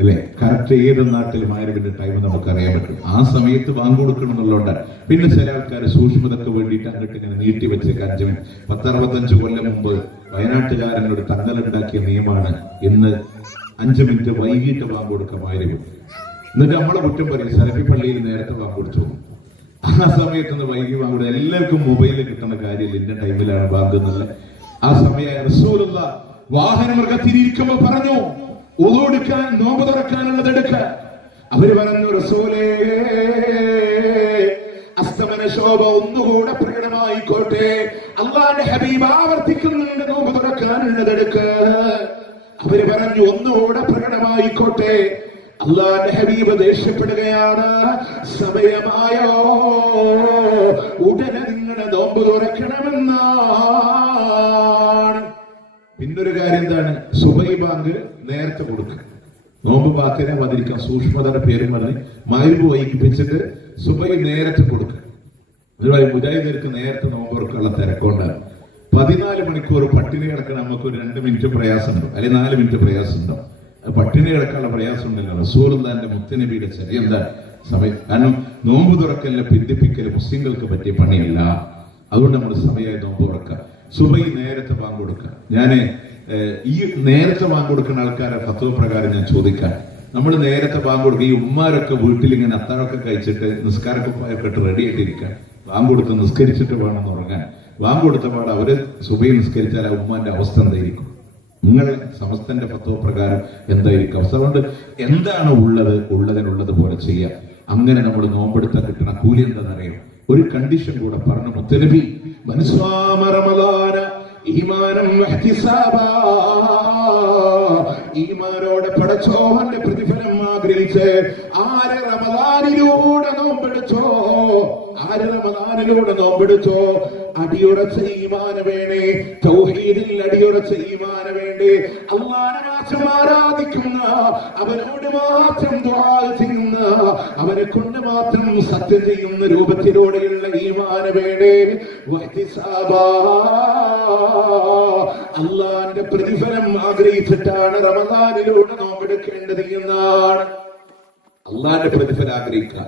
അല്ലെ? കറക്റ്റ് ഏത് നാട്ടിൽ മഗ്‌രിബിന്റെ ടൈം നമുക്ക് അറിയാൻ പറ്റും. ആ സമയത്ത് ബാങ്ക് കൊടുക്കണം എന്നുള്ളതുകൊണ്ടാണ്. പിന്നെ ചില ആൾക്കാർ സൂക്ഷ്മതക്ക് വേണ്ടിയിട്ട് അങ്ങോട്ട് ഇങ്ങനെ നീട്ടി വെച്ചേക്ക് 5 മിനിറ്റ്. 10-65 കൊല്ലം മുമ്പ് വയനാട്ടുകാരനോട് തങ്ങലുണ്ടാക്കിയ നിയമമാണ് ഇന്ന് 5 മിനിറ്റ് വൈകിട്ട് ബാങ്ക് കൊടുക്കാം മഗ്‌രിബ്. എന്നിട്ട് നമ്മളെ കുറ്റം പറയും സലഫി പള്ളിയിൽ നേരത്തെ ബാങ്ക് കൊടുത്തു. ആ സമയത്തൊന്ന് വൈകി ബാങ്ക് കൊടുക്കുക. എല്ലാവർക്കും മൊബൈലിൽ കിട്ടുന്ന കാര്യമില്ല, ഇന്ന ടൈമിലാണ് ബാങ്ക് എന്നുള്ള. ആ സമയം റസൂലുള്ളാഹി വാഹനമൃഗത്തിരിക്കുമ്പോ പറഞ്ഞു ഉളൂടുക്കാൻ നോമ്പ് തുറക്കാനുള്ളത് എടുക്കാൻ. അവര് പറഞ്ഞു റസൂലേ അസ്തമന ശോഭ ഒന്നുകൂടെ പ്രകടമായിക്കോട്ടെ, അള്ളാന്റെ ഹബീബ് ആവർത്തിക്കുന്നുണ്ട് നോമ്പ് തുറക്കാനുള്ളത് എടുക്ക്. അവര് പറഞ്ഞു ഒന്നുകൂടെ പ്രകടമായിക്കോട്ടെ. അള്ളാന്റെ ഹബീബ് ദേഷ്യപ്പെടുകയാണ്, സമയമായോ ഉടനെ നിങ്ങളുടെ നോമ്പ് തുറക്കണമെന്നാണ്. പിന്നൊരു കാര്യം എന്താണ്? സുബഹി ബാങ്ക് നേരത്തെ കൊടുക്കുക. നോമ്പ് ബാക്കിനെ വന്നിരിക്കാം, സൂക്ഷ്മതയുടെ പേര് പറഞ്ഞ് മഗ്‌രിബ് വൈകിപ്പിച്ചിട്ട് സുബഹി നേരത്തെ കൊടുക്കുക. അതുപോലെ മുജാഹിദർക്ക് നേരത്തെ നോമ്പ് തുറക്കാനുള്ള തിരക്കൊണ്ടാണ്. 14 മണിക്കൂർ പട്ടിണി കിടക്കാൻ നമുക്ക് ഒരു 2 മിനിറ്റ് പ്രയാസമുണ്ടോ, അല്ലെങ്കിൽ 4 മിനിറ്റ് പ്രയാസമുണ്ടോ? പട്ടിണി കിടക്കാനുള്ള പ്രയാസം ഉണ്ടല്ലോ. റസൂലുള്ളാഹിന്റെ മുത്തനബിയുടെ ചര്യ എന്താ സമയം? കാരണം നോമ്പ് തുറക്കലിനെ പിന്തിപ്പിക്കൽ മുസ്ലിങ്ങൾക്ക് പറ്റിയ പണിയല്ല. അതുകൊണ്ട് നമ്മൾ സമയമായി നോമ്പ് തുറക്കുക. സുബഹി നേരത്തെ ബാങ്ക് കൊടുക്കുക. ഞാൻ ഈ നേരത്തെ ബാങ്ക് കൊടുക്കുന്ന ആൾക്കാരെ ഫത്വ പ്രകാരം ഞാൻ ചോദിക്കാം, നമ്മൾ നേരത്തെ ബാങ്ക് കൊടുക്കുക. ഈ ഉമ്മാരൊക്കെ വീട്ടിൽ ഇങ്ങനെ അത്താഴമൊക്കെ കഴിച്ചിട്ട് നിസ്കാരക്കുപ്പായൊക്കെ ഇട്ട് റെഡി ആയിട്ടിരിക്കാൻ, ബാങ്ക് കൊടുത്ത് നിസ്കരിച്ചിട്ട് വേണം ഉറങ്ങാൻ. ബാങ്ക് കൊടുത്ത പാട് അവര് സുബഹി നിസ്കരിച്ചാൽ ആ ഉമ്മാന്റെ അവസ്ഥ എന്തായിരിക്കും? നിങ്ങളെ സമസ്തന്റെ ഫത്വ പ്രകാരം എന്തായിരിക്കും അവസ്ഥ? അതുകൊണ്ട് എന്താണ് ഉള്ളത് ഉള്ളതിനുള്ളത് പോലെ ചെയ്യാം. അങ്ങനെ നമ്മൾ നോമ്പെടുത്താൽ കിട്ടണ കൂലി എന്താണെന്നറിയാം? ഒരു കണ്ടീഷൻ കൂടെ പറഞ്ഞു മുത്തനബി, ഈമാനോടെ പടച്ചോന്റെ പ്രതിഫലം ആഗ്രഹിച്ച് ആര് റമദാനിലൂടെ നോമ്പെടുത്തോ അടിയുറച്ച ഈമാന വേണേ, തൗഹീദിൽ അടിയുറച്ച ഈമാന വേണ്ടേ, അല്ലാഹുവിനെ മാത്രം ആരാധിക്കുന്ന, അവനോട് മാത്രം ദുആ ചെയ്യുന്ന, അവനെ കൊണ്ട് മാത്രം സത്യം ചെയ്യുന്ന രൂപത്തിലൂടെയുള്ള ഈമാന വേണേ. അല്ലാഹുവിന്റെ പ്രതിഫലം ആഗ്രഹിച്ചിട്ടാണ് റമദാനിലൂടെ നോമ്പെടുക്കേണ്ടത് എന്നാണ്. അല്ലാഹുവിന്റെ പ്രതിഫലം ആഗ്രഹിക്കുക,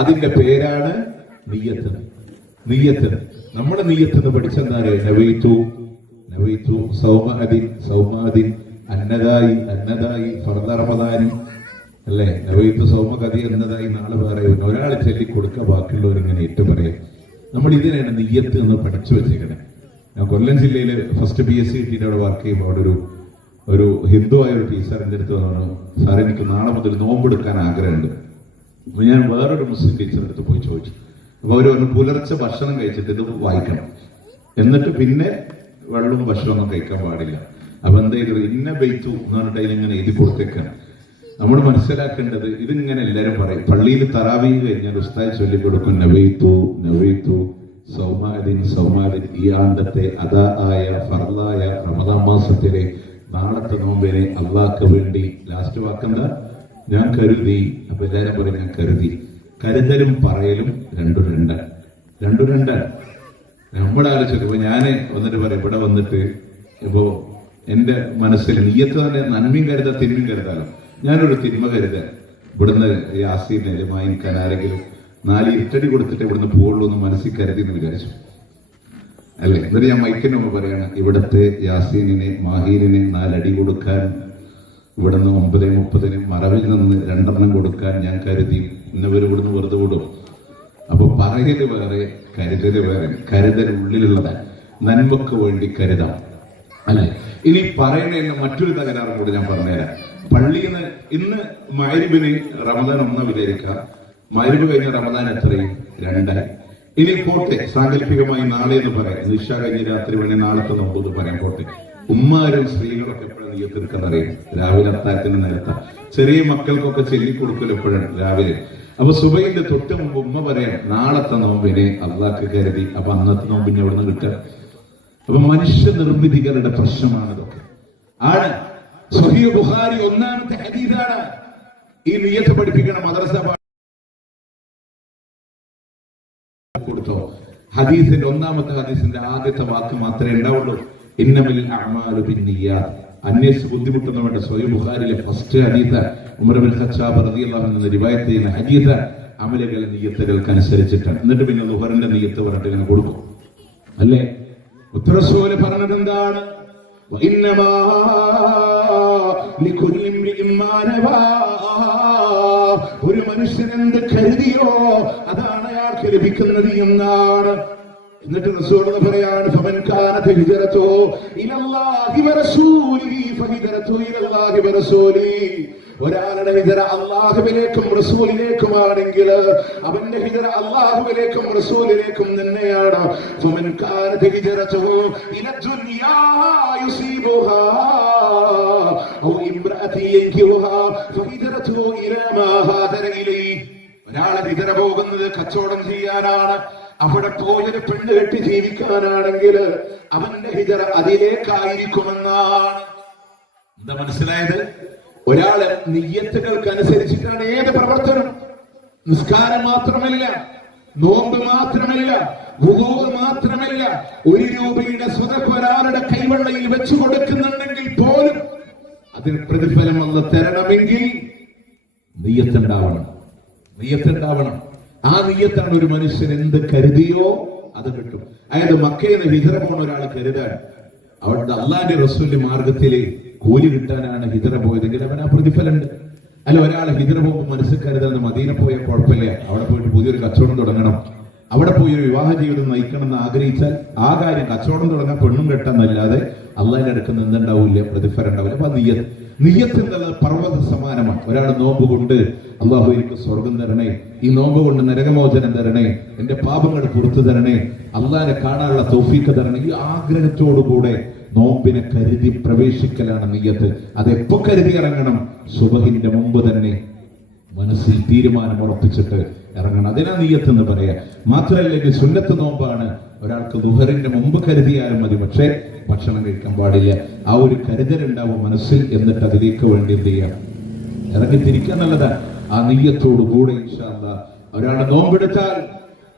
അതിന്റെ പേരാണ് നിയ്യത്ത്. നിയ്യത്ത് നമ്മുടെ നിയ്യത്ത് പഠിച്ചെന്താണ്? നവൈതു സൗമാദിൻ അന്നദായി ഫർദ റമദാനി അല്ലേ? നവൈതു സൗമകതി എന്നതായി നാളെ പറയുന്നു. ഒരാൾ ചൊല്ലിക്കൊടുക്കുക, ബാക്കിയുള്ളവരിങ്ങനെ ഏറ്റു പറയും. നമ്മൾ ഇതിനാണ് നിയ്യത്ത് എന്ന് പഠിച്ചു വെച്ചേക്കണേ. ഞാൻ കൊല്ലം ജില്ലയിൽ ഫസ്റ്റ് BSc കിട്ടിയിട്ട് അവിടെ വർക്ക് ചെയ്യുമ്പോൾ അവിടെ ഒരു ഹിന്ദു ആയ ഒരു ടീച്ചർ എൻ്റെ അടുത്ത് പറഞ്ഞു, സാർ എനിക്ക് നാളെ മുതൽ നോമ്പെടുക്കാൻ ആഗ്രഹമുണ്ട്. അപ്പൊ ഞാൻ വേറൊരു മുസ്ലിം ടീച്ചറിന്റെ അടുത്ത് പോയി ചോദിച്ചു. അപ്പൊ അവര് പറഞ്ഞു, പുലർച്ചെ ഭക്ഷണം കഴിച്ചിട്ട് ഇത് വായിക്കണം, എന്നിട്ട് പിന്നെ വെള്ളവും ഭക്ഷണമൊന്നും കഴിക്കാൻ പാടില്ല. അപ്പൊ എന്താ ചെയ്തു? ഇന്ന ബെയ്ത്തു എന്ന് പറഞ്ഞിട്ട് അതിലിങ്ങനെ എഴുതി കൊടുത്തേക്കാണ്. നമ്മൾ മനസ്സിലാക്കേണ്ടത്, ഇതിങ്ങനെ എല്ലാരും പറയും. പള്ളിയിൽ തറാവീഹ് കഴിഞ്ഞാൽ ഉസ്താദ് ചൊല്ലിക്കൊടുക്കും, നവൈതു സൗമാദിൻ ഈ ആണ്ടത്തെ അതാ ആയ ഫർദായ റമദാൻ മാസത്തിലെ നാളത്തെ നോമ്പിനെ അള്ളാഹ്ക്ക് വേണ്ടി, ലാസ്റ്റ് വാക്കെന്താ? ഞാൻ കരുതി. അപ്പൊ എല്ലാരും പറയും ഞാൻ കരുതി. കരുതലും പറയലും രണ്ടും നമ്മുടെ ആലോചിച്ചപ്പോ ഞാന് വന്നിട്ട് പറയാം, ഇവിടെ വന്നിട്ട് ഇപ്പോ എന്റെ മനസ്സിൽ നീയത്ത് തന്നെ നന്മയും കരുതാ തിന്മയും കരുതാലോ. ഞാനൊരു തിന്മ കരുതാൻ ഇവിടുന്ന് യാസീനെ വാങ്ങിക്കാൻ ആരെങ്കിലും 4 ഇട്ടടി കൊടുത്തിട്ട് ഇവിടുന്ന് പോവുള്ളൂ എന്ന് മനസ്സിൽ കരുതി എന്ന് വിചാരിച്ചു അല്ലേ? എന്നിട്ട് ഞാൻ മൈക്കിന് മുമ്പ് പറയാണ്, ഇവിടുത്തെ യാസീനിനെ മാഹീനിനെ 4 അടി കൊടുക്കാൻ ഇവിടുന്ന് 9:30 മറവിൽ നിന്ന് 2 കൊടുക്കാൻ ഞാൻ കരുതി. ഇന്നവർ ഇവിടുന്ന് വെറുതെ വിടും. അപ്പൊ പറയല് വേറെ, കരുതല് വേറെ. കരുതൽ ഉള്ളിലുള്ളതാണ്, നന്മക്ക് വേണ്ടി കരുതാം അല്ലെ? ഇനി പറയുന്നതിന് മറ്റൊരു തകരാറും കൂടി ഞാൻ പറഞ്ഞുതരാം. പള്ളിയിൽ നിന്ന് ഇന്ന് മഗ്‌രിബിന് റമദാൻ 1 വിചാരിക്കാം, മഗ്‌രിബ് കഴിഞ്ഞ റമദാൻ എത്രയും 2. ഇനി പോട്ടെ, സാങ്കല്പികമായി നാളെ എന്ന് പറയാം, നിശ കഴിഞ്ഞ് രാത്രി വേണേ നാളത്തെ നോമ്പ് എന്ന് പറയാൻ പോട്ടെ. ഉമ്മാരും സ്ത്രീകളൊക്കെ എപ്പോഴും നീയത്തെടുക്കുന്നറിയാം, രാവിലെ അത്താഴത്തിന് നേരത്തെ. ചെറിയ മക്കൾക്കൊക്കെ ചൊല്ലിക്കൊടുക്കൽ എപ്പോഴാണ്? രാവിലെ. അപ്പൊ സുബഹിന്റെ തൊട്ട് മുമ്പ് ഉമ്മ പറയാം, നാളത്തെ നോമ്പിനെ അള്ളാഹ്ക്ക് കരുതി. അപ്പൊ അന്നത്തെ നോമ്പിനെ എവിടെ നിന്ന് കിട്ടുക? അപ്പൊ മനുഷ്യ നിർമ്മിതികളുടെ പ്രശ്നമാണ് ഇതൊക്കെ. ആണ് സ്വഹീഹ് ബുഖാരി 1-ാമത്തെ ഹദീസാണ് ഈ നിയ്യത്ത് പഠിപ്പിക്കണം. മദ്രസ കൊടുത്തോ? ഹദീസിന്റെ 1-ാമത്തെ ഹദീസിന്റെ ആദ്യത്തെ വാക്ക് മാത്രമേ ഉണ്ടാവുള്ളൂ, ഇന്നമൽ അഅ്മാലു ബിന്നിയ്യാത്ത്. അന്വേഷിച്ച് ബുദ്ധിമുട്ടുന്നവരുടെ സ്വഹീഹ് ബുഖാരിയിലെ ഫസ്റ്റ് ഹദീസ് ഉമർ ഇബ്നു ഖത്താബ് റളിയല്ലാഹു അൻഹു റിവായത്ത് ചെയ്യുന്ന ഹദീസ് അമലുകളെ നിയ്യത്തുകൾക്ക് അനുസരിച്ചിട്ടാണ്. എന്നിട്ട് പിന്നെ ദുഹറിന്റെ നിയ്യത്ത് പറഞ്ഞിട്ട് ഇങ്ങനെ കൊടുക്കും അല്ലേ? റസൂൽ പറഞ്ഞത് എന്താണ്? ഒരു മനുഷ്യൻ എന്ത് കരുതിയോ അതാണ് അയാൾക്ക് ലഭിക്കുന്നത് എന്നാണ്. എന്നിട്ട് റസൂൽ പറയാണ്, ഫമൻ കാനത ഹിജ്റതുഹു ഇലല്ലാഹി വറസൂലിഹി ഫഹിജ്റതുഹു ഇലല്ലാഹി വറസൂലിഹി. ഒരാളുടെ ഹിജ്റ അല്ലാഹുവിലേക്കും റസൂലിലേക്കുമാണെങ്കിൽ അവന്റെ ഹിജ്റ അല്ലാഹുവിലേക്കും റസൂലിലേക്കും തന്നെയാണ്. ഫമൻ കാനത ഹിജ്റതുഹു ഇലദ്ദുനിയാ യുസീബുഹാ ഔ ഇംറഅതി യൻകിഹുഹാ ഫഹിജ്റതുഹു ഇലാ മാ ഹാദര ഇലൈഹി. ഒരാളെ ഹിജ്റ പോകുന്നത് കച്ചവടം ചെയ്യാനാണ്, അവിടെ പോയൊരു പെണ്ണ് കെട്ടി ജീവിക്കാനാണെങ്കിൽ അവന്റെ ഹിജ്റ അതിലേക്കായിരിക്കുമെന്നാണ്. എന്താ മനസ്സിലായത്? ഒരാള് നിയ്യത്തുകൾക്ക് അനുസരിച്ചിട്ടാണ് ഏത് പ്രവർത്തനം. നിസ്കാരം മാത്രമല്ല, നോമ്പ് മാത്രമല്ല, വുളൂ മാത്രമല്ല, 1 രൂപയുടെ സ്വതക്ക് ഒരാളുടെ കൈവെള്ളയിൽ വെച്ചു കൊടുക്കുന്നുണ്ടെങ്കിൽ പോലും അതിന് പ്രതിഫലം ഒന്ന് തരണമെങ്കിൽ നിയ്യത്തുണ്ടാവണം. ആ നിയ്യത്താണ് ഒരു മനുഷ്യൻ എന്ത് കരുതിയോ അത് കിട്ടും. അതായത് മക്കയിൽ നിന്ന് ഹിജ്റ പോണ ഒരാൾ കരുതാൻ അവിടുത്തെ അള്ളാന്റെ റസൂലിന്റെ മാർഗത്തില് കൂലി കിട്ടാനാണ് ഹിജ്റ പോയതെങ്കിൽ അവൻ ആ പ്രതിഫലമുണ്ട്. അല്ല, ഒരാൾ ഹിജറ പോകുമ്പോൾ മനസ്സിൽ കരുതുന്നത് മദീന പോയാൽ കുഴപ്പമില്ല, അവിടെ പോയിട്ട് പുതിയൊരു കച്ചവടം തുടങ്ങണം, അവിടെ പോയി ഒരു വിവാഹ ജീവിതം നയിക്കണം എന്ന് ആഗ്രഹിച്ചാൽ ആ കാര്യം കച്ചവടം തുടങ്ങാൻ പെണ്ണും കെട്ടെന്നല്ലാതെ അള്ളാഹിന്റെ അടുക്കുന്ന എന്തുണ്ടാവില്ല, പ്രതിഫലം ഉണ്ടാവില്ല. അപ്പൊ നിയ്യത്ത് എന്നുള്ളത് പർവ്വത സമാനമാണ്. ഒരാൾ നോമ്പ് കൊണ്ട് അള്ളാഹു എനിക്ക് സ്വർഗം തരണേ, ഈ നോമ്പ് കൊണ്ട് നരകമോചനം തരണേ, എന്റെ പാപങ്ങൾ പുറത്തു തരണേ, അള്ളാഹിനെ കാണാനുള്ള തൗഫീഖ് തരണേ, ഈ ആഗ്രഹത്തോടുകൂടെ നോമ്പിനെ കരുതി പ്രവേശിക്കലാണ് നിയ്യത്ത്. അതെപ്പോ കരുതി ഇറങ്ങണം? സുബഹിന്റെ മുമ്പ് തന്നെ മനസ്സിൽ തീരുമാനം ഉറപ്പിച്ചിട്ട് ഇറങ്ങണം. അതിനാ നിയ്യത്ത് എന്ന് പറയാ. മാത്രമല്ല, ഇത് സുന്നത്ത് നോമ്പാണ്. ഒരാൾക്ക് ദുഹറിന്റെ മുമ്പ് കരുതിയാലും മതി, പക്ഷേ ഭക്ഷണം കഴിക്കാൻ പാടില്ല. ആ ഒരു കരുതലുണ്ടാവും മനസ്സിൽ. എന്നിട്ട് അതിലേക്ക് വേണ്ടി എന്ത് ചെയ്യാം? ഇറങ്ങിത്തിരിക്കാൻ നല്ലതാ. ആ നിയ്യത്തോടു കൂടെ ഇൻഷാ അല്ലാഹ് ഒരാൾ നോമ്പെടുത്താൽ,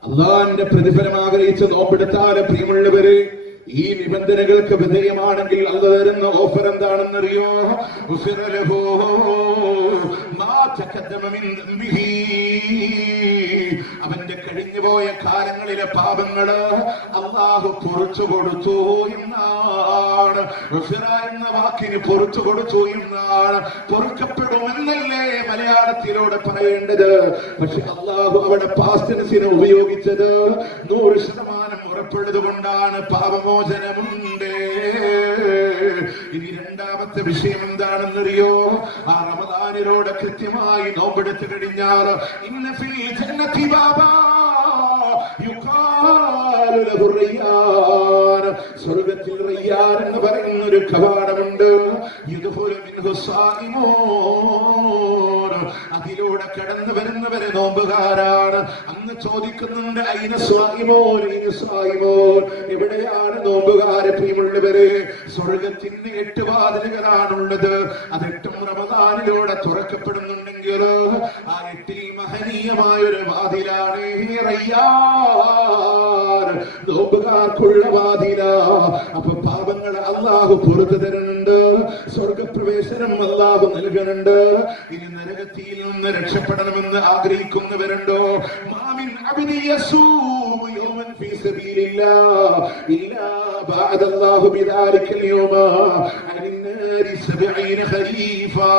അള്ളാഹിന്റെ പ്രതിഫലം ആഗ്രഹിച്ച് നോമ്പെടുത്താൽ, പ്രിയമുള്ളവര്, ഈ നിബന്ധനകൾക്ക് വിധേയമാണെങ്കിൽ അല്ലാഹു തരുന്ന ഓഫർ എന്താണെന്നറിയോ? അവന്റെ കഴിഞ്ഞുപോയ കാലങ്ങളിലെ പാപങ്ങള് അള്ളാഹു പൊറുച്ചു കൊടുത്തു എന്നാണ്. എന്ന വാക്കിന് പൊറുച്ചു കൊടുത്തു എന്നാണ്. പൊറുക്കപ്പെടുമെന്നല്ലേ മലയാളത്തിലൂടെ പറയേണ്ടത്. പക്ഷെ അള്ളാഹു അവിടെ പാസ്റ്റ് ടെൻസിനെ ഉപയോഗിച്ചത് 100% ഉറപ്പുള്ളത് കൊണ്ടാണ്. പാപമോചനമുണ്ട്. ഇനി രണ്ടാമത്തെ വിഷയം എന്താണെന്നറിയോ? ആ റമദാനിലൂടെ കൃത്യമായി നോമ്പെടുത്തു കഴിഞ്ഞാൽ ഇന്ന ഫിൽ ജന്നതി ബാബാ യുഖാലു ലഹു റയ്യാൻ, സ്വർഗ്ഗത്തിൽ റയ്യാൻ എന്ന് പറയുന്ന ഒരു കവാടമുണ്ട്. യുദ്ഖുലു മിൻഹു സായിമൂൻ, അതിലൂടെ കടന്നു വരുന്നവരെ നോമ്പുകാരാണ്. അന്ന് ചോദിക്കുന്നുണ്ട്, ഐന സ്വായിമൂൻ, ഐന സ്വായിമൂൻ, എവിടെയാണ് നോമ്പുകാരെ? പ്രിയമുള്ളവരെ, സ്വർഗത്തിന് 8 വാതിലുകളാണുള്ളത്. അത് 8 റമദാനിലൂടെ തുറക്കപ്പെടുന്നുണ്ടെങ്കിൽ ആ 8 മഹനീയമായൊരു വാതിലാണ് റയ്യാൻ, നോമ്പുകാർക്കുള്ള വാതില. അപ്പൊ പാപങ്ങൾ അള്ളാഹു പുറത്തു തരുന്നുണ്ട്, സ്വർഗപ്രവേശനം അള്ളാഹു നൽകുന്നുണ്ട്. ഇനി നരകത്തിൽ നിന്ന് രക്ഷപ്പെടണമെന്ന് ആഗ്രഹിക്കുന്നവരുണ്ടോ? മാമിൻ അബ്ദി യസൂമു യൗമൻ ഫീ സബീലില്ലാഹ് ഇല്ലാ ബഅദല്ലാഹു ബിദാലിക്കൽ യൗമ അനിന്നാരി 70 ഖരീഫാ.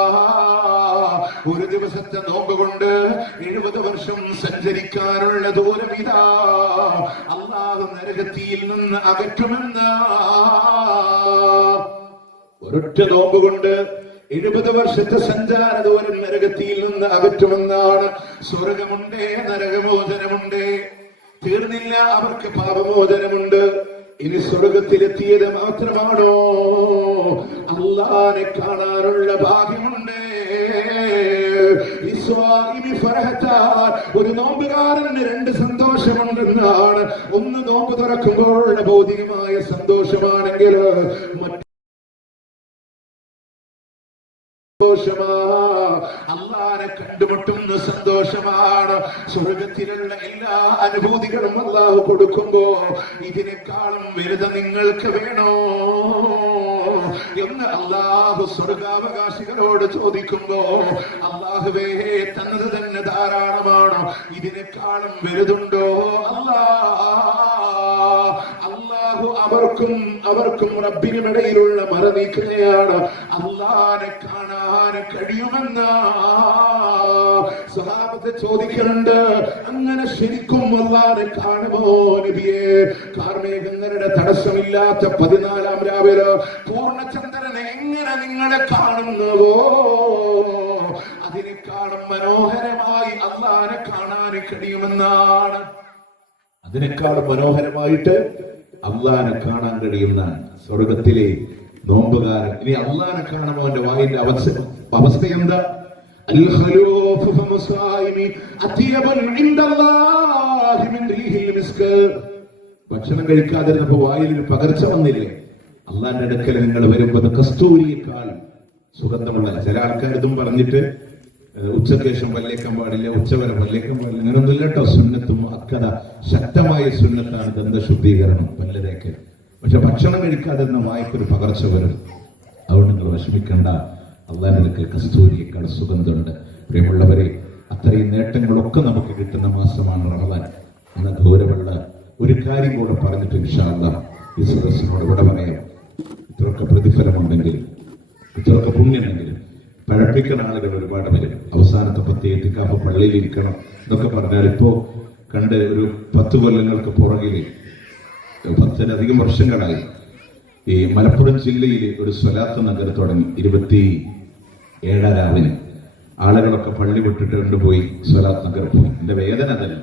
ഒരു ദിവസത്തെ നോമ്പ് കൊണ്ട് 70 വർഷം സഞ്ചരിക്കാനുള്ള ദൂരം ഇതാ അള്ളാഹു നരകത്തിൽ നിന്ന് അകറ്റുമെന്ന. ഒരൊറ്റ നോമ്പ് കൊണ്ട് 70 വർഷത്തെ സഞ്ചാര ദൂരം നരകത്തിൽ നിന്ന് അകറ്റുമെന്നാണ്. സ്വർഗമുണ്ടേ, നരകമോചനമുണ്ടേ. തീർന്നില്ല, അവർക്ക് പാപമോചനമുണ്ട്. ഇനി സ്വർഗത്തിലെത്തിയത് മാത്രമാണോ? അള്ളാനെ കാണാനുള്ള ഭാഗ്യമുണ്ട്. ഒരു നോമ്പുകാരന് 2 സന്തോഷമുണ്ടെന്നാണ്. ഒന്ന് നോമ്പ് തുറക്കുമ്പോഴുള്ള ഭൗതികമായ സന്തോഷമാണെങ്കിൽ അള്ളാനെ കണ്ടുമുട്ടുന്ന സന്തോഷമാണ്. സ്വർഗത്തിലുള്ള എല്ലാ അനുഭൂതികളും അള്ളാഹു കൊടുക്കുമ്പോ ഇതിനേക്കാളും വലുത് നിങ്ങൾക്ക് വേണോ എന്ന് അള്ളാഹു സ്വർഗാവകാശികളോട് ചോദിക്കുമ്പോ, അള്ളാഹുവേ തന്നത് തന്നെ ധാരാളമാണോ, ഇതിനേക്കാളും വലുതുണ്ടോ? അള്ളാഹു അവർക്കും റബ്ബിനും ഇടയിലുള്ള മറ നീക്കുകയാണ്. അള്ളാനെ കാണാൻ കഴിയുമെന്ന സ്വഹാബത്ത് ചോദിക്കുന്നുണ്ട്, അങ്ങനെ ശരിക്കും അള്ളാനെ കാണുമോ നബിയെ? കാർമേഘങ്ങളുടെ തടസ്സമില്ലാത്ത 14-ാം രാവിലെ പൂർണ്ണചന്ദ്രനെ എങ്ങനെ നിങ്ങളെ കാണുന്നുവോ അതിനേക്കാളും മനോഹരമായി അള്ളാനെ കാണാൻ കഴിയുമെന്നാണ്. അതിനേക്കാളും മനോഹരമായിട്ട് അള്ളാനെ കാണാൻ കഴിയുന്നതാണ് സ്വർഗത്തിലെ നോമ്പുകാരൻ. ഇനി അള്ളാനെ കാണുമ്പോൾ അവന്റെ വായിന്റെ അവസ്ഥ എന്താ? ഭക്ഷണം കഴിക്കാതിരുന്നപ്പോ വായിൽ ഒരു പകർച്ച വന്നില്ലേ? അള്ളാന്റെ അടുക്കൽ നിങ്ങൾ വരുമ്പോ കസ്തൂരിയേക്കാൾ സുഗന്ധമുള്ള. ചില ആൾക്കാർ ഇതും പറഞ്ഞിട്ട് ഉച്ചക്ക് ശേഷം പല്ലേക്കാൻ പാടില്ല, ഉച്ചവരെ പല്ലേക്കാൻ പാടില്ല, അങ്ങനൊന്നുമില്ല കേട്ടോ. സുന്നത്തും അക്കട ശക്തമായ സുന്നത്താണ് ദന്തശുദ്ധീകരണം, പല്ല് തേക്കൽ. പക്ഷെ ഭക്ഷണം കഴിക്കാതിരുന്ന വായ്ക്കൊരു പകർച്ച വരും. അതുകൊണ്ട് നിങ്ങൾ വിഷമിക്കണ്ട, അള്ളാന്റെ അടുക്കൽ കസ്തൂരിയേക്കാൾ സുഗന്ധമുണ്ട്. പ്രിയമുള്ളവരെ, അത്രയും നേട്ടങ്ങളൊക്കെ നമുക്ക് കിട്ടുന്ന മാസമാണ് റമദാൻ. എന്ന ഗൗരവമുള്ള ഒരു കാര്യം കൂടെ പറഞ്ഞിട്ട് ഇൻഷാ അല്ലാഹ് ഈ സദസ്സിനോട് ഇവിടെ പറയാം. ഇത്രയൊക്കെ പ്രതിഫലമുണ്ടെങ്കിൽ, ഇത്രയൊക്കെ പുണ്യമുണ്ടെങ്കിൽ പഴപ്പിക്കുന്ന ആളുകൾ ഒരുപാട് വരും. അവസാനത്തെ 10 എത്തിക്കാപ്പ് പള്ളിയിൽ ഇരിക്കണം എന്നൊക്കെ പറഞ്ഞാൽ ഇപ്പോ കണ്ട് ഒരു 10 കൊല്ലങ്ങൾക്ക് പുറകില് 10-ലധികം വർഷങ്ങളായി ഈ മലപ്പുറം ജില്ലയിൽ ഒരു സ്വലാത്ത് നഗർ തുടങ്ങി. 27 രാവിലെ ആളുകളൊക്കെ പള്ളി വിട്ടിട്ട് കൊണ്ടുപോയി സ്വലാത്ത് നഗർ പോയി. എന്റെ വേദന അതല്ല.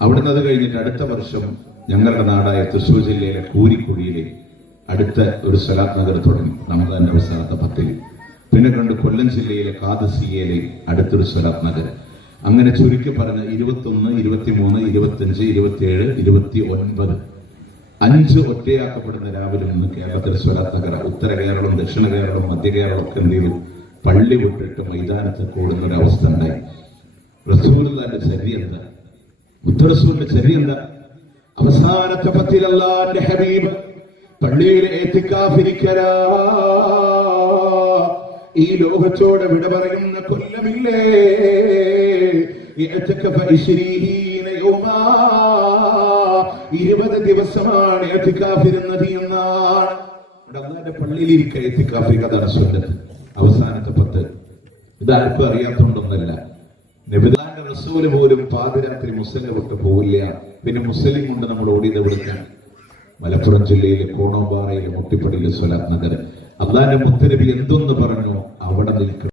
അവിടുന്ന് അത് കഴിഞ്ഞിട്ട് അടുത്ത വർഷം ഞങ്ങളുടെ നാടായ തൃശ്ശൂർ ജില്ലയിലെ കൂരിക്കുടിയിലെ അടുത്ത ഒരു സ്വലാത്ത് നഗർ തുടങ്ങി. റമദാന്റെ അവസാനത്തെ 10-ൽ. പിന്നെ കണ്ട് കൊല്ലം ജില്ലയിലെ കാദസിയയിലെ അടുത്തൊരു സ്വലാത്ത് നഗർ. അങ്ങനെ ചുരുക്കി പറഞ്ഞ് 21, 23, 25, 27, 29 5 ഒറ്റയാക്കപ്പെടുന്ന രാവിലെ നിന്ന് കേരളത്തിലെ സ്വലാത്ത് നഗർ, ഉത്തര കേരളം, ദക്ഷിണ കേരളം, മധ്യ കേരളം ഒക്കെ എന്ത് ചെയ്തു? പള്ളി വിട്ടിട്ട് മൈതാനത്ത് കൂടുന്ന ഒരു അവസ്ഥ ഉണ്ടായി. റസൂലുള്ളാഹിന്റെ ചര്യ എന്താ? മുത്തറസൂലിന്റെ ചര്യ എന്താ? അവസാനത്തെ 10-ൽ അല്ലാഹുവിന്റെ ഹബീബ് പള്ളിയിൽ ഇഅ്തികാഫിരിക്കലാ. ഈ ലോകത്തോട് വിട പറയുന്ന കൊല്ലമില്ലേ? 20 ദിവസമാണ് ഇഅ്തികാഫിരുന്നത് എന്നാണ്. അല്ലാഹുവിന്റെ പള്ളിയിൽ ഇരിക്കുക ഇഅ്തികാഫിരിക്കുക, അതാണ് സുന്നത്ത്. അവസാനത്തെ 10 ഇതാർക്കും അറിയാത്തോണ്ടൊന്നല്ല. നബിയുടെ റസൂല് പോലും പാതിരാത്രി മുസ്ലിം വിട്ട് പോവില്ല. പിന്നെ മുസ്ലിം കൊണ്ട് നമ്മൾ ഓടിയത് വിളിക്കാൻ മലപ്പുറം ജില്ലയിലെ കോണോമ്പാറയിലെ മുട്ടിപ്പടിയിലെ സ്വലാത്ത് നഗർ. അള്ളാന്റെ മുത്തനബി എന്തൊന്ന് പറഞ്ഞു അവിടെ നിൽക്കണം.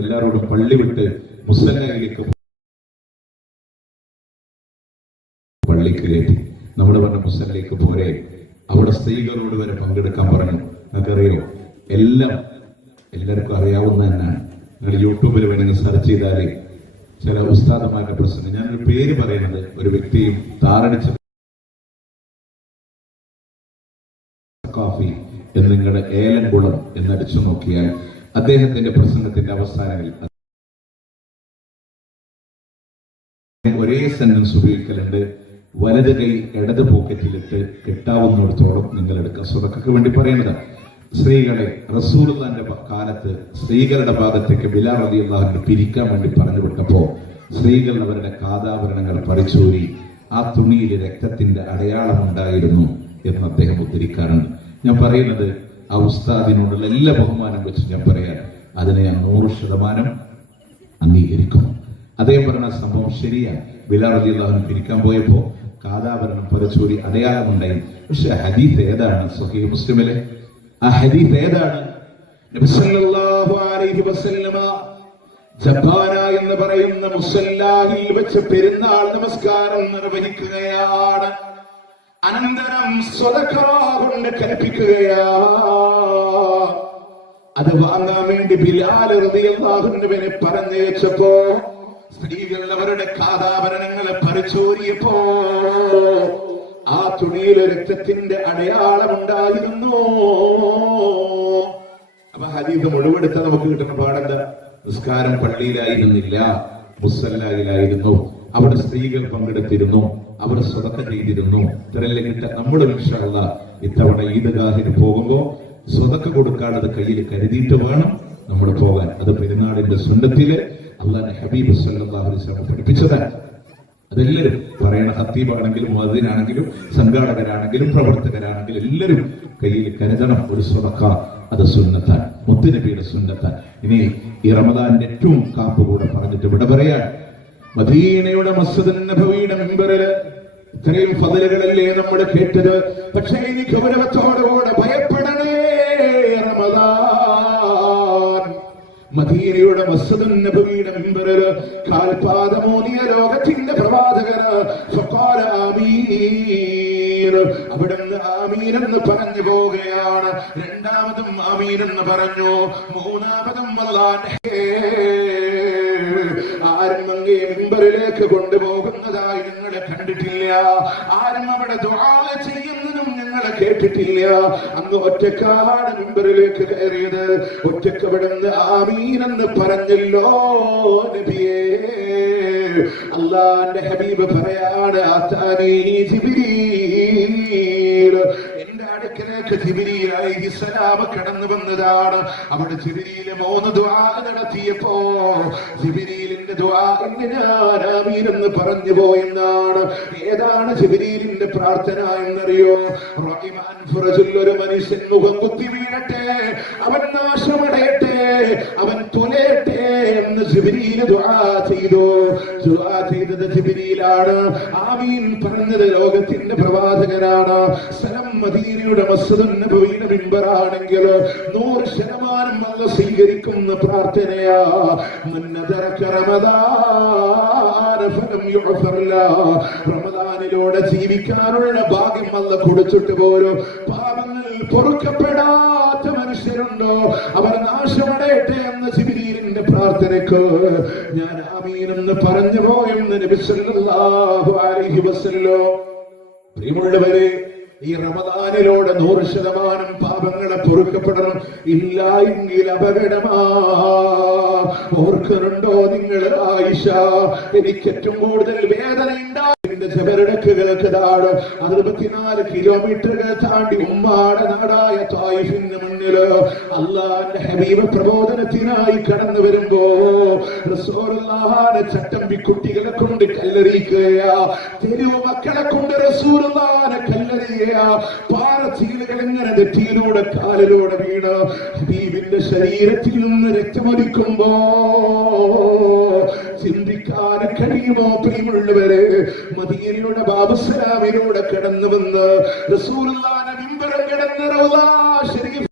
എല്ലാവരോടും പള്ളി വിട്ട് മുസ്ലിങ്ങളിലേക്ക് പള്ളിക്ക് കയറ്റി. നമ്മുടെ പറഞ്ഞ മുസ്ലിലേക്ക് പോരെ. അവിടെ സ്ത്രീകളോട് വരെ പങ്കെടുക്കാൻ പറഞ്ഞു. നിങ്ങൾക്കറിയോ, എല്ലാവർക്കും അറിയാവുന്ന തന്നെയാണ്. നിങ്ങൾ യൂട്യൂബിൽ വേണമെങ്കിൽ സെർച്ച് ചെയ്താലേ ചില ഉസ്താദന്മാരുടെ പ്രസംഗം. ഞാനൊരു പേര് പറയുന്നത് ഒരു വ്യക്തിയും താറടിച്ച എന്ന് നിങ്ങളുടെ ഏലംകുളം എന്നടിച്ചു നോക്കിയാൽ അദ്ദേഹത്തിന്റെ പ്രസംഗത്തിന്റെ അവസാനങ്ങളിൽ ഒരേ സെന്റൻസ് ഉപയോഗിക്കലുണ്ട്. വലത് കൈ ഇടത് പോക്കറ്റിലിട്ട് കിട്ടാവുന്നിടത്തോളം നിങ്ങൾ എടുക്കുക. സ്വതക്കക്ക് വേണ്ടി പറയുന്നതാണ്. സ്ത്രീകളെ റസൂലുള്ളാഹിന്റെ കാലത്ത് സ്ത്രീകളുടെ ഭാഗത്തേക്ക് ബിലാൽ റളിയല്ലാഹു അൻഹു പിരിക്കാൻ വേണ്ടി പറഞ്ഞു വിട്ടപ്പോ സ്ത്രീകൾ അവരുടെ കാതാഭരണങ്ങൾ പറിച്ചൂരി. ആ തുണിയിൽ രക്തത്തിന്റെ അടയാളം ഉണ്ടായിരുന്നു എന്ന് അദ്ദേഹം ഉദ്ധരിക്കാറുണ്ട്. ഞാൻ പറയുന്നത് ആ ഉസ്താദിനോടുള്ള എല്ലാ ബഹുമാനം വെച്ച് ഞാൻ പറയാൻ അതിനെ ഞാൻ 100% അംഗീകരിക്കും. അദ്ദേഹം പറഞ്ഞ സംഭവം ശരിയാണ്. ബിലാൽ റളിയല്ലാഹു അൻഹു പിരിക്കാൻ പോയപ്പോ കാതാഭരണം പറിച്ചൂരി അടയാളം ഉണ്ടായി. പക്ഷെ ഹദീസ് ഏതാണ്? സ്വഹീഹ് മുസ്ലിമിലെ ആ ഹദീസ് ഏതാണ്? നബി സല്ലല്ലാഹു അലൈഹി വസല്ലമ ജബാന എന്ന് പറയുന്ന മുസല്ലാഹിൽ വെച്ച് പെരുന്നാൾ നമസ്കാരം നിർവഹിക്കുകയാണ്. അനന്തരം സ്വതക്ക കൊണ്ട് കൽപ്പിക്കുകയാ. അത് വാങ്ങാൻ വേണ്ടി ബിലാൽ റളിയല്ലാഹു അൻഹുവിനെ പറഞ്ഞയച്ചപ്പോ സ്ത്രീകൾ അവരുടെ കാതാഭരണങ്ങളെ പറിച്ചോരിയപ്പോ ആ തുണിയിൽ രക്തത്തിന്റെ അടയാളം ഉണ്ടായിരുന്നു. അപ്പൊ ഹദീസ് മുഴുവെടുത്ത നമുക്ക് കിട്ടുന്ന പാടെന്താ? നിസ്കാരം പള്ളിയിലായിരുന്നില്ല, മുസല്ലയിലായിരുന്നു. അവിടെ സ്ത്രീകൾ പങ്കെടുത്തിരുന്നു, അവർ സ്വതക്ക ചെയ്തിരുന്നു. ഇത്രയല്ലേ കിട്ട. നമ്മുടെ ഇൻഷാ അല്ലാഹ് ഇത്തവണ ഈദ്ഗാഹിന് പോകുമ്പോ സ്വതക്ക കൊടുക്കാതെ കയ്യിൽ കരുതിയിട്ട് വേണം നമ്മൾ പോകാൻ. അത് പെരുന്നാളിന്റെ സുന്നത്തില് അല്ലാഹുവിന്റെ ഹബീബ് സല്ലല്ലാഹു അലൈഹി വസല്ലം പഠിപ്പിച്ചതാണ്. അതെല്ലാവരും പറയണ ഹത്തീബാണെങ്കിലും മുഅദ്ദിനാണെങ്കിലും സംഘാടകരാണെങ്കിലും പ്രവർത്തകരാണെങ്കിലും എല്ലാവരും കയ്യിൽ കരുതണം ഒരു സ്വതക്ക. അത് സുന്നത്താൻ, മുത്തുനബിയുടെ സുന്നത്താൻ. ഇനി ഈ റമദാന്റെ ഏറ്റവും കാപ്പ് കൂടെ പറഞ്ഞിട്ട് ഇവിടെ പറയാൻ, മദീനയുടെ മസ്ജിദ് നബവിയുടെ മിമ്പറില് ഇത്രയും ഫضലുകളല്ലേ നമ്മൾ കേട്ടത്. പക്ഷേ ഇനി ഗൗരവത്തോടുകൂടെ ഭയപ്പെടണേ. റമദാൻ മദീനയുടെ മസ്ജിദ് നബവിയുടെ മിമ്പറിൽ കാൽപാദമൂന്നിയ ലോകത്തിന്റെ പ്രവാചകന് ഫഖാല ആമീൻ. അവിടുന്ന് ആമീൻ എന്ന് പറഞ്ഞു പോവുകയാണ്. രണ്ടാമതും ആമീൻ എന്ന് പറഞ്ഞു. മൂന്നാമതും അല്ലാഹുവേ ആരും അങ്ങേ മിമ്പറിലേക്ക് കൊണ്ടുപോകുന്നതായി ഞങ്ങളെ കണ്ടിട്ടില്ല. ആരും അവിടെ ദുആ ചെയ്യുന്നതും ഞങ്ങളെ കേട്ടിട്ടില്ല. അന്ന് ഒറ്റക്കാണ് മിമ്പറിലേക്ക് കയറിയത്. ഒറ്റക്ക് അവിടുന്ന് ആമീൻ എന്ന് പറഞ്ഞല്ലോ നബിയേ. അല്ലാഹുവിന്റെ ഹബീബ് പറയാണ്, ആതാനി ജിബ്രീൽ, എന്റെ അടുക്കൽ അടുക്കലേക്ക് ജിബ്രീൽ അലൈഹിസ്സലാം കടന്നു വന്നതാണ്. അവിടെ ജിബ്രീൽ 3 ദുആ നടത്തിയപ്പോ ജിബ്രീലിന്റെ ദുആഇന് ഞാൻ ആമീൻ എന്ന് പറഞ്ഞു പോയെന്നാണ്. ഏതാണ് ജിബ്രീലിന്റെ പ്രാർത്ഥന എന്നറിയോ? റഹിമാൻ ഫറജുൽ, ഒരു മനുഷ്യൻ മുഖം കുത്തി വീഴട്ടെ, അവൻ നാശമടയട്ടെ, അവൻ തുലയട്ടെ എന്ന് ജിബ്രീൽ ദുആ ചെയ്തു. ദുആ ചെയ്തത് ജിബ്രീലാണ്, ആമീൻ പറഞ്ഞത് ലോകത്തിന്റെ പ്രവാചകനാണ്. സ്ഥലം മദീനയുടെ മസ്ജിദുൻ നബവിയുടെ മിമ്പറാണെങ്കിൽ 100% അല്ലാഹു സ്വീകരിക്കുന്ന പ്രാർത്ഥനയാ. മന്നദറക റമദാന ഫലം യുഗ്ഫർ ലഹു, റമദാനിലൂടെ ജീവിക്കാനുള്ള ഭാഗ്യം അല്ലാഹു കൊടുത്തിട്ട് പോലും പാപങ്ങൾ പൊറുക്കപ്പെടാത്ത മനുഷ്യരുണ്ടോ അവർ നാശമടയട്ടെ എന്ന ജിബ്രീലിന്റെ പ്രാർത്ഥനയ്ക്ക് ഞാൻ ആമീൻ എന്ന് പറഞ്ഞു പോയെന്ന് നബി സല്ലല്ലാഹു അലൈഹി വസല്ലം. പ്രിയമുള്ളവരെ, ഈ റമദാനിലൂടെ 100% പാപങ്ങളെ പൊറുക്കപ്പെടണം. ഇല്ല എങ്കിൽ അപകടമാ. ഓർക്കുന്നുണ്ടോ നിങ്ങൾ ആയിഷ, എനിക്ക് ഏറ്റവും കൂടുതൽ വേദന ഉണ്ടാകുന്ന ജബലടക്കുകൾക്ക് താഴെ 64 കിലോമീറ്ററുകൾ താണ്ടി ഉമ്മാടെ നാടായ തായിഫിന്റെ മണ്ണില് അള്ളാന്റെ ഹബീബ് പ്രബോധനത്തിനായി കടന്നു വരുമ്പോ റസൂലുള്ളാഹിന്റെ ചട്ടമ്പിക്കുട്ടികളെ കൊണ്ട് കല്ലെറിയിക്കുകയാ, തെരുവ് മക്കളെ കൊണ്ട് റസൂലുള്ളാഹിനെ കല്ലെറിയുക. പാറച്ചീലുകൾ ഇങ്ങനെ നെറ്റിയിലൂടെ കാലിലൂടെ വീണ് ഹബീബിന്റെ ശരീരത്തിൽ നിന്ന് രക്തമൊലിക്കുമ്പോ ചിന്തിക്കാൻ കഴിയുമോ? പ്രിയമുള്ളവരെ, മദീനയുടെ ബാബുസലാമിലൂടെ കടന്നു വന്ന് റസൂലുള്ളാഹിന്റെ മിമ്പറിൽ കിടന്ന് റൗളാ ശരീഫ്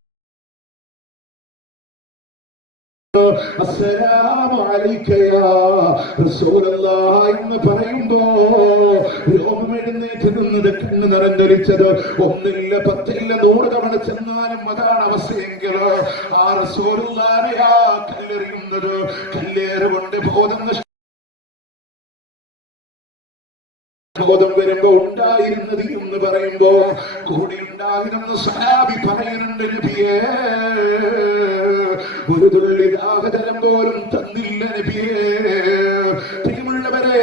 അസ്സലാമു അലൈക യാ റസൂലല്ലാഹ് എന്ന് പറയുമ്പോ രോമം എഴുന്നേറ്റ് നിന്നത്, കണ്ണ് നിറഞ്ഞൊലിച്ചത്. 1 ഇല്ല 10 ഇല്ല 100 തവണ ചെന്നാലും അതാണ് അവസ്ഥയെങ്കിൽ ആ റസൂലുള്ളാഹിനെ കല്ലെറിയുന്നത്, കല്ലേറുകൊണ്ട് ബോധം വരുമ്പോ ഉണ്ടായിരുന്നത് എന്ന് പറയുമ്പോ കൂടെ ഉണ്ടായിരുന്ന സഹാബി പറയുന്നുണ്ട്, നബിയേ ഒരു തുള്ളി ദാഹജലം പോലും തന്നില്ല നബിയേ. പ്രിയമുള്ളവരെ,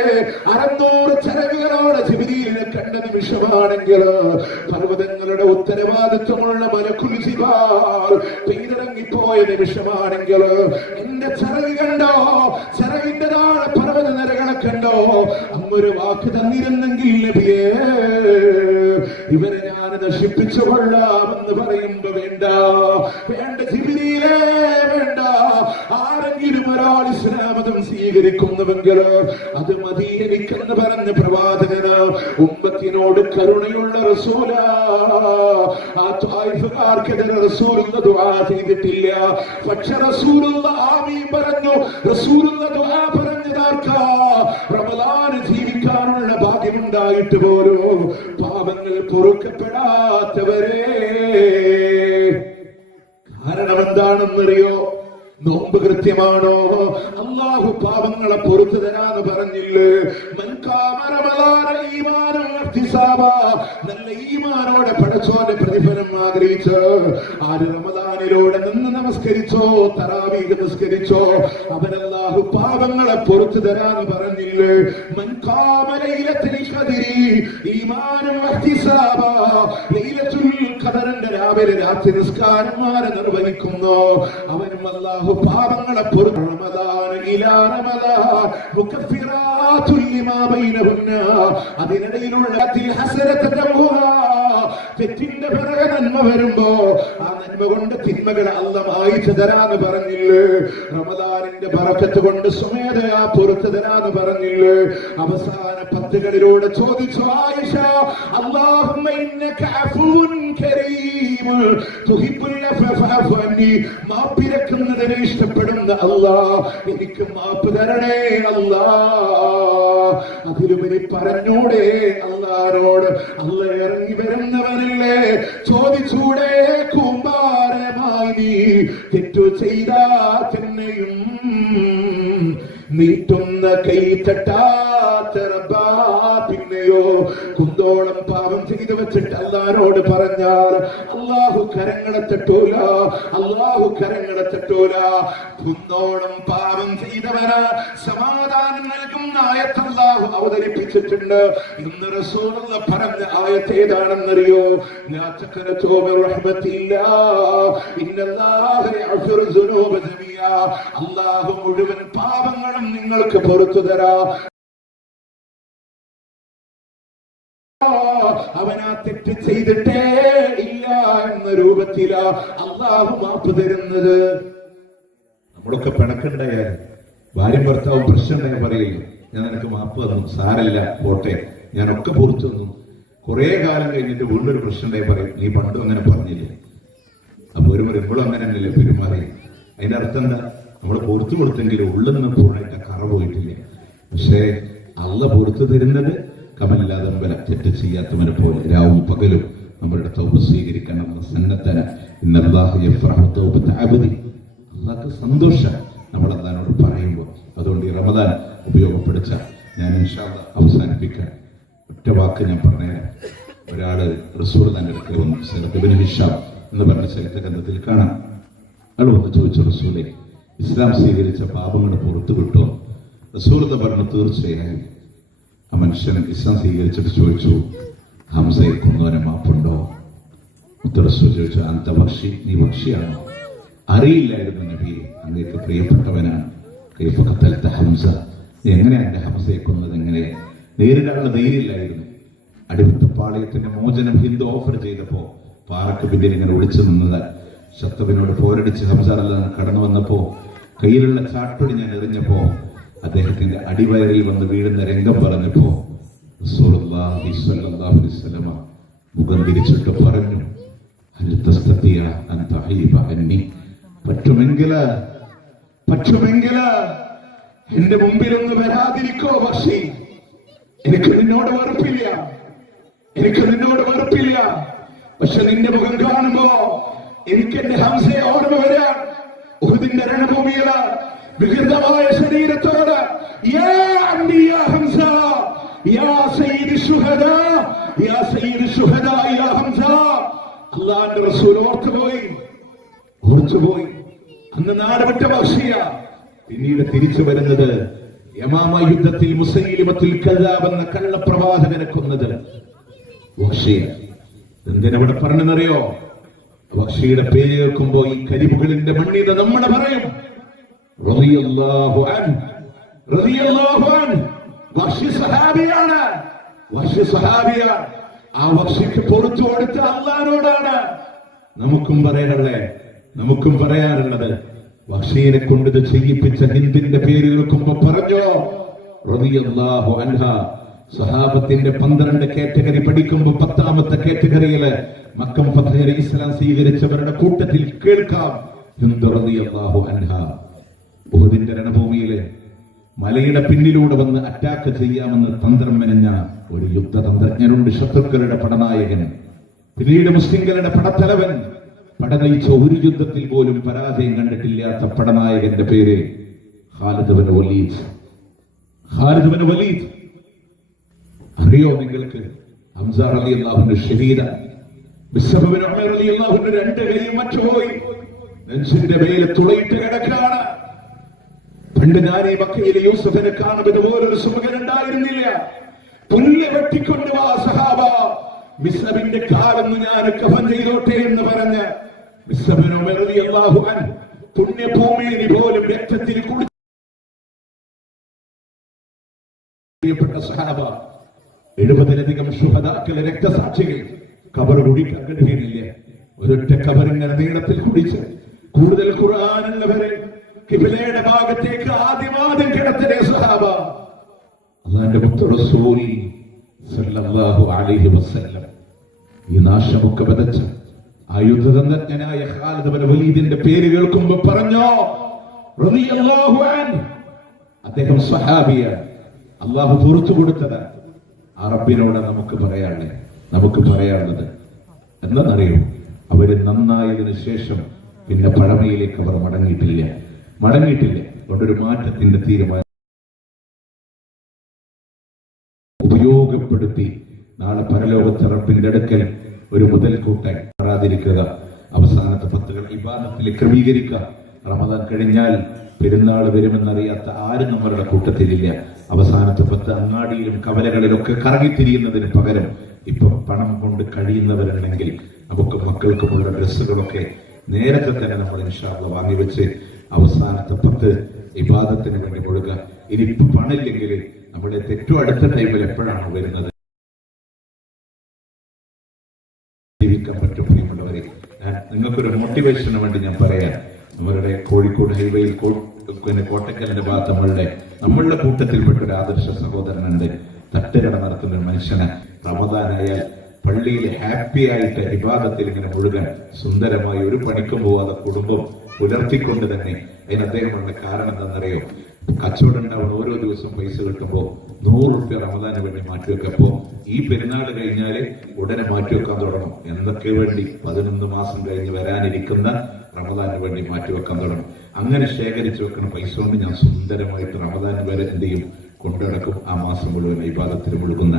600 ചിറകുകളോടെ ജിബ്രീലിനെ കണ്ട നിമിഷമാണെങ്കിൽ പർവ്വതങ്ങളുടെ ഉത്തരവാദിത്വമുള്ള മലക്കുൽ ജിബാൽ പെയ്തിറങ്ങിപ്പോയ നിമിഷമാണെങ്കിൽ എന്റെ ചിറക് കണ്ടോ, ചിറകിന്റെ താഴെ പർവ്വത നിരകളെ കണ്ടോ, അങ്ങൊരു വാക്ക് തന്നിരുന്നെങ്കിൽ നബിയേ ഇവരെ ഞാൻ നശിപ്പിച്ചു കൊള്ളാമെന്ന് പറയുമ്പോ വേണ്ട വേണ്ട ജിബ്രീലേ വേണ്ട. ആരെങ്കിലും ഒരാൾ ഇസ്ലാമതം സ്വീകരിക്കുന്നുവെങ്കിൽ അത് മതി എനിക്കെന്ന് പറഞ്ഞ പ്രവാചകന് ഉമ്മത്തിനോട് കരുണയുള്ള റസൂലാ. ആ ത്വായിഫുകാർക്കെതിരെ റസൂലുള്ള ദുആ ചെയ്തിട്ടില്ല. പക്ഷെ റസൂലുള്ള ആമീൻ പറഞ്ഞു. റസൂലുള്ള ദുആ പറഞ്ഞതാർക്കാ? റമദാൻ ജീവിക്കാനുള്ള ഭാഗ്യമുണ്ടായിട്ട് പോലും പാപങ്ങൾ പൊറുക്കപ്പെടാത്തവരെ. കാരണം എന്താണെന്നറിയോ? നോമ്പ് കൃത്യമാണോ? അല്ലാഹു പാപങ്ങളെ പൊറുത്തു തരാന്ന് പറഞ്ഞില്ലേ? നല്ല ഈമാനോടെ പടച്ചോന്റെ പ്രതിഫലം ആഗ്രഹിച്ച് ആര് റമദാനിലൂടെ നിന്ന് നമസ്കരിച്ചോ, തറാവീഹ് നിസ്കരിച്ചോ, അവൻ അല്ലാഹു പാപങ്ങളെ പൊറുത്തു തരാന്ന് പറഞ്ഞില്ലേ? ഖദറിന്റെ രാവിലെ രാത്രി നിസ്കാരന്മാരെ നിർവഹിക്കുന്നു, അവനും അല്ലാഹു പാപങ്ങളെ പൊറുത്തു. അതിനിടയിലുള്ള തെറ്റിന്റെ പിറകെ നന്മ വരുമ്പോ ആ നന്മ കൊണ്ട് തിന്മകളെ അല്ലാഹു മായ്ച്ചു തരാന്ന് പറഞ്ഞില്ലേ? റമദാനിന്റെ ബറക്കത്ത് കൊണ്ട് സ്വമേധയാ പൊറുത്തു തരാന്ന് പറഞ്ഞില്ലേ? അവസാന 10കളിലൂടെ ചോദിച്ചു ആയിഷ, അല്ലാഹുമ്മ ഇന്നക അഫൂൻ കരീം തുഹിബ്ബുൽ അഫ്വ അന്നി, മാപ്പിരക്കുന്നതിനെ ഇഷ്ടപ്പെടുന്ന അല്ലാഹ് എനിക്ക് മാപ്പ് തരണേ അല്ലാഹ്. അതിലുപരി പറഞ്ഞൂടെ അല്ലാഹുവോട്, അല്ലാഹ് ഇറങ്ങി വരുന്നവനല്ലേ, ചോദിച്ചൂടെ കൂമ്പാരമായി നീ തെറ്റു ചെയ്താ തന്നെയും നീട്ടുന്ന കൈ തട്ടാത്ത റബ്ബാ പിന്നെയോ എന്താണെന്നറിയോ? കുന്തോളം പാപം ചെയ്തു വെച്ചിട്ട് അള്ളാഹുവോട് പറഞ്ഞാൽ അള്ളാഹു കരങ്ങളെ തട്ടൂല, അള്ളാഹു കരങ്ങളെ തട്ടൂല. കുന്തോളം പാപം ചെയ്തവന് സമാധാനം നൽകുന്ന ആയത്ത് അള്ളാഹു അവതരിപ്പിച്ചിട്ടുണ്ട്. ഇന്ന് റസൂലുള്ള പറഞ്ഞ ആയത്ത് ഏതാണെന്നറിയോ? ലാ തഖ്നതു മിർ റഹ്മത്തില്ലാഹ് ഇന്നല്ലാഹ യഗ്ഫിറു ദുനൂബ ജമീഅ. അള്ളാഹു മുഴുവൻ പാപങ്ങളും നിങ്ങൾക്ക് പുറത്തു തരാ. അവനാ തെറ്റ് ചെയ്തിട്ടേ ഇല്ല എന്ന രൂപത്തിലാ അള്ളാഹു മാപ്പ് തരുന്നത്. നമ്മളൊക്കെ പിണക്കുണ്ടായാൽ ഭാര്യയും ഭർത്താവും പ്രശ്നമുണ്ടായ പറയില്ല, ഞാൻ നിനക്ക് മാപ്പ് തന്നു, സാരല്ല പോട്ടെ, ഞാനൊക്കെ പുറത്തു തന്നു. കുറെ കാലം കഴിഞ്ഞിട്ട് വീണ്ടും ഒരു പ്രശ്നം ഉണ്ടായി പറയും, നീ പണ്ടും അങ്ങനെ പറഞ്ഞില്ലേ. അപ്പൊ ഒരു ഇപ്പോഴും അങ്ങനെ തന്നെയല്ലേ പെരുമാറി. അതിന്റെ അർത്ഥം എന്താ? നമ്മൾ പുറത്തു കൊടുത്തെങ്കിലും ഉള്ളിൽ നിന്ന് പൂർണ്ണമായിട്ട് കറ പോയിട്ടില്ല. പക്ഷേ അള്ള പുറത്തു തരുന്നത് കമലില്ലാതമ്പല തെറ്റ് ചെയ്യാത്തവനെ പോലെ രാവും പകലും നമ്മളുടെ തൗബ സ്വീകരിക്കണം. സന്നദ്ധന അള്ളാഹ്ക്ക് സന്തോഷം നമ്മൾ അള്ളാഹിനോട് പറയുമ്പോൾ. അതുകൊണ്ട് ഈ റമദാൻ ഉപയോഗപ്പെടുത്ത ഞാൻ ഇൻഷാ അല്ലാഹ് അവസാനിപ്പിക്കാൻ ഒറ്റ വാക്ക് ഞാൻ പറഞ്ഞുതരാം. ഒരാള് റസൂലുള്ളാഹിന്റെ അടുക്കൽ വന്നു. സഅദ് ഇബ്നു ഹിഷാം എന്ന് പറഞ്ഞ ചരിത്ര ഗ്രന്ഥത്തിൽ കാണാം. അയാൾ വന്ന് ചോദിച്ചു, റസൂലേ, ഇസ്ലാം സ്വീകരിച്ച പാപങ്ങൾ പുറത്തു വിട്ടോ? റസൂലുള്ളാഹി പറഞ്ഞു, തീർച്ചയായും. ആ മനുഷ്യൻ ഇസ്ലാം സ്വീകരിച്ചിട്ട് ചോദിച്ചു, ഹംസയെ കൊന്നവനെ മാപ്പുണ്ടോ? റസൂൽ ചോദിച്ചു, അന്ത ഭക്ഷി, നീ ഭക്ഷിയാണോ? അറിയില്ലായിരുന്നു നബിയെ, അങ്ങേക്ക് പ്രിയപ്പെട്ടവനാണ്. കൈഫ ഖതൽത ഹംസ, നീ എങ്ങനെയാണ് എന്റെ ഹംസയെ കൊന്നത്? എങ്ങനെ? നേരിടാനുള്ള ധൈര്യമില്ലായിരുന്നു. അടിമത്ത പാളയത്തിന്റെ മോചനം ഹിന്ദു ഓഫർ ചെയ്തപ്പോ പാറക്ക് പിന്നിൽ ഇങ്ങനെ ഒളിച്ചു നിന്നത്. ശത്രുവിനോട് പോരടിച്ച് ഹംസ റളിയല്ലാഹു അൻഹു കടന്നു വന്നപ്പോ കയ്യിലുള്ള ചാട്ടൊടി ഞാൻ എറിഞ്ഞപ്പോ അദ്ദേഹത്തിന്റെ അടിവയറിൽ വന്ന് വീഴുന്ന രംഗം പറഞ്ഞപ്പോ റസൂലുള്ളാഹി സ്വല്ലല്ലാഹു അലൈഹി വസല്ലം മുഖം തിരിച്ചിട്ട് പറഞ്ഞു, ഹൽ തസ്തതിയ അൻ തഹീബ അന്നി, പറ്റുമെങ്കിൽ എന്റെ മുമ്പിലൊന്ന് വരാതിരിക്കോ പക്ഷി. എനിക്ക് നിന്നോട് വെറുപ്പില്ല, പക്ഷെ നിന്റെ മുഖം കാണുമ്പോ എനിക്ക് എന്റെ ഹംസയെ ഓർമ്മ വരാൻ. ഉഹുദിന്റെ രണഭൂമിയില് വികൃതമായ ശരീരത്തോട് അള്ളാന്റെ റസൂൽ ഓർത്തുപോയി. അന്ന് നാട് വിട്ട പക്ഷിയ. പിന്നീട് തിരിച്ചു വരുന്നത് യമാമ യുദ്ധത്തിൽ മുസൈലിമത്തുൽ കദ്ദാബ് എന്ന കള്ളപ്രവാചകനെ കൊന്നത് വഹ്ഷിയ. എന്തിനവിടെ പറഞ്ഞെന്നറിയോ? വഹ്ഷിയുടെ പേര് കേൾക്കുമ്പോ ഈ കരിമുകളിന്റെ മണ്ണിത നമ്മളെ പറയും, റളിയല്ലാഹു അൻഹു. വഹ്ഷി സഹാബിയാണ്. ആ വഹ്ഷിക്ക് പുറത്തു കൊടുത്ത അല്ലാഹുവോടാണ് നമുക്കും പറയാറുള്ളത്. വഹ്ഷിയെ കൊണ്ട് ഇത് ചെയ്യിപ്പിച്ച ഹിന്ദിന്റെ പേര് കേൾക്കുമ്പോ പറഞ്ഞോ, റളിയല്ലാഹു അൻഹ. സഹാബത്തിന്റെ 12 കാറ്റഗറി പഠിക്കുമ്പോ 10ാമത്തെ കാറ്റഗറിയില് മക്കം ഫതഹിൽ ഇസ്ലാം സ്വീകരിച്ചവരുടെ കൂട്ടത്തിൽ കേൾക്കാം ഹിന്ദു റളിയല്ലാഹു അൻഹ. ഉഹുദിന്റെ രണഭൂമിയിലെ മലയുടെ പിന്നിലൂടെ വന്ന് അറ്റാക്ക് ചെയ്യാമെന്ന് തന്ത്രം മെനഞ്ഞ ഒരു യുദ്ധതന്ത്രജ്ഞനുണ്ട്, ശത്രുക്കളുടെ പടനായകൻ, പിന്നീട് മുസ്ലിംകളുടെ പടത്തലവൻ. പടനയിച്ച ഒരു യുദ്ധത്തിൽ പോലും പരാജയം കണ്ടിട്ടില്ലാത്ത പടനായകന്റെ പേര് ഖാലിദ് ബിൻ വലീദ്. അറിയോ നിങ്ങൾക്ക്? ഹംസ റളിയല്ലാഹു അൻഹു ഷഹീദ. ബിസ്സബ് ബിൻ ഉമർ റളിയല്ലാഹു അൻഹു 2 കൈയും മറ്റുപോയി നെഞ്ചിന്റെ മേലെ തുളയിട്ട് കിടക്കാണ്. പണ്ട് ഞാൻ ഈ മക്കയിലെ യൂസഫിനെ കാണുമ്പോൾ ഇതുപോലൊരു സുമകൻ ഉണ്ടായിരുന്നില്ല. പുല്ല് വെട്ടിക്കൊണ്ട് വാ സഹാബ, ബിസ്സബിന്റെ കാലൊന്ന് ഞാൻ കഫൻ ചെയ്തോട്ടെ എന്ന് പറഞ്ഞ് ബിസ്സബ് ബിൻ ഉമർ റളിയല്ലാഹു അൻഹു പുണ്യഭൂമിയിൽ പോലും രക്തത്തിൽ കുളിച്ച സഹാബ, 70ലധികം ശുഹദാക്കളെ രക്തസാക്ഷികൾ കബർ കുടിക്കാൻ കഴിയുന്നില്ല. ഒരൊറ്റ കബറിങ്ങനെ നീളത്തിൽ കുടിച്ച് കൂടുതൽ ഖുർആനുള്ളവരെ ഖിബലയുടെ ഭാഗത്തേക്ക് ആദ്യം കിടത്തിയ സഹാബ. അല്ലാഹുവിന്റെ മുത്ത് റസൂൽ സല്ലല്ലാഹു അലൈഹി വസല്ലം ഈ നാശമൊക്കെ വിതച്ച ആ യുദ്ധതന്ത്രജ്ഞനായ ഖാലിദ് ബിൻ വലീദിന്റെ പേര് കേൾക്കുമ്പോ പറഞ്ഞോ, റളിയല്ലാഹു അൻഹു. അദ്ദേഹം സ്വഹാബിയാണ്. അള്ളാഹു പുറത്തു കൊടുത്തത്. ആ റബ്ബിനോട് നമുക്ക് പറയാനുള്ളത് എന്താണെന്നറിയോ? അവര് നന്നായതിനു ശേഷം പിന്നെ പഴമയിലേക്ക് അവർ മടങ്ങിയിട്ടില്ല. അതുകൊണ്ടൊരു മാറ്റത്തിന്റെ തീരുമാനം ഉപയോഗപ്പെടുത്തി നാളെ പരലോകത്തെ റബ്ബിന്റെ അടുക്കൽ ഒരു മുതൽക്കൂട്ടാൻ മാറാതിരിക്കുക. അവസാനത്തെ 10 ഇബാദത്തിൽ ക്രമീകരിക്കുക. റമദാൻ കഴിഞ്ഞാൽ പെരുന്നാൾ വരുമെന്നറിയാത്ത ആരും നമ്മളുടെ കൂട്ടത്തിലില്ല. അവസാനത്തെ 10 അങ്ങാടിയിലും കവലകളിലൊക്കെ കറങ്ങിത്തിരിയുന്നതിന് പകരം ഇപ്പൊ പണം കൊണ്ട് കഴിയുന്നവരുണ്ടെങ്കിൽ നമുക്ക് മക്കൾക്കുമുള്ള ഡ്രസ്സുകളൊക്കെ നേരത്തെ തന്നെ നമ്മൾ ഇൻഷാ അല്ലാഹ് വാങ്ങിവെച്ച് അവസാനത്തെ 10 ഇബാദത്തിന് വേണ്ടി കൊടുക്കുക. ഇനിയിപ്പോ പണില്ലെങ്കിൽ നമ്മുടെ ഏറ്റവും അടുത്ത ടൈമിൽ എപ്പോഴാണ് വരുന്നത് ജീവിക്കാൻ പറ്റും. പ്രിയമുള്ളവരെ, ഞാൻ നിങ്ങൾക്കൊരു മോട്ടിവേഷന് വേണ്ടി ഞാൻ പറയാം. നമ്മളുടെ കോഴിക്കോട് ഹൈവേയിൽ കോട്ടക്കലിന്റെ ഭാഗത്ത് നമ്മളുടെ കൂട്ടത്തിൽപ്പെട്ട ഒരു ആദർശ സഹോദരനുണ്ട്. തട്ടുകട നടത്തുന്ന ഒരു മനുഷ്യന് റമദാനായാൽ പള്ളിയിൽ ഹാപ്പി ആയിട്ട് ഇബാദത്തിൽ ഇങ്ങനെ മുഴുകാൻ സുന്ദരമായി ഒരു പണിക്കും പോവാതെ കുടുംബം പുലർത്തിക്കൊണ്ട് തന്നെ. അതിന് അദ്ദേഹമുള്ള കാരണം എന്താണെന്നറിയോ? കച്ചവടം ഉണ്ടാവുന്ന ഓരോ ദിവസം പൈസ കിട്ടുമ്പോൾ 100 റുപ്യ റമദാന് വേണ്ടി മാറ്റിവെക്കപ്പോ ഈ പെരുന്നാൾ കഴിഞ്ഞാല് ഉടനെ മാറ്റിവെക്കാൻ തുടങ്ങും. എന്തൊക്കെ വേണ്ടി 11 മാസം കഴിഞ്ഞ് വരാനിരിക്കുന്ന റമദാന് വേണ്ടി മാറ്റിവെക്കാൻ തുടങ്ങും. അങ്ങനെ ശേഖരിച്ചു വെക്കുന്ന പൈസ കൊണ്ട് ഞാൻ സുന്ദരമായിട്ട് റമദാന് വരെ എന്ത് ചെയ്യും കൊണ്ടുനടക്കും. ആ മാസം മുഴുവൻ ഇബാദത്തിൽ മുഴുകുന്ന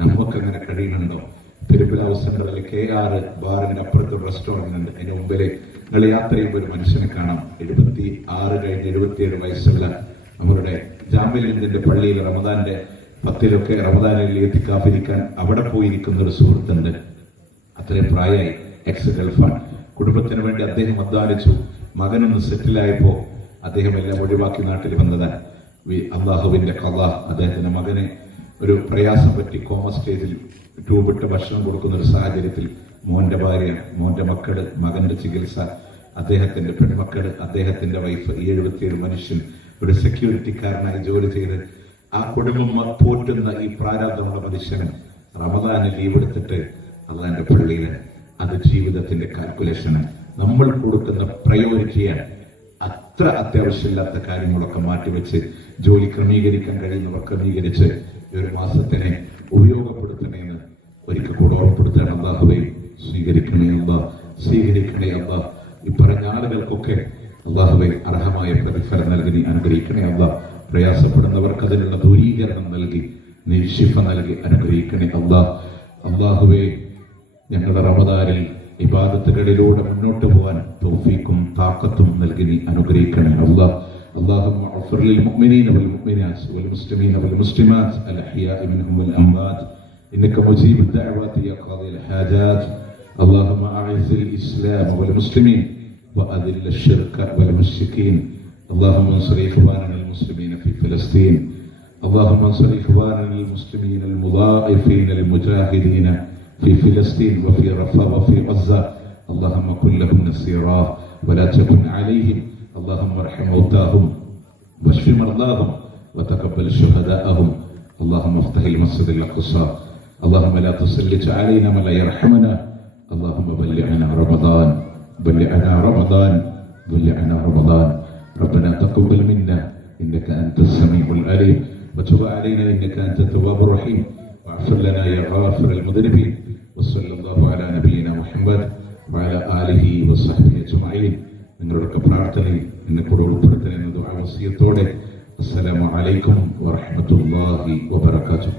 നമുക്കങ്ങനെ കഴിയുന്നുണ്ടോ? പെരുമ്പലാവ് സെന്ററിൽ KR ബാറിന്റെ അപ്പുറത്ത് റെസ്റ്റോറന്റ് ഉണ്ട്. അതിന് മുമ്പില് നിങ്ങൾ യാത്ര ചെയ്യുമ്പോൾ ഒരു മനുഷ്യനെ കാണാം. 76 കഴിഞ്ഞ് 77 വയസ്സുള്ള നമ്മളുടെ ജാമ്യലിന്റെ പള്ളിയിൽ റമദാന്റെ 10 റമദാനിൽ എത്തിക്കാഫിരിക്കാൻ അവിടെ പോയിരിക്കുന്ന ഒരു സുഹൃത്തുണ്ട്. അത്രയും പ്രായമായി, എക്സ് ഗൾഫാണ്. കുടുംബത്തിന് വേണ്ടി അദ്ദേഹം അധ്വാനിച്ചു. മകനൊന്ന് സെറ്റിലായപ്പോ അദ്ദേഹം എല്ലാം ഒഴിവാക്കി നാട്ടിൽ വന്നതാണ്. അള്ളാഹുവിന്റെ ഖളാ. അദ്ദേഹത്തിന്റെ മകന് ഒരു പ്രയാസം പറ്റി കോമ സ്റ്റേജിൽ ട്യൂബിട്ട് ഭക്ഷണം കൊടുക്കുന്ന ഒരു സാഹചര്യത്തിൽ മോന്റെ ഭാര്യ, മോന്റെ മക്കള്, മകന്റെ ചികിത്സ, അദ്ദേഹത്തിന്റെ പെൺമക്കള്, അദ്ദേഹത്തിന്റെ വൈഫ്, 77 മനുഷ്യൻ ഒരു സെക്യൂരിറ്റിക്കാരനായി ജോലി ചെയ്ത് ആ കുടുംബം പോറ്റുന്ന ഈ പ്രാരാബ്ധമുള്ള മനുഷ്യന് റമദാന് ലീവ് എടുത്തിട്ട് അള്ളാന്റെ പള്ളിയില് അത് ജീവിതത്തിന്റെ കാൽക്കുലേഷന് നമ്മൾ കൊടുക്കുന്ന പ്രയോറിറ്റിയാണ്. അത്ര അത്യാവശ്യമില്ലാത്ത കാര്യങ്ങളൊക്കെ മാറ്റിവെച്ച് ജോലി ക്രമീകരിക്കാൻ കഴിയുന്നവർ ക്രമീകരിച്ച് ഒരു മാസത്തിനെ ഉപയോഗപ്പെടുത്തണേന്ന് ഒരിക്കൽ കൂടെ ഓർപ്പെടുത്താൻ അള്ളാഹുവേ സ്വീകരിക്കണേ അല്ലാഹ്, സ്വീകരിക്കണേ അല്ലാഹ്. ഈ പറഞ്ഞ ആളുകൾക്കൊക്കെ അള്ളാഹുവേ അർഹമായ പ്രതിഫലം നൽകി അനുഗ്രഹിക്കണേ അല്ലാഹ്. പ്രയാസപ്പെടുന്നവർക്ക് അതിനുള്ള ദൂരീകരണം നൽകി നിശിഫ നൽകി അനുഗ്രഹിക്കണേ അല്ലാഹ്. അള്ളാഹുവേ ഞങ്ങളുടെ റമദാനിൽ ഇബാദത്തുകളിലൂടെ മുന്നോട്ട് പോകാൻ തൗഫീഖും താഖത്തും നൽകി നീ അനുഗ്രഹിക്കണേ അല്ലാഹ്. اللهم اغفر للمؤمنين والمؤمنات والمسلمين والمسلمات الأحياء منهم والأموات إنك مجيب الدعوات يا قاضي الحاجات. اللهم أعز الإسلام والمسلمين وأذل الشرك والمشركين. اللهم انصر إخواننا المسلمين في فلسطين. اللهم انصر إخواننا المسلمين المضاعفين المجاهدين في فلسطين وفي رفاه وفي غزة. اللهم كن لهم نصيرا ولا تكن عليهم. اللهم ارحم موتاهم واشف مرضاهم وتقبل شهداءهم. اللهم افتح المسجد الأقصى. اللهم لا تسلط علينا من لا يرحمنا. اللهم بلغنا رمضان، بلغنا رمضان، بلغنا رمضان. ربنا تقبل منا إنك أنت السميع العليم وتب علينا إنك أنت التواب الرحيم واغفر لنا يا غافر المذنبين. وصلى الله على نبينا محمد وعلى آله وصحبه أجمعين. നിങ്ങളുടെയൊക്കെ പ്രാർത്ഥനയിൽ എന്നെ കൂടെ ഉൾപ്പെടുത്തണമെന്ന ദുആ വസിയത്തോടെ അസ്സലാമു അലൈക്കും വറഹ്മത്തുള്ളാഹി വബറകാതുഹു.